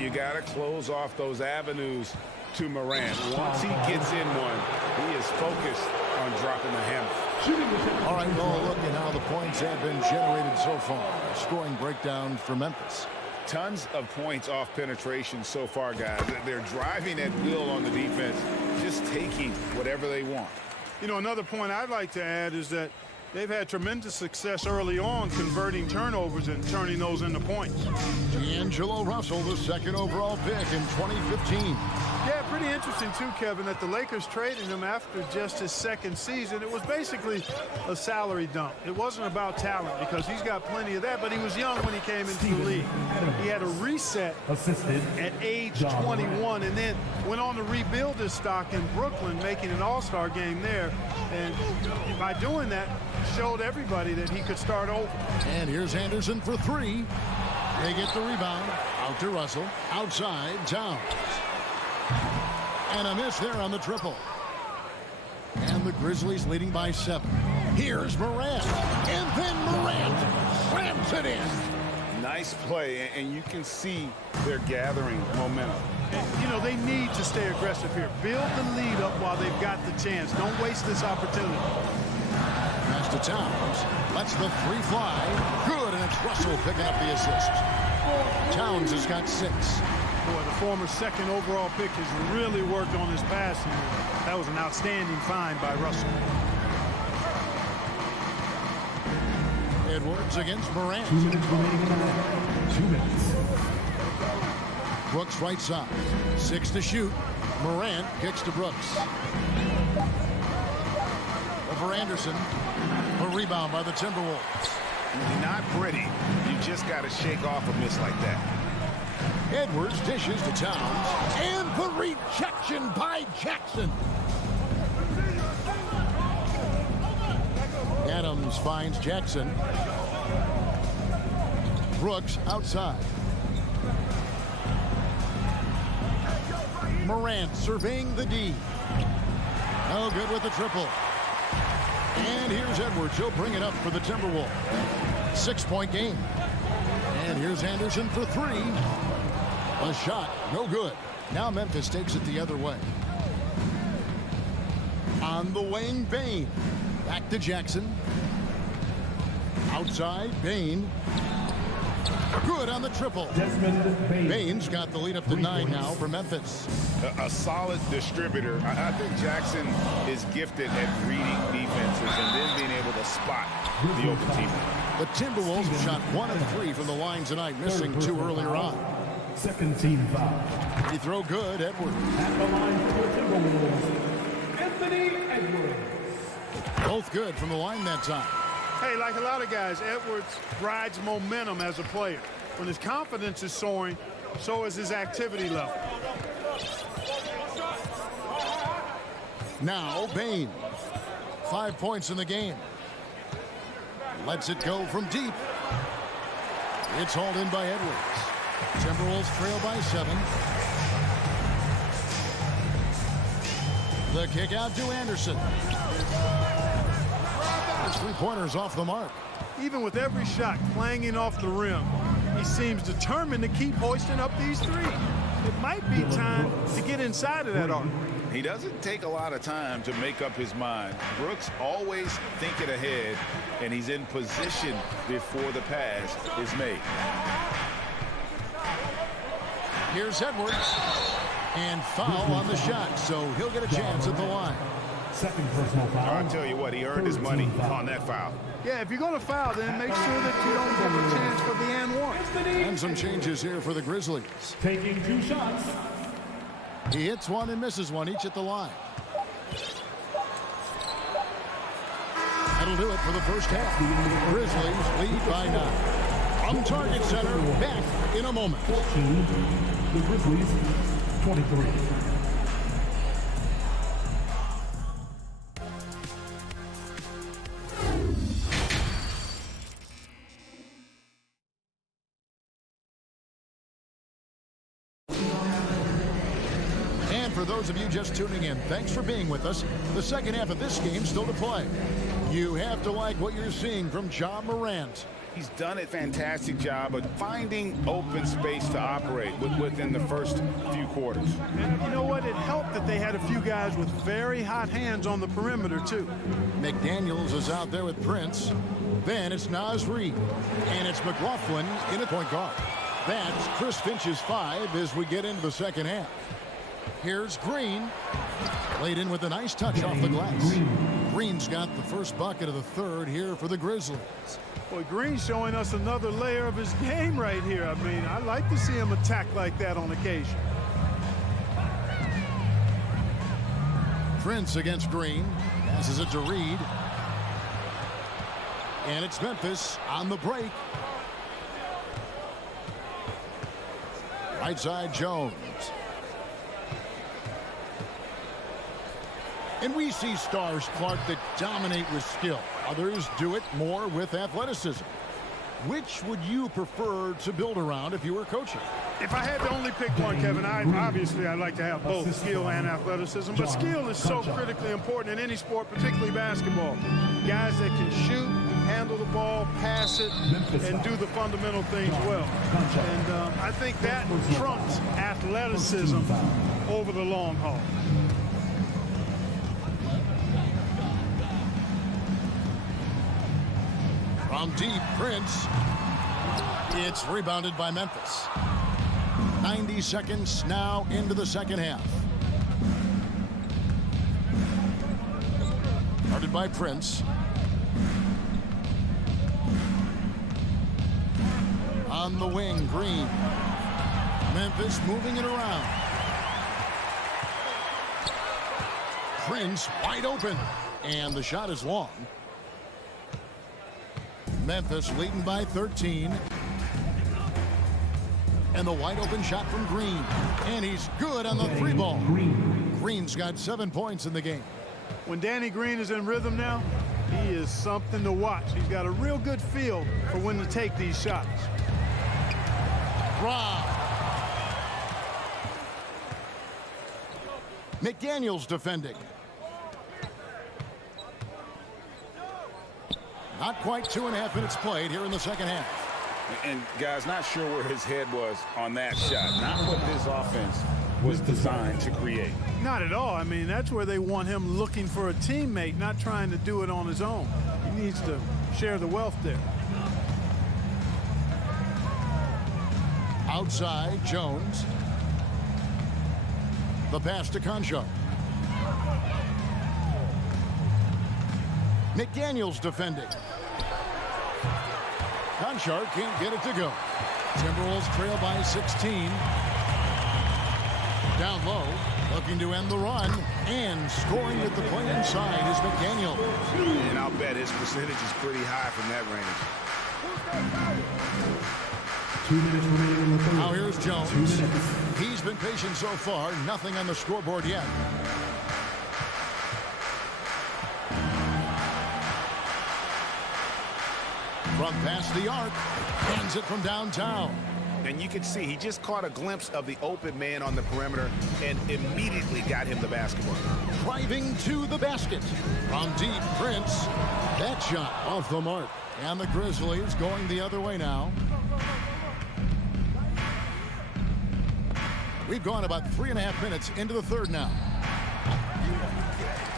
You got to close off those avenues to Morant. Once he gets in one, he is focused on dropping the hammer. All right, well, look at how the points have been generated so far. Scoring breakdown for Memphis. Tons of points off penetration so far, guys. They're driving at will on the defense, just taking whatever they want. You know, another point I'd like to add is that they've had tremendous success early on converting turnovers and turning those into points. D'Angelo Russell, the second overall pick in 2015. Yeah, pretty interesting, too, Kevin, that the Lakers traded him after just his second season. It was basically a salary dump. It wasn't about talent because he's got plenty of that, but he was young when he came into the league. He had a reset at age 21 and then went on to rebuild his stock in Brooklyn, making an all-star game there. And by doing that, showed everybody that he could start over. And here's Anderson for 3. They get the rebound. Out to Russell. Outside, Towns. And a miss there on the triple. And the Grizzlies leading by 7. Here's Morant. And then Morant slams it in. Nice play, and you can see they're gathering momentum. And, you know, they need to stay aggressive here. Build the lead up while they've got the chance. Don't waste this opportunity. Pass to Towns. Lets the 3 fly. Good, and it's Russell picking up the assist. Towns has got 6. Boy, the former second overall pick has really worked on his passing. That was an outstanding find by Russell. Edwards against Morant. 2 minutes remaining in the half. 2 minutes. Brooks right side. 6 to shoot. Morant kicks to Brooks. Over Anderson. A rebound by the Timberwolves. Not pretty. You just got to shake off a miss like that. Edwards dishes to Towns. And the rejection by Jackson. Adams finds Jackson. Brooks outside. Morant surveying the D. Oh, good with the triple. And here's Edwards. He'll bring it up for the Timberwolves. 6-point game. And here's Anderson for 3. A shot, no good. Now Memphis takes it the other way. On the wing, Bain. Back to Jackson. Outside, Bain. Good on the triple. Bain's got the lead up to 9 now for Memphis. A solid distributor. I think Jackson is gifted at reading defenses and then being able to spot the open team. The Timberwolves have shot 1 of 3 from the line tonight, missing 2 earlier on. Second team foul. Free throw good, Edwards. At the line for the Timberwolves, Anthony Edwards. Both good from the line that time. Hey, like a lot of guys, Edwards rides momentum as a player. When his confidence is soaring, so is his activity level. Now, Bain. 5 points in the game. Lets it go from deep. It's hauled in by Edwards. Timberwolves trail by 7. The kick out to Anderson. His 3-pointers off the mark. Even with every shot clanging off the rim, he seems determined to keep hoisting up these 3s. It might be time to get inside of that arc. He doesn't take a lot of time to make up his mind. Brooks always thinking ahead, and he's in position before the pass is made. Here's Edwards. And foul on the shot, so he'll get a chance at the line. Second personal foul. I'll tell you what, he earned his money on that foul. Yeah, if you're going to foul, then make sure that you don't give a chance for the and one. And some changes here for the Grizzlies. Taking 2 shots. He hits one and misses one, each at the line. That'll do it for the first half. Grizzlies lead by 9. From Target Center, back in a moment. 14, the Grizzlies, 23. And for those of you just tuning in, thanks for being with us. The second half of this game still to play. You have to like what you're seeing from Ja Morant. He's done a fantastic job of finding open space to operate within the first few quarters. And you know what? It helped that they had a few guys with very hot hands on the perimeter, too. McDaniels is out there with Prince. Then it's Naz Reid. And it's McLaughlin in at point guard. That's Chris Finch's 5 as we get into the second half. Here's Green. Laid in with a nice touch off the glass. Green's got the first bucket of the third here for the Grizzlies. Boy, Green's showing us another layer of his game right here. I mean, I like to see him attack like that on occasion. Prince against Green. Passes it to Reed. And it's Memphis on the break. Right side, Jones. And we see stars, Clark, that dominate with skill. Others do it more with athleticism. Which would you prefer to build around if you were coaching? If I had to only pick one, Kevin, obviously I'd like to have both skill and athleticism. But skill is so critically important in any sport, particularly basketball. Guys that can shoot, handle the ball, pass it, and do the fundamental things well. And I think that trumps athleticism over the long haul. From deep, Prince. It's rebounded by Memphis. 90 seconds now into the second half. Guarded by Prince. On the wing, Green. Memphis moving it around. Prince wide open. And the shot is long. Memphis leading by 13. And the wide open shot from Green. And he's good on the 3 ball. Green's got 7 points in the game. When Danny Green is in rhythm now, he is something to watch. He's got a real good feel for when to take these shots. Rob. McDaniels defending. Not quite 2.5 minutes played here in the second half. And guys, not sure where his head was on that shot. Not what his offense was designed to create. Not at all. I mean, that's where they want him looking for a teammate, not trying to do it on his own. He needs to share the wealth there. Outside, Jones. The pass to Concho. McDaniels defending. Conchar can't get it to go. Timberwolves trail by 16. Down low, looking to end the run, and scoring at the play inside is McDaniels. And I'll bet his percentage is pretty high from that range. 2 minutes remaining in the third. Now here's Jones. 2 minutes. He's been patient so far. Nothing on the scoreboard yet. From past the arc, hands it from downtown. And you can see he just caught a glimpse of the open man on the perimeter and immediately got him the basketball. Driving to the basket. From deep, Prince. That shot off the mark. And the Grizzlies going the other way now. We've gone about 3.5 minutes into the third now.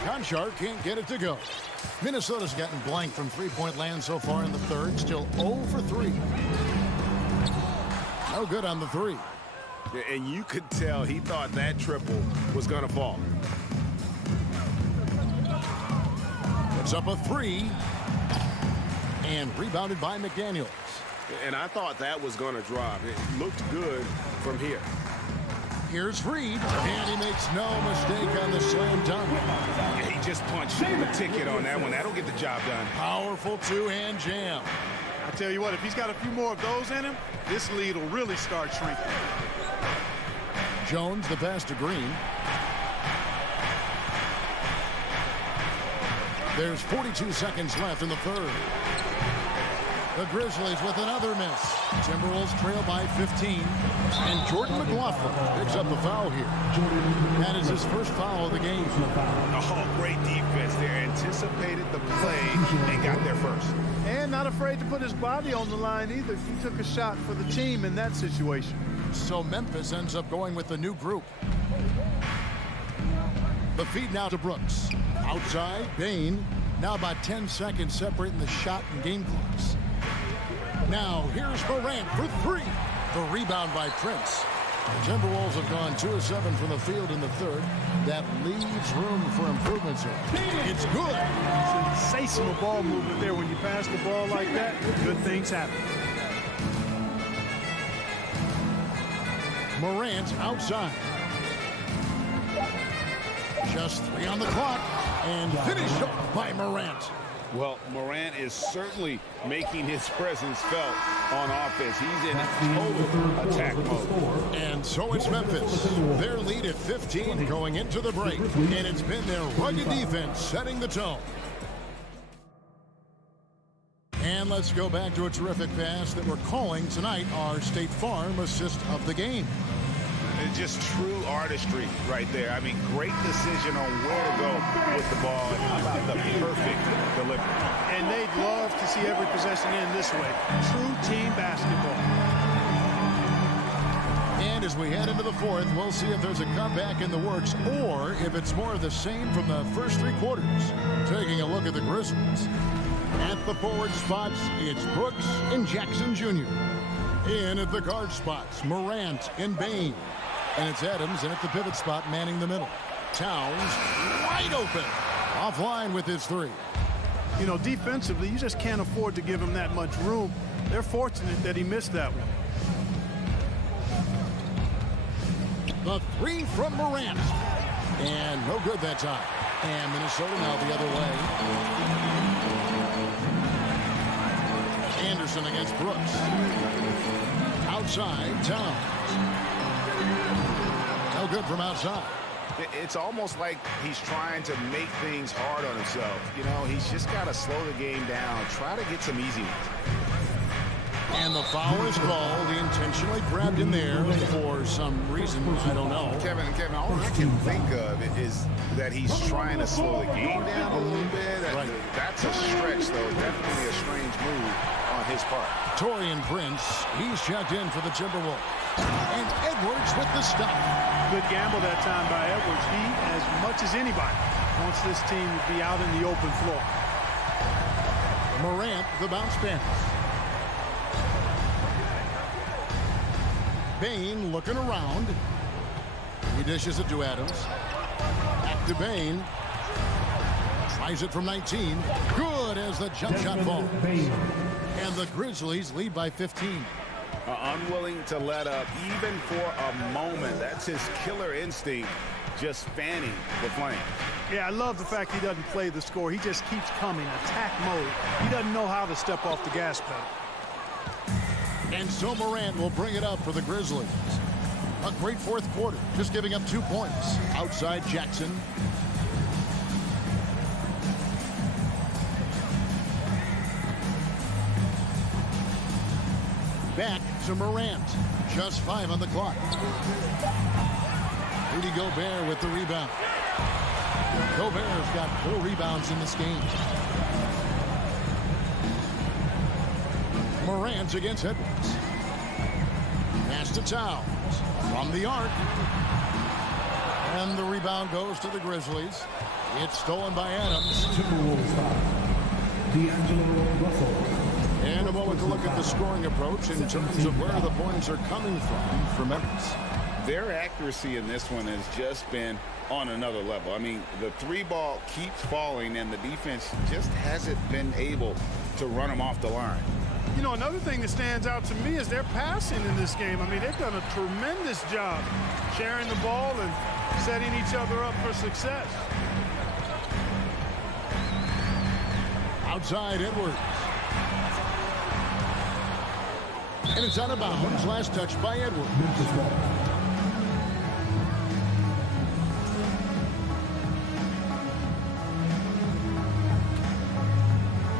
Conchar can't get it to go. Minnesota's gotten blank from three-point land so far in the third. Still 0 for 3. No good on the three. And you could tell he thought that triple was going to fall. It's up a 3. And rebounded by McDaniels. And I thought that was going to drop. It looked good from here. Here's Reed, and he makes no mistake on the slam dunk. Yeah, he just punched the ticket on that one. That'll get the job done. Powerful two-hand jam. I tell you what, if he's got a few more of those in him, this lead will really start shrinking. Jones, the pass to Green. There's 42 seconds left in the third. The Grizzlies with another miss. Timberwolves trail by 15. And Jordan McLaughlin picks up the foul here. That is his first foul of the game. Oh, great defense there. Anticipated the play and got there first. And not afraid to put his body on the line either. He took a shot for the team in that situation. So Memphis ends up going with the new group. The feed now to Brooks. Outside, Bain. Now about 10 seconds separating the shot and game clocks. Now here's Morant for 3. The rebound by Prince. The Timberwolves have gone 2 of 7 from the field in the third. That leaves room for improvements here. It's good. Sensational ball movement there. When you pass the ball like that, good things happen. Morant outside. Just 3 on the clock. And finished off by Morant. Well, Morant is certainly making his presence felt on offense. He's in total attack mode. And so it's Memphis. Their lead at 15 going into the break. And it's been their rugged defense setting the tone. And let's go back to a terrific pass that we're calling tonight our State Farm assist of the game. It's just true artistry right there. I mean, great decision on where to go with the ball. And how about the perfect delivery? And they'd love to see every possession end this way. True team basketball. And as we head into the fourth, we'll see if there's a comeback in the works or if it's more of the same from the first 3 quarters. Taking a look at the Grizzlies. At the forward spots, it's Brooks and Jackson Jr. In at the guard spots, Morant and Bain. And it's Adams in at the pivot spot, manning the middle. Towns wide open. Offline with his 3. You know, defensively, you just can't afford to give him that much room. They're fortunate that he missed that one. The 3 from Morant. And no good that time. And Minnesota now the other way. Anderson against Brooks. Outside, Towns. No good from outside. It's almost like he's trying to make things hard on himself. You know, he's just got to slow the game down, try to get some easy ones. And the foul is called. He intentionally grabbed him there for some reason. I don't know. Kevin, all I can think of is that he's trying to slow the game down a little bit. That's a stretch, though. Definitely a strange move on his part. Taurean Prince, he's checked in for the Timberwolves. And Edwards with the stop. Good gamble that time by Edwards. He, as much as anybody, wants this team to be out in the open floor. Morant, the bounce pass. Bain looking around. He dishes it to Adams. Back to Bain. Tries it from 19. Good as the jump shot falls. And the Grizzlies lead by 15. Unwilling to let up even for a moment. That's his killer instinct, just fanning the flame. Yeah, I love the fact he doesn't play the score. He just keeps coming, attack mode. He doesn't know how to step off the gas pedal. And so Morant will bring it up for the Grizzlies. A great fourth quarter, just giving up 2 points. Outside Jackson. Back to Morant. Just 5 on the clock. Rudy Gobert with the rebound. Gobert's got 4 rebounds in this game. Morant against Edwards. Pass to Towns. From the arc. And the rebound goes to the Grizzlies. It's stolen by Adams. And a moment to look at the scoring approach in terms of where the points are coming from for Memphis. Their accuracy in this one has just been on another level. I mean, the three ball keeps falling, and the defense just hasn't been able to run them off the line. You know, another thing that stands out to me is their passing in this game. I mean, they've done a tremendous job sharing the ball and setting each other up for success. Outside Edwards. And it's out of bounds. Last touch by Edwards.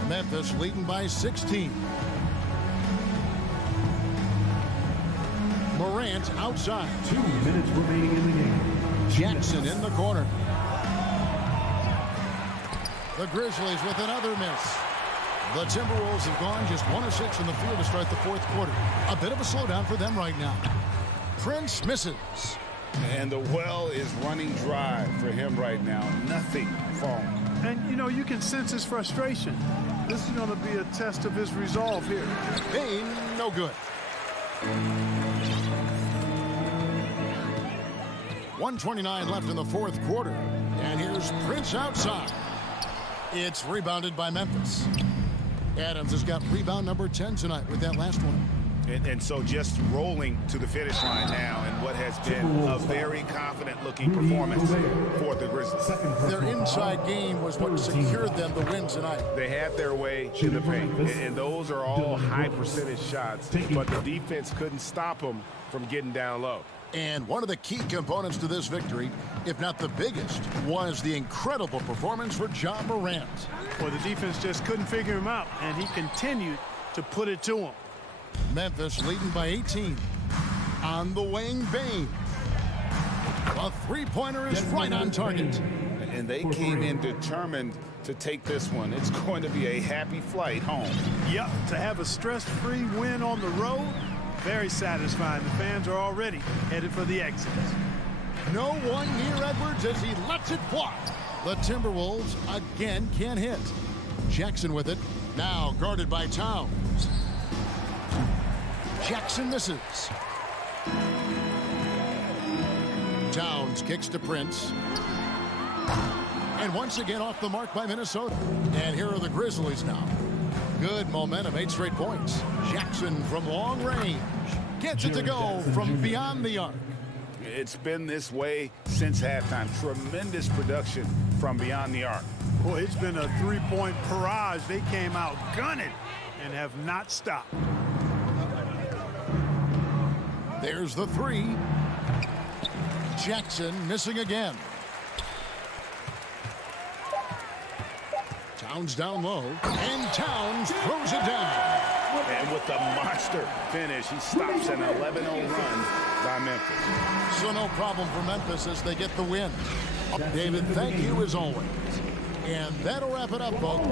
Memphis leading by 16. Morant outside. 2 minutes remaining in the game. Jackson in the corner. The Grizzlies with another miss. The Timberwolves have gone just 1 of 6 in the field to start the fourth quarter. A bit of a slowdown for them right now. Prince misses. And the well is running dry for him right now. Nothing falling. And, you know, you can sense his frustration. This is going to be a test of his resolve here. Bain, no good. 1:29 left in the fourth quarter. And here's Prince outside. It's rebounded by Memphis. Adams has got rebound number 10 tonight with that last one. And so just rolling to the finish line now in what has been a very confident-looking performance for the Grizzlies. Their inside game was what secured them the win tonight. They had their way to the paint, and those are all high-percentage shots, but the defense couldn't stop them from getting down low. And one of the key components to this victory, if not the biggest, was the incredible performance for John Morant. Well, the defense just couldn't figure him out, and he continued to put it to him. Memphis leading by 18. On the wing, Bain. A three-pointer is right on target. And they came in determined to take this one. It's going to be a happy flight home. Yep, to have a stress-free win on the road, very satisfying. The fans are already headed for the exits. No one near Edwards as he lets it fly. The Timberwolves again can't hit. Jackson with it. Now guarded by Towns. Jackson misses. Towns kicks to Prince. And once again off the mark by Minnesota. And here are the Grizzlies now. Good momentum, 8 straight points. Jackson from long range. Gets it to go from beyond the arc. It's been this way since halftime. Tremendous production from beyond the arc. Boy, it's been a three-point barrage. They came out gunning and have not stopped. There's the three. Jackson missing again. Towns down low, and Towns throws it down. And with the monster finish, he stops an 11-0 run by Memphis. So no problem for Memphis as they get the win. David, thank you as always. And that'll wrap it up, folks.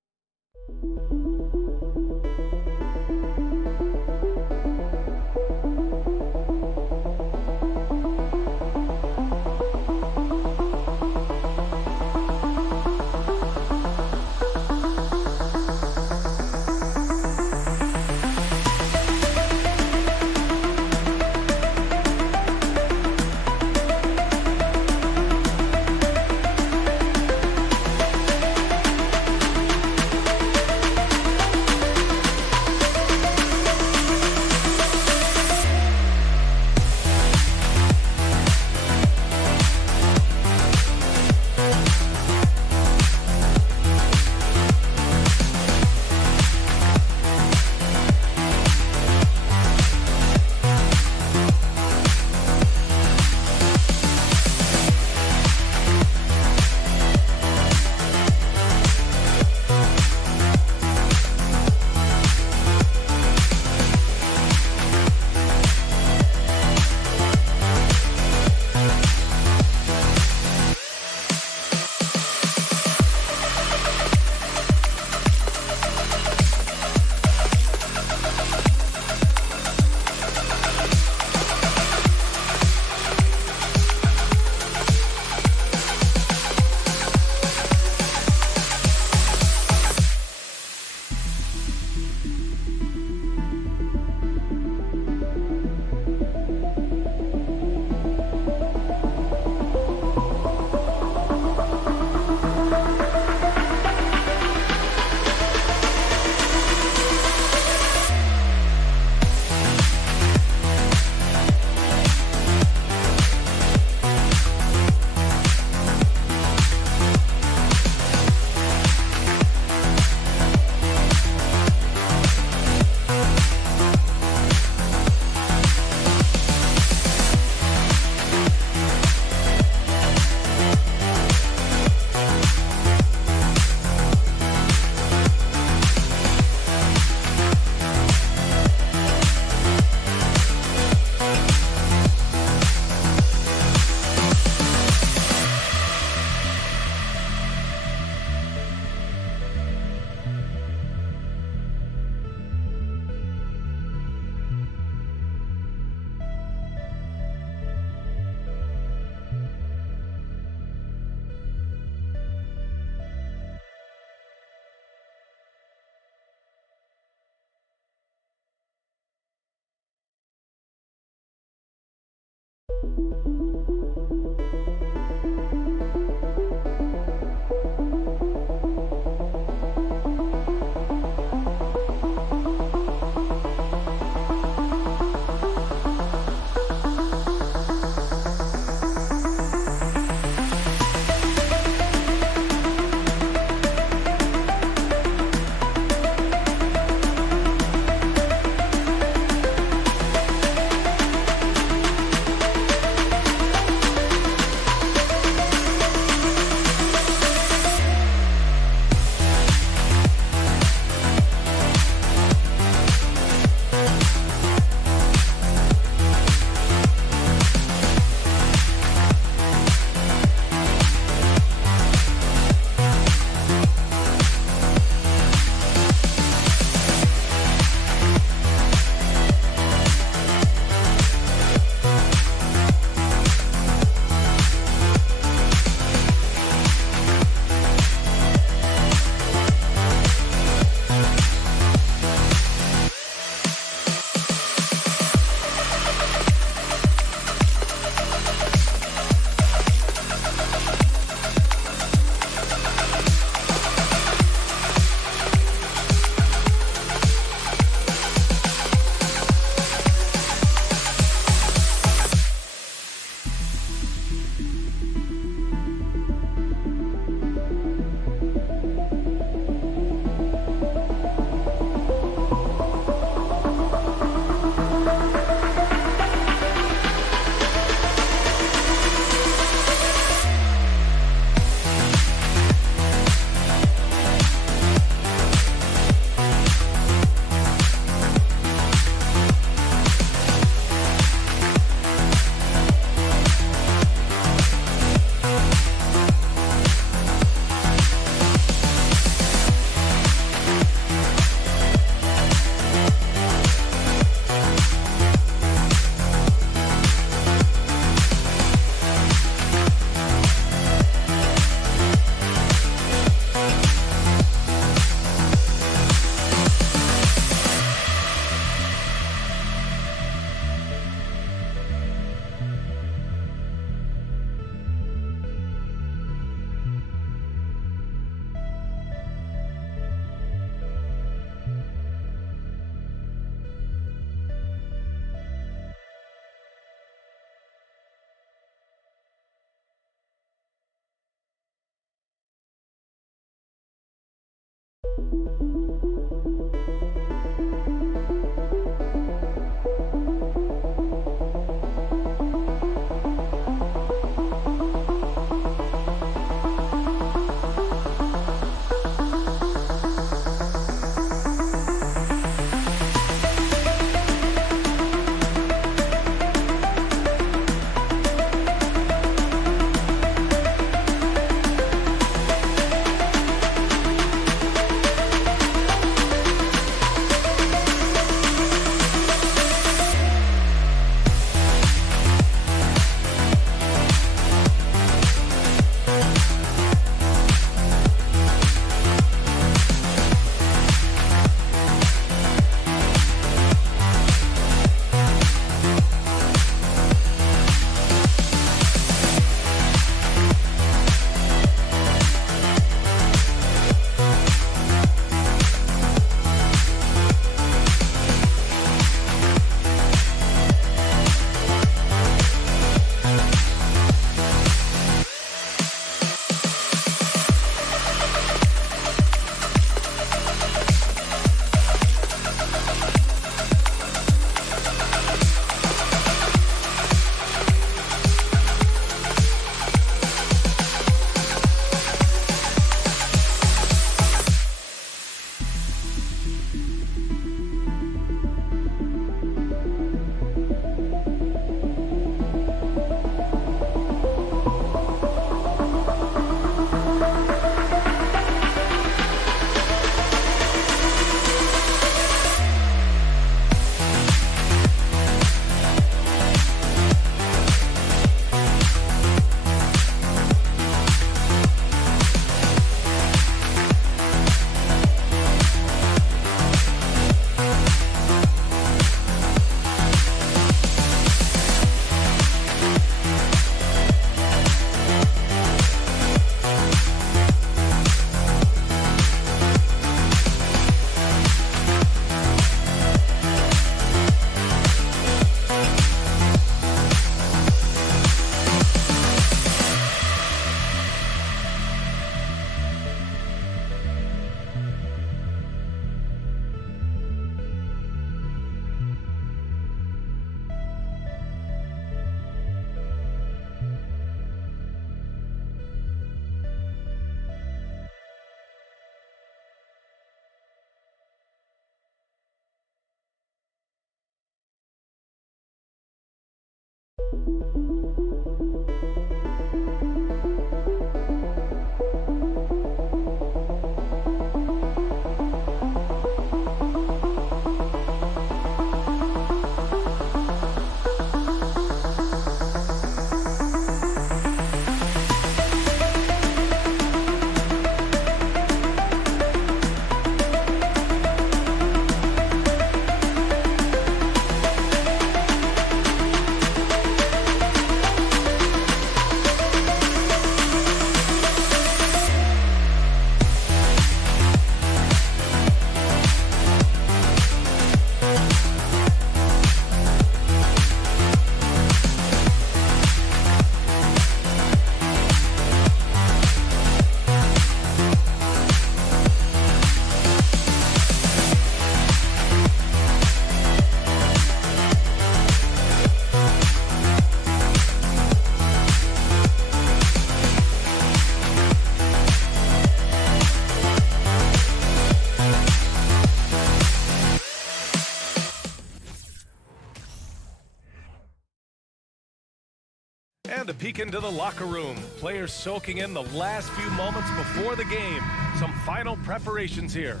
Time to peek into the locker room. Players soaking in the last few moments before the game. Some final preparations here.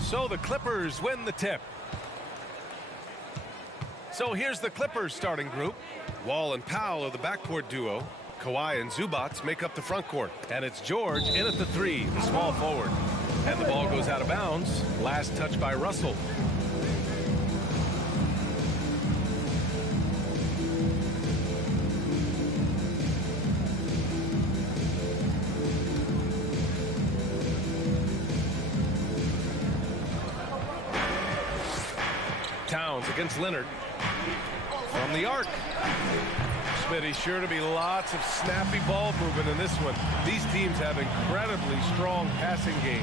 So the Clippers win the tip. So here's the Clippers starting group. Wall and Powell are the backcourt duo. Kawhi and Zubac make up the front court. And it's George in at the 3, the small forward. And the ball goes out of bounds. Last touch by Russell. Towns against Leonard. From the arc. Smitty's sure to be lots of snappy ball movement in this one. These teams have incredibly strong passing games.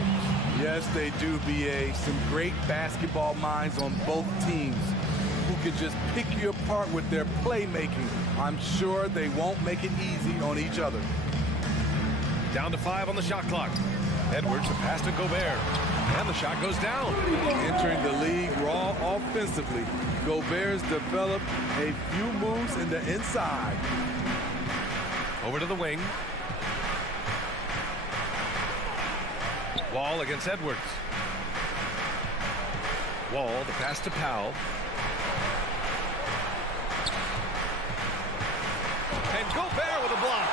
Yes, they do, B.A. Some great basketball minds on both teams who can just pick you apart with their playmaking. I'm sure they won't make it easy on each other. Down to 5 on the shot clock. Edwards, the pass to Gobert. And the shot goes down. Entering the league raw offensively, Gobert's developed a few moves in the inside. Over to the wing. Wall against Edwards. Wall, the pass to Powell. And Gobert with a block.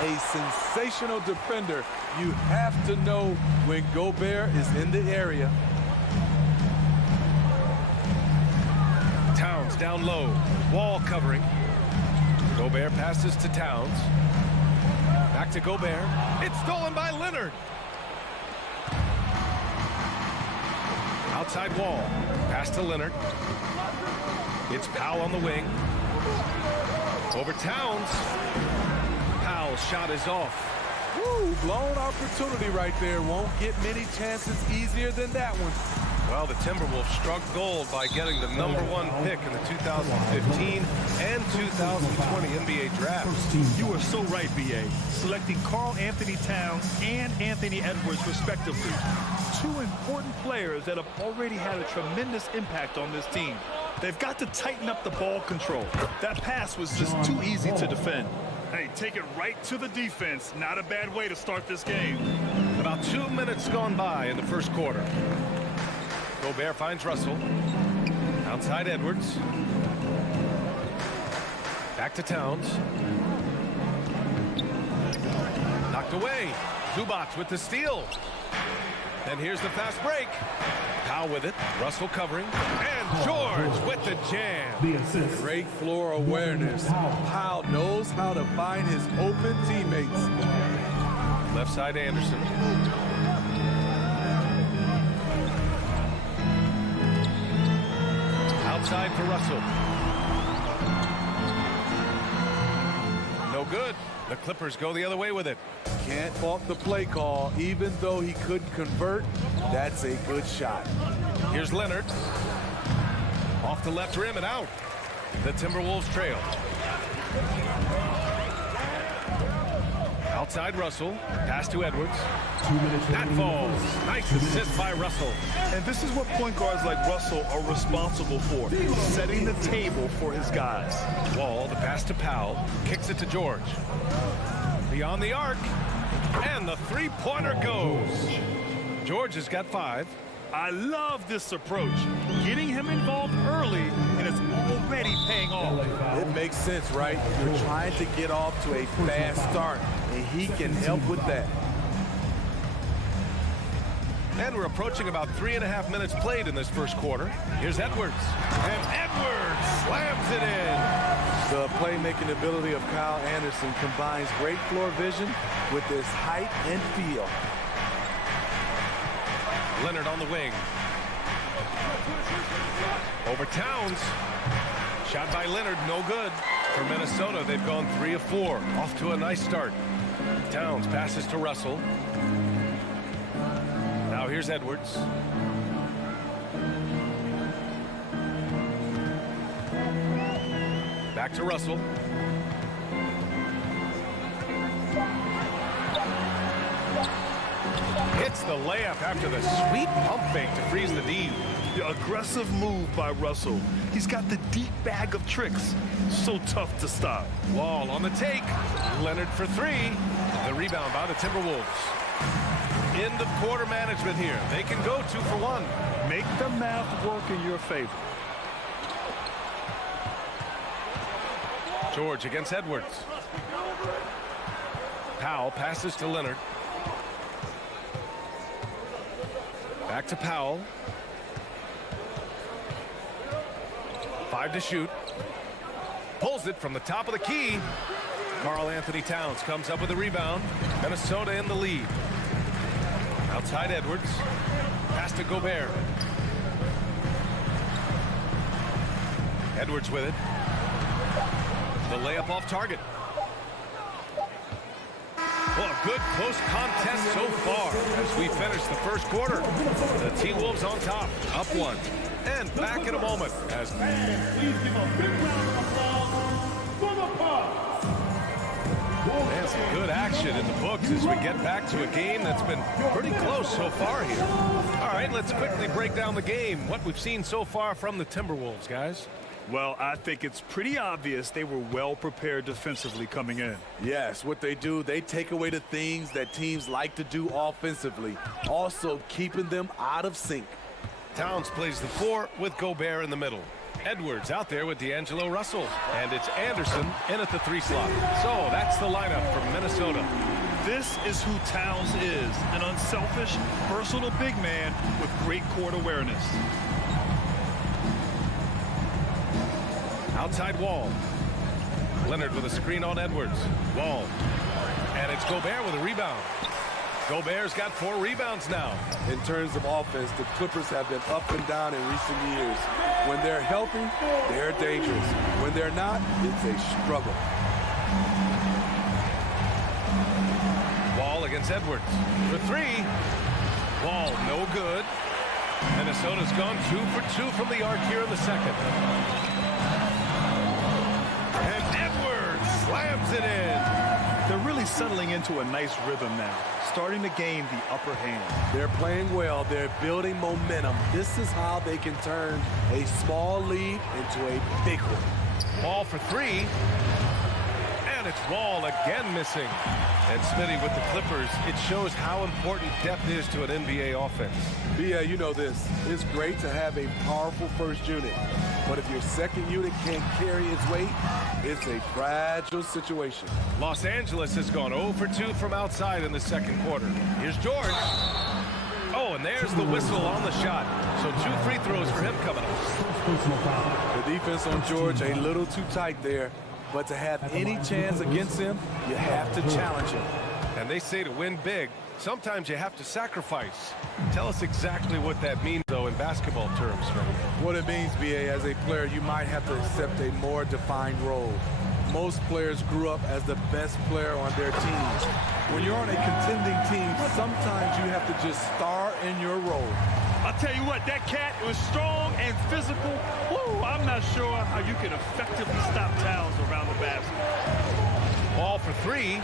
A sensational defender. You have to know when Gobert is in the area. Towns down low. Wall covering. Gobert passes to Towns. Back to Gobert. It's stolen by Leonard. Outside Wall. Pass to Leonard. It's Powell on the wing. Over Towns. Powell's shot is off. Woo, blown opportunity right there. Won't get many chances easier than that one. Well, the Timberwolves struck gold by getting the #1 pick in the 2015 and 2020 NBA draft. You are so right, B.A. Selecting Karl Anthony Towns and Anthony Edwards, respectively. Two important players that have already had a tremendous impact on this team. They've got to tighten up the ball control. That pass was just too easy to defend. Hey, take it right to the defense. Not a bad way to start this game. About 2 minutes gone by in the first quarter. Gobert finds Russell. Outside Edwards. Back to Towns. Knocked away. Zubac with the steal. And here's the fast break. Powell with it. Russell covering. And George with the jam. Great floor awareness. Powell knows how to find his open teammates. Left side Anderson. Outside for Russell. No good. The Clippers go the other way with it. Can't fault the play call. Even though he couldn't convert, that's a good shot. Here's Leonard. Off the left rim and out. The Timberwolves trail. Outside Russell. Pass to Edwards. That falls. Nice assist by Russell. And this is what point guards like Russell are responsible for. Setting the table for his guys. Wall, the pass to Powell. Kicks it to George. Beyond the arc. And the three-pointer goes. George has got 5. I love this approach. Getting him involved early, and it's already paying off. It makes sense, right? You're trying to get off to a fast start, and he can help with that. And we're approaching about 3.5 minutes played in this first quarter. Here's Edwards. And Edwards slams it in. The playmaking ability of Kyle Anderson combines great floor vision with his height and feel. Leonard on the wing. Over Towns. Shot by Leonard, no good. For Minnesota, they've gone 3 of 4. Off to a nice start. Towns passes to Russell. Now here's Edwards. Back to Russell. Hits the layup after the sweet pump fake to freeze the D. The aggressive move by Russell. He's got the deep bag of tricks. So tough to stop. Wall on the take. Leonard for three. The rebound by the Timberwolves. End of quarter management here. They can go 2 for 1. Make the math work in your favor. George against Edwards. Powell passes to Leonard. Back to Powell. 5 to shoot. Pulls it from the top of the key. Karl Anthony Towns comes up with a rebound. Minnesota in the lead. Outside Edwards. Pass to Gobert. Edwards with it. The layup off target. Well, a good close contest so far as we finish the first quarter. The T-Wolves on top, up 1. And back in a moment as Please give a big round of applause for the Bucks. and some good action in the books as we get back to a game that's been pretty close so far here. All right, let's quickly break down the game. What we've seen so far from the Timberwolves, guys. Well, I think it's pretty obvious they were well prepared defensively coming in. Yes, what they do, they take away the things that teams like to do offensively, also keeping them out of sync. Towns plays the 4 with Gobert in the middle. Edwards out there with D'Angelo Russell. And it's Anderson in at the 3 slot. So that's the lineup from Minnesota. This is who Towns is, an unselfish, versatile big man with great court awareness. Outside Wall. Leonard with a screen on Edwards. Wall. And it's Gobert with a rebound. Gobert's got 4 rebounds now. In terms of offense, the Clippers have been up and down in recent years. When they're healthy, they're dangerous. When they're not, it's a struggle. Wall against Edwards. For 3. Wall, no good. Minnesota's gone 2 for 2 from the arc here in the second. And Edwards slams it in. They're really settling into a nice rhythm now, starting to gain the upper hand. They're playing well. They're building momentum. This is how they can turn a small lead into a big one. Wall for 3. And it's Wall again missing. And Smitty with the Clippers, it shows how important depth is to an NBA offense. Yeah, you know this. It's great to have a powerful first unit. But if your second unit can't carry its weight, it's a fragile situation. Los Angeles has gone 0 for 2 from outside in the second quarter. Here's George. Oh, and there's the whistle on the shot. So 2 free throws for him coming up. The defense on George a little too tight there. But to have any chance against him, you have to challenge him. And they say to win big, sometimes you have to sacrifice. Tell us exactly what that means, though, in basketball terms, man. What it means, BA, as a player, you might have to accept a more defined role. Most players grew up as the best player on their teams. When you're on a contending team, sometimes you have to just star in your role. I'll tell you what, that cat was strong and physical. Woo, I'm not sure how you can effectively stop Towns around the basket. Ball for 3.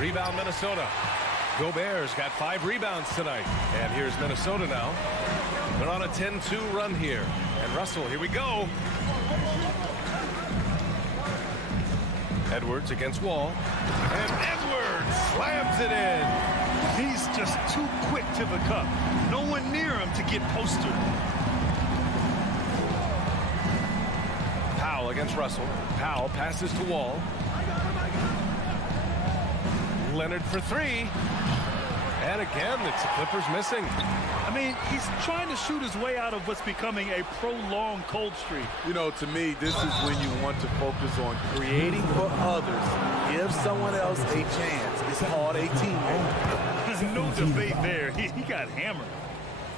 Rebound Minnesota. Gobert's got 5 rebounds tonight. And here's Minnesota now. They're on a 10-2 run here. And Russell, here we go. Edwards against Wall. And Edwards slams it in. He's just too quick to the cup. No one near him to get posted. Powell against Russell. Powell passes to Wall. Leonard for 3. And again, it's the Clippers missing. I mean, he's trying to shoot his way out of what's becoming a prolonged cold streak. You know, to me, this is when you want to focus on creating for others. Give someone else a chance. It's called a teammate. No debate there. He got hammered.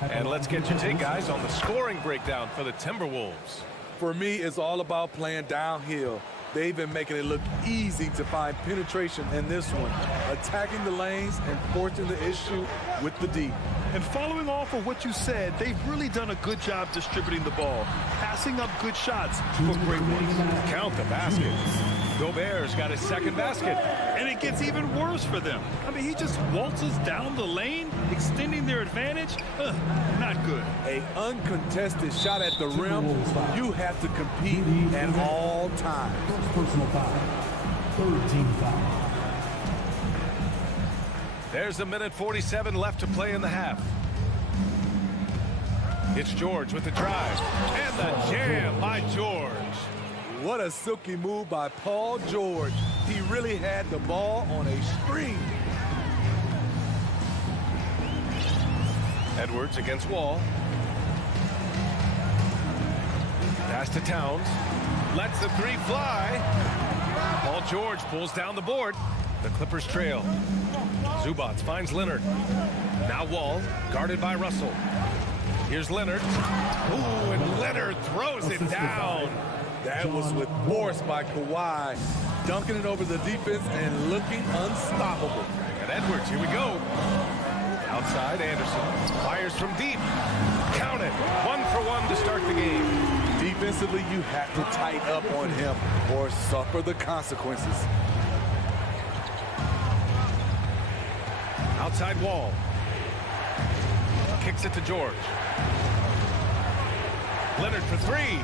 And let's get your take, guys, on the scoring breakdown for the Timberwolves. For me, it's all about playing downhill. They've been making it look easy to find penetration in this one, attacking the lanes and forcing the issue with the D. And following off of what you said, they've really done a good job distributing the ball, passing up good shots for great ones. Count the baskets. Gobert's got his second basket. And it gets even worse for them. I mean, he just waltzes down the lane, extending their advantage. Not good. An uncontested shot at the rim. You have to compete at all times. Personal foul. Third team foul. There's 1:47 left to play in the half. It's George with the drive. And the jam by George. What a silky move by Paul George. He really had the ball on a string. Edwards against Wall. Pass to Towns. Lets the three fly. Paul George pulls down the board. The Clippers trail. Zubats finds Leonard. Now Wall, guarded by Russell. Here's Leonard. Ooh, and Leonard throws it down. That was with force by Kawhi. Dunking it over the defense and looking unstoppable. And Edwards, here we go. Outside, Anderson fires from deep. Count it. 1 for 1 to start the game. Defensively, you have to tighten up on him or suffer the consequences. Outside Wall. Kicks it to George. Leonard for three.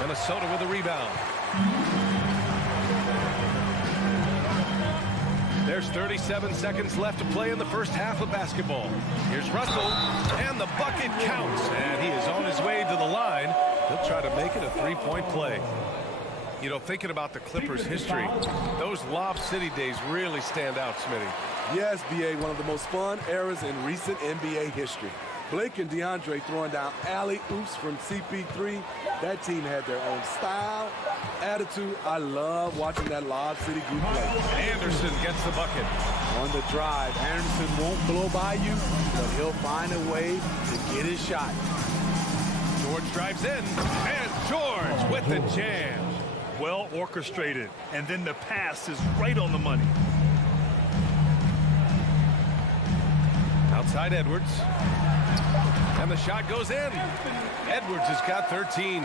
Minnesota with a rebound. There's 37 seconds left to play in the first half of basketball. Here's Russell, and the bucket counts. And he is on his way to the line. He'll try to make it a three-point play. You know, thinking about the Clippers' history, those Lob City days really stand out, Smitty. Yes, B.A., one of the most fun eras in recent NBA history. Blake and DeAndre throwing down alley-oops from CP3. That team had their own style, attitude. I love watching that Lob City group play. Anderson gets the bucket. On the drive, Anderson won't blow by you, but he'll find a way to get his shot. George drives in, and George with the jam. Well orchestrated, and then the pass is right on the money. Outside Edwards. And the shot goes in. Edwards has got 13.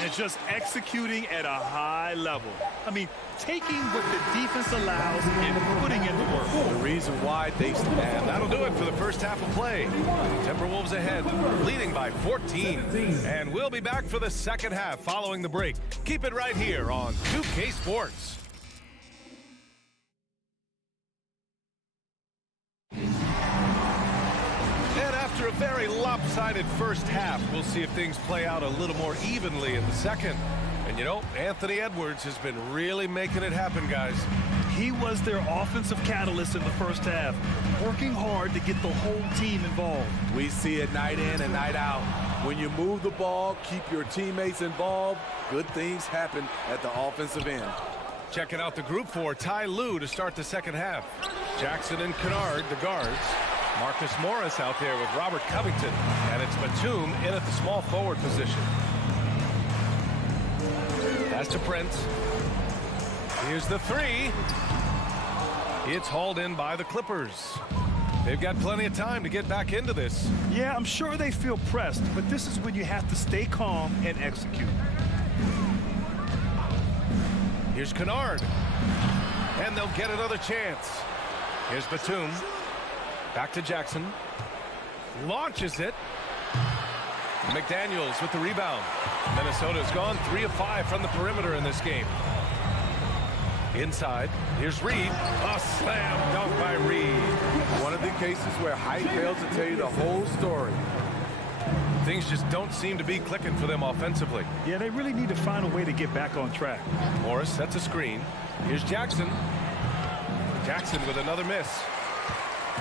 And just executing at a high level. I mean, taking what the defense allows and putting in the work. The reason why they stand. That'll do it for the first half of play. Timberwolves ahead, leading by 14. And we'll be back for the second half following the break. Keep it right here on 2K Sports. After a very lopsided first half, we'll see if things play out a little more evenly in the second. And you know, Anthony Edwards has been really making it happen, guys. He was their offensive catalyst in the first half, working hard to get the whole team involved. We see it night in and night out. When you move the ball, keep your teammates involved, good things happen at the offensive end. Checking out the group for Ty Lue to start the second half. Jackson and Kennard, the guards. Marcus Morris out there with Robert Covington. And it's Batum in at the small forward position. Pass to Prince. Here's the three. It's hauled in by the Clippers. They've got plenty of time to get back into this. Yeah, I'm sure they feel pressed, but this is when you have to stay calm and execute. Here's Kennard. And they'll get another chance. Here's Batum. Back to Jackson. Launches it. McDaniels with the rebound. Minnesota's gone 3 of 5 from the perimeter in this game. Inside, here's Reed. A slam dunk by Reed. One of the cases where height fails to tell you the whole story. Things just don't seem to be clicking for them offensively. Yeah, they really need to find a way to get back on track. Morris sets a screen. Here's Jackson. Jackson with another miss.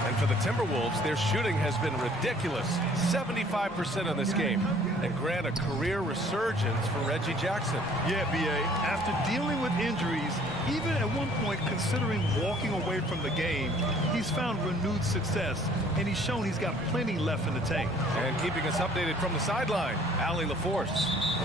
And for the Timberwolves, their shooting has been ridiculous. 75% in this game. And grant a career resurgence for Reggie Jackson. Yeah, B.A. After dealing with injuries, even at one point considering walking away from the game, he's found renewed success. And he's shown he's got plenty left in the tank. And keeping us updated from the sideline, Allie LaForce.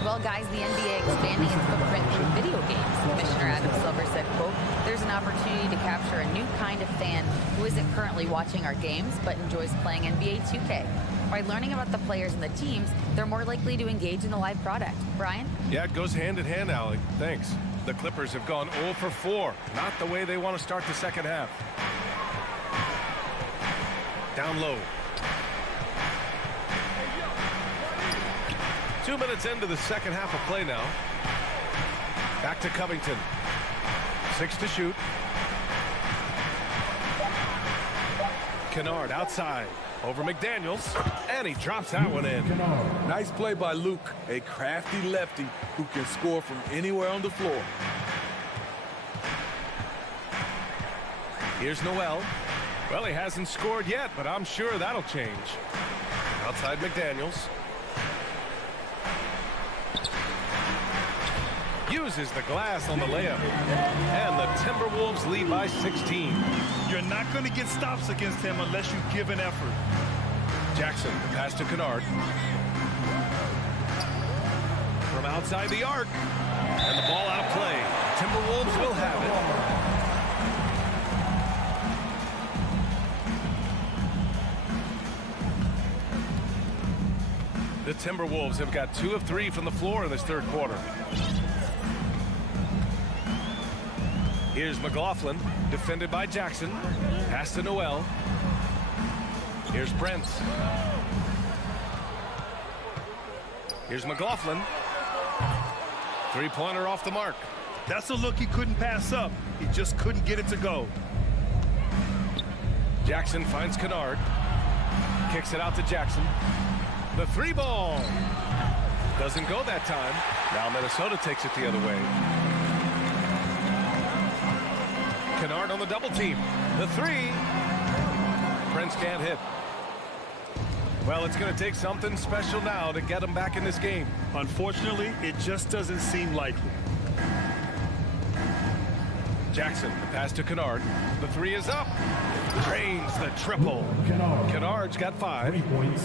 Well, guys, the NBA expanding its footprint through video games. Commissioner Adam Silver said, quote, "There's an opportunity to capture a new kind of fan who isn't currently watching our games but enjoys playing NBA 2K. By learning about the players and the teams, they're more likely to engage in the live product." Brian? Yeah, it goes hand in hand, Allie. Thanks. The Clippers have gone 0 for 4. Not the way they want to start the second half. Down low. 2 minutes into the second half of play now. Back to Covington. 6 to shoot. Kennard outside. Over McDaniels. And he drops that one in. Nice play by Luke, a crafty lefty who can score from anywhere on the floor. Here's Noel. Well, he hasn't scored yet, but I'm sure that'll change. Outside McDaniels. Uses the glass on the layup. And the Timberwolves lead by 16. You're not going to get stops against him unless you give an effort. Jackson, pass to Kennard. From outside the arc. And the ball out of play. Timberwolves will have it. The Timberwolves have got 2 of 3 from the floor in this third quarter. Here's McLaughlin, defended by Jackson. Pass to Noel. Here's Brents. Here's McLaughlin. Three-pointer off the mark. That's a look he couldn't pass up. He just couldn't get it to go. Jackson finds Kennard. Kicks it out to Jackson. The 3-ball. Doesn't go that time. Now Minnesota takes it the other way. Kennard on the double team. The 3. Prince can't hit. Well, it's going to take something special now to get him back in this game. Unfortunately, it just doesn't seem likely. Jackson, the pass to Kennard. The 3 is up. Drains the triple. Kennard's got 5.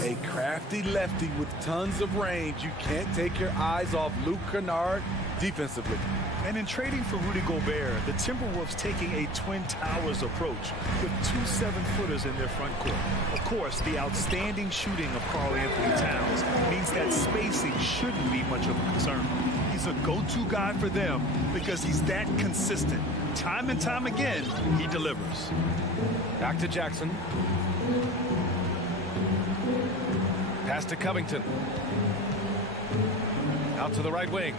A crafty lefty with tons of range. You can't take your eyes off Luke Kennard defensively. And in trading for Rudy Gobert, the Timberwolves taking a Twin Towers approach with 2 7-footers in their front court. Of course, the outstanding shooting of Karl-Anthony Towns means that spacing shouldn't be much of a concern. He's a go-to guy for them because he's that consistent. Time and time again, he delivers. Back to Jackson. Pass to Covington. Out to the right wing.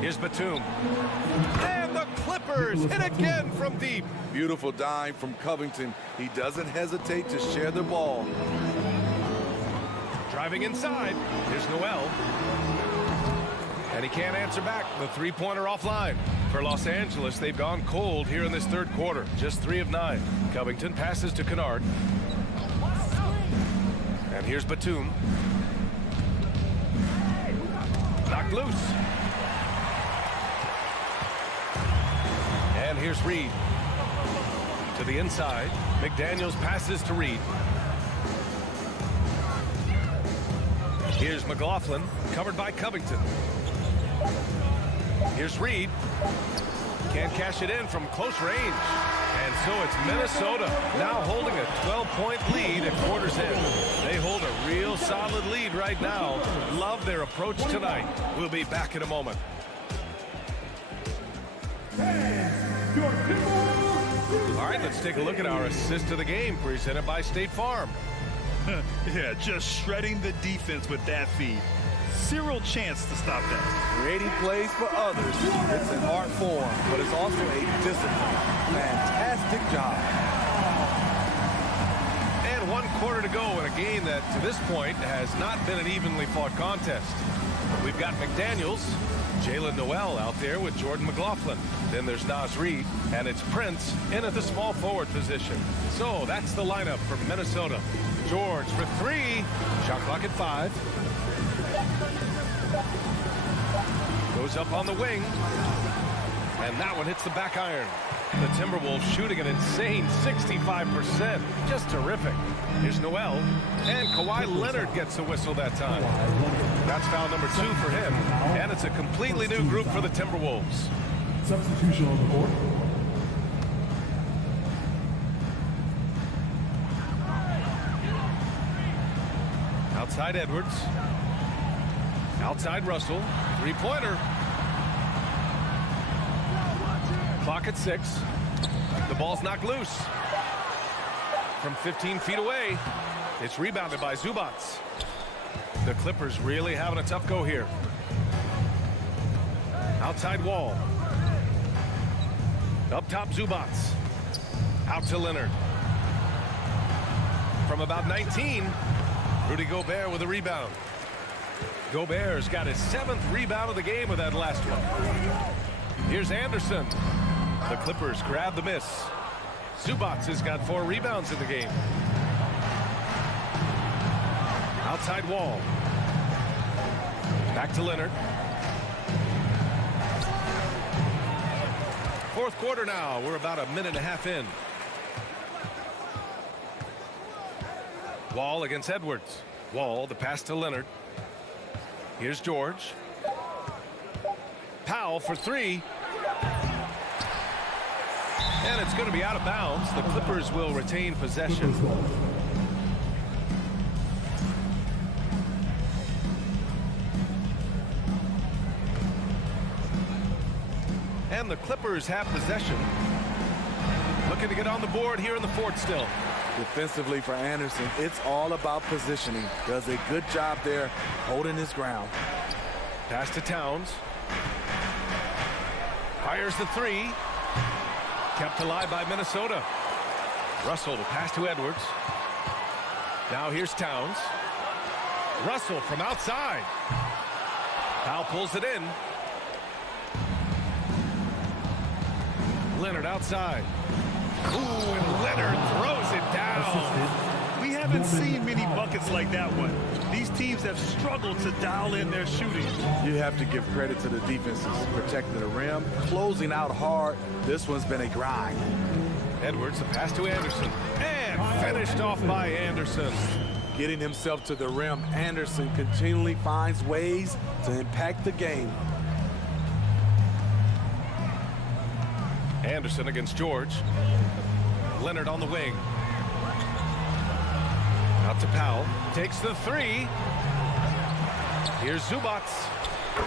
Here's Batum. And the Clippers hit again from deep. Beautiful dime from Covington. He doesn't hesitate to share the ball. Driving inside. Here's Noel. And he can't answer back. The 3-pointer offline. For Los Angeles, they've gone cold here in this third quarter. Just 3 of 9. Covington passes to Kennard. And here's Batum. Knocked loose. And here's Reed. To the inside. McDaniels passes to Reed. Here's McLaughlin, covered by Covington. Here's Reed. Can't cash it in from close range. And so it's Minnesota now holding a 12-point lead at quarter's end. They hold a real solid lead right now. Love their approach tonight. We'll be back in a moment. All right, let's take a look at our assist of the game presented by State Farm. Yeah, just shredding the defense with that feed. Zero chance to stop that. Creating plays for others. It's an art form, but it's also a discipline. Fantastic job. And 1 quarter to go in a game that, to this point, has not been an evenly fought contest. We've got McDaniels, Jalen Noel out there with Jordan McLaughlin. Then there's Naz Reid, and it's Prince in at the small forward position. So that's the lineup for Minnesota. George for 3. Shot clock at 5. Goes up on the wing. And that one hits the back iron. The Timberwolves shooting an insane 65%. Just terrific. Here's Noel. And Kawhi Leonard gets the whistle that time. That's foul number 2 for him. And it's a completely new group for the Timberwolves. Substitution on the court. Outside Edwards. Outside Russell. 3-pointer. Clock at 6. The ball's knocked loose. From 15 feet away, it's rebounded by Zubats. The Clippers really having a tough go here. Outside Wall. Up top, Zubats. Out to Leonard. From about 19, Rudy Gobert with a rebound. Gobert's got his 7th rebound of the game with that last one. Here's Anderson. The Clippers grab the miss. Zubats has got 4 rebounds in the game. Outside Wall. Back to Leonard. 4th quarter now. We're about a minute and a half in. Wall against Edwards. Wall, the pass to Leonard. Here's George. Powell for 3. And it's going to be out of bounds. The Clippers will retain possession. And the Clippers have possession. Looking to get on the board here in the 4th still. Defensively for Anderson, it's all about positioning. Does a good job there holding his ground. Pass to Towns. Fires the 3. Kept alive by Minnesota. Russell to pass to Edwards. Now here's Towns. Russell from outside. Powell pulls it in. Leonard outside. Ooh, and Leonard throws it down. We haven't seen many buckets like that one. These teams have struggled to dial in their shooting. You have to give credit to the defenses. Protecting the rim, closing out hard. This one's been a grind. Edwards, the pass to Anderson. And finished off by Anderson. Getting himself to the rim, Anderson continually finds ways to impact the game. Anderson against George. Leonard on the wing. Out to Powell. Takes the 3. Here's Zubats.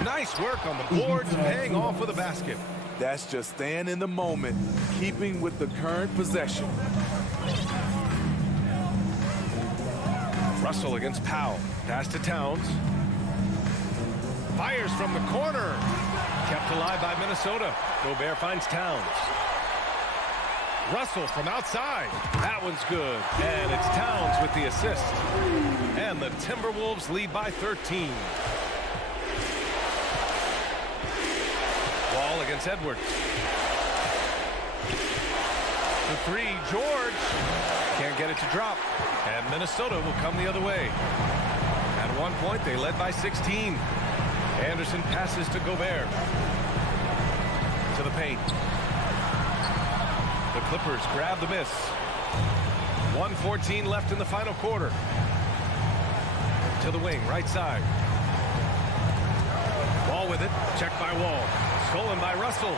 Nice work on the boards, paying off with a basket. That's just staying in the moment, keeping with the current possession. Russell against Powell. Pass to Towns. Fires from the corner. Kept alive by Minnesota. Gobert finds Towns. Russell from outside. That one's good. And it's Towns with the assist. And the Timberwolves lead by 13. Wall against Edwards. The 3, George. Can't get it to drop. And Minnesota will come the other way. At one point, they led by 16. Anderson passes to Gobert. To the paint. The Clippers grab the miss. 1:14 left in the final quarter. To the wing, right side. Wall with it. Checked by Wall. Stolen by Russell.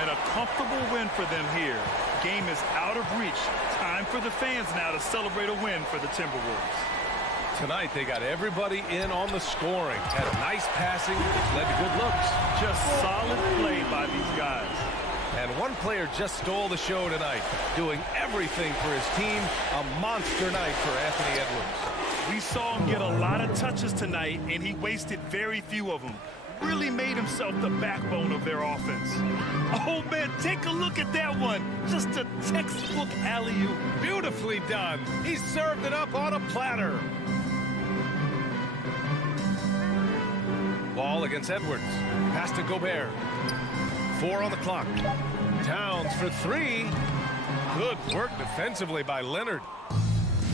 And a comfortable win for them here. Game is out of reach. Time for the fans now to celebrate a win for the Timberwolves. Tonight, they got everybody in on the scoring. Had nice passing, which led to good looks. Just solid play by these guys. And one player just stole the show tonight, doing everything for his team. A monster night for Anthony Edwards. We saw him get a lot of touches tonight, and he wasted very few of them. Really made himself the backbone of their offense. Oh, man, take a look at that one. Just a textbook alley-oop. Beautifully done. He served it up on a platter. Wall against Edwards. Pass to Gobert. 4 on the clock. Towns for 3. Good work defensively by Leonard.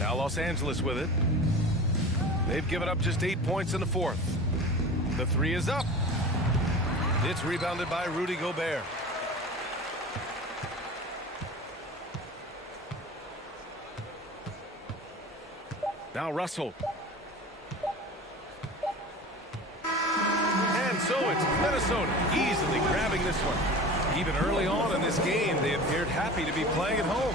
Now Los Angeles with it. They've given up just 8 points in the 4th. The 3 is up. It's rebounded by Rudy Gobert. Now Russell. And so it's Minnesota easily grabbing this one. Even early on in this game, they appeared happy to be playing at home.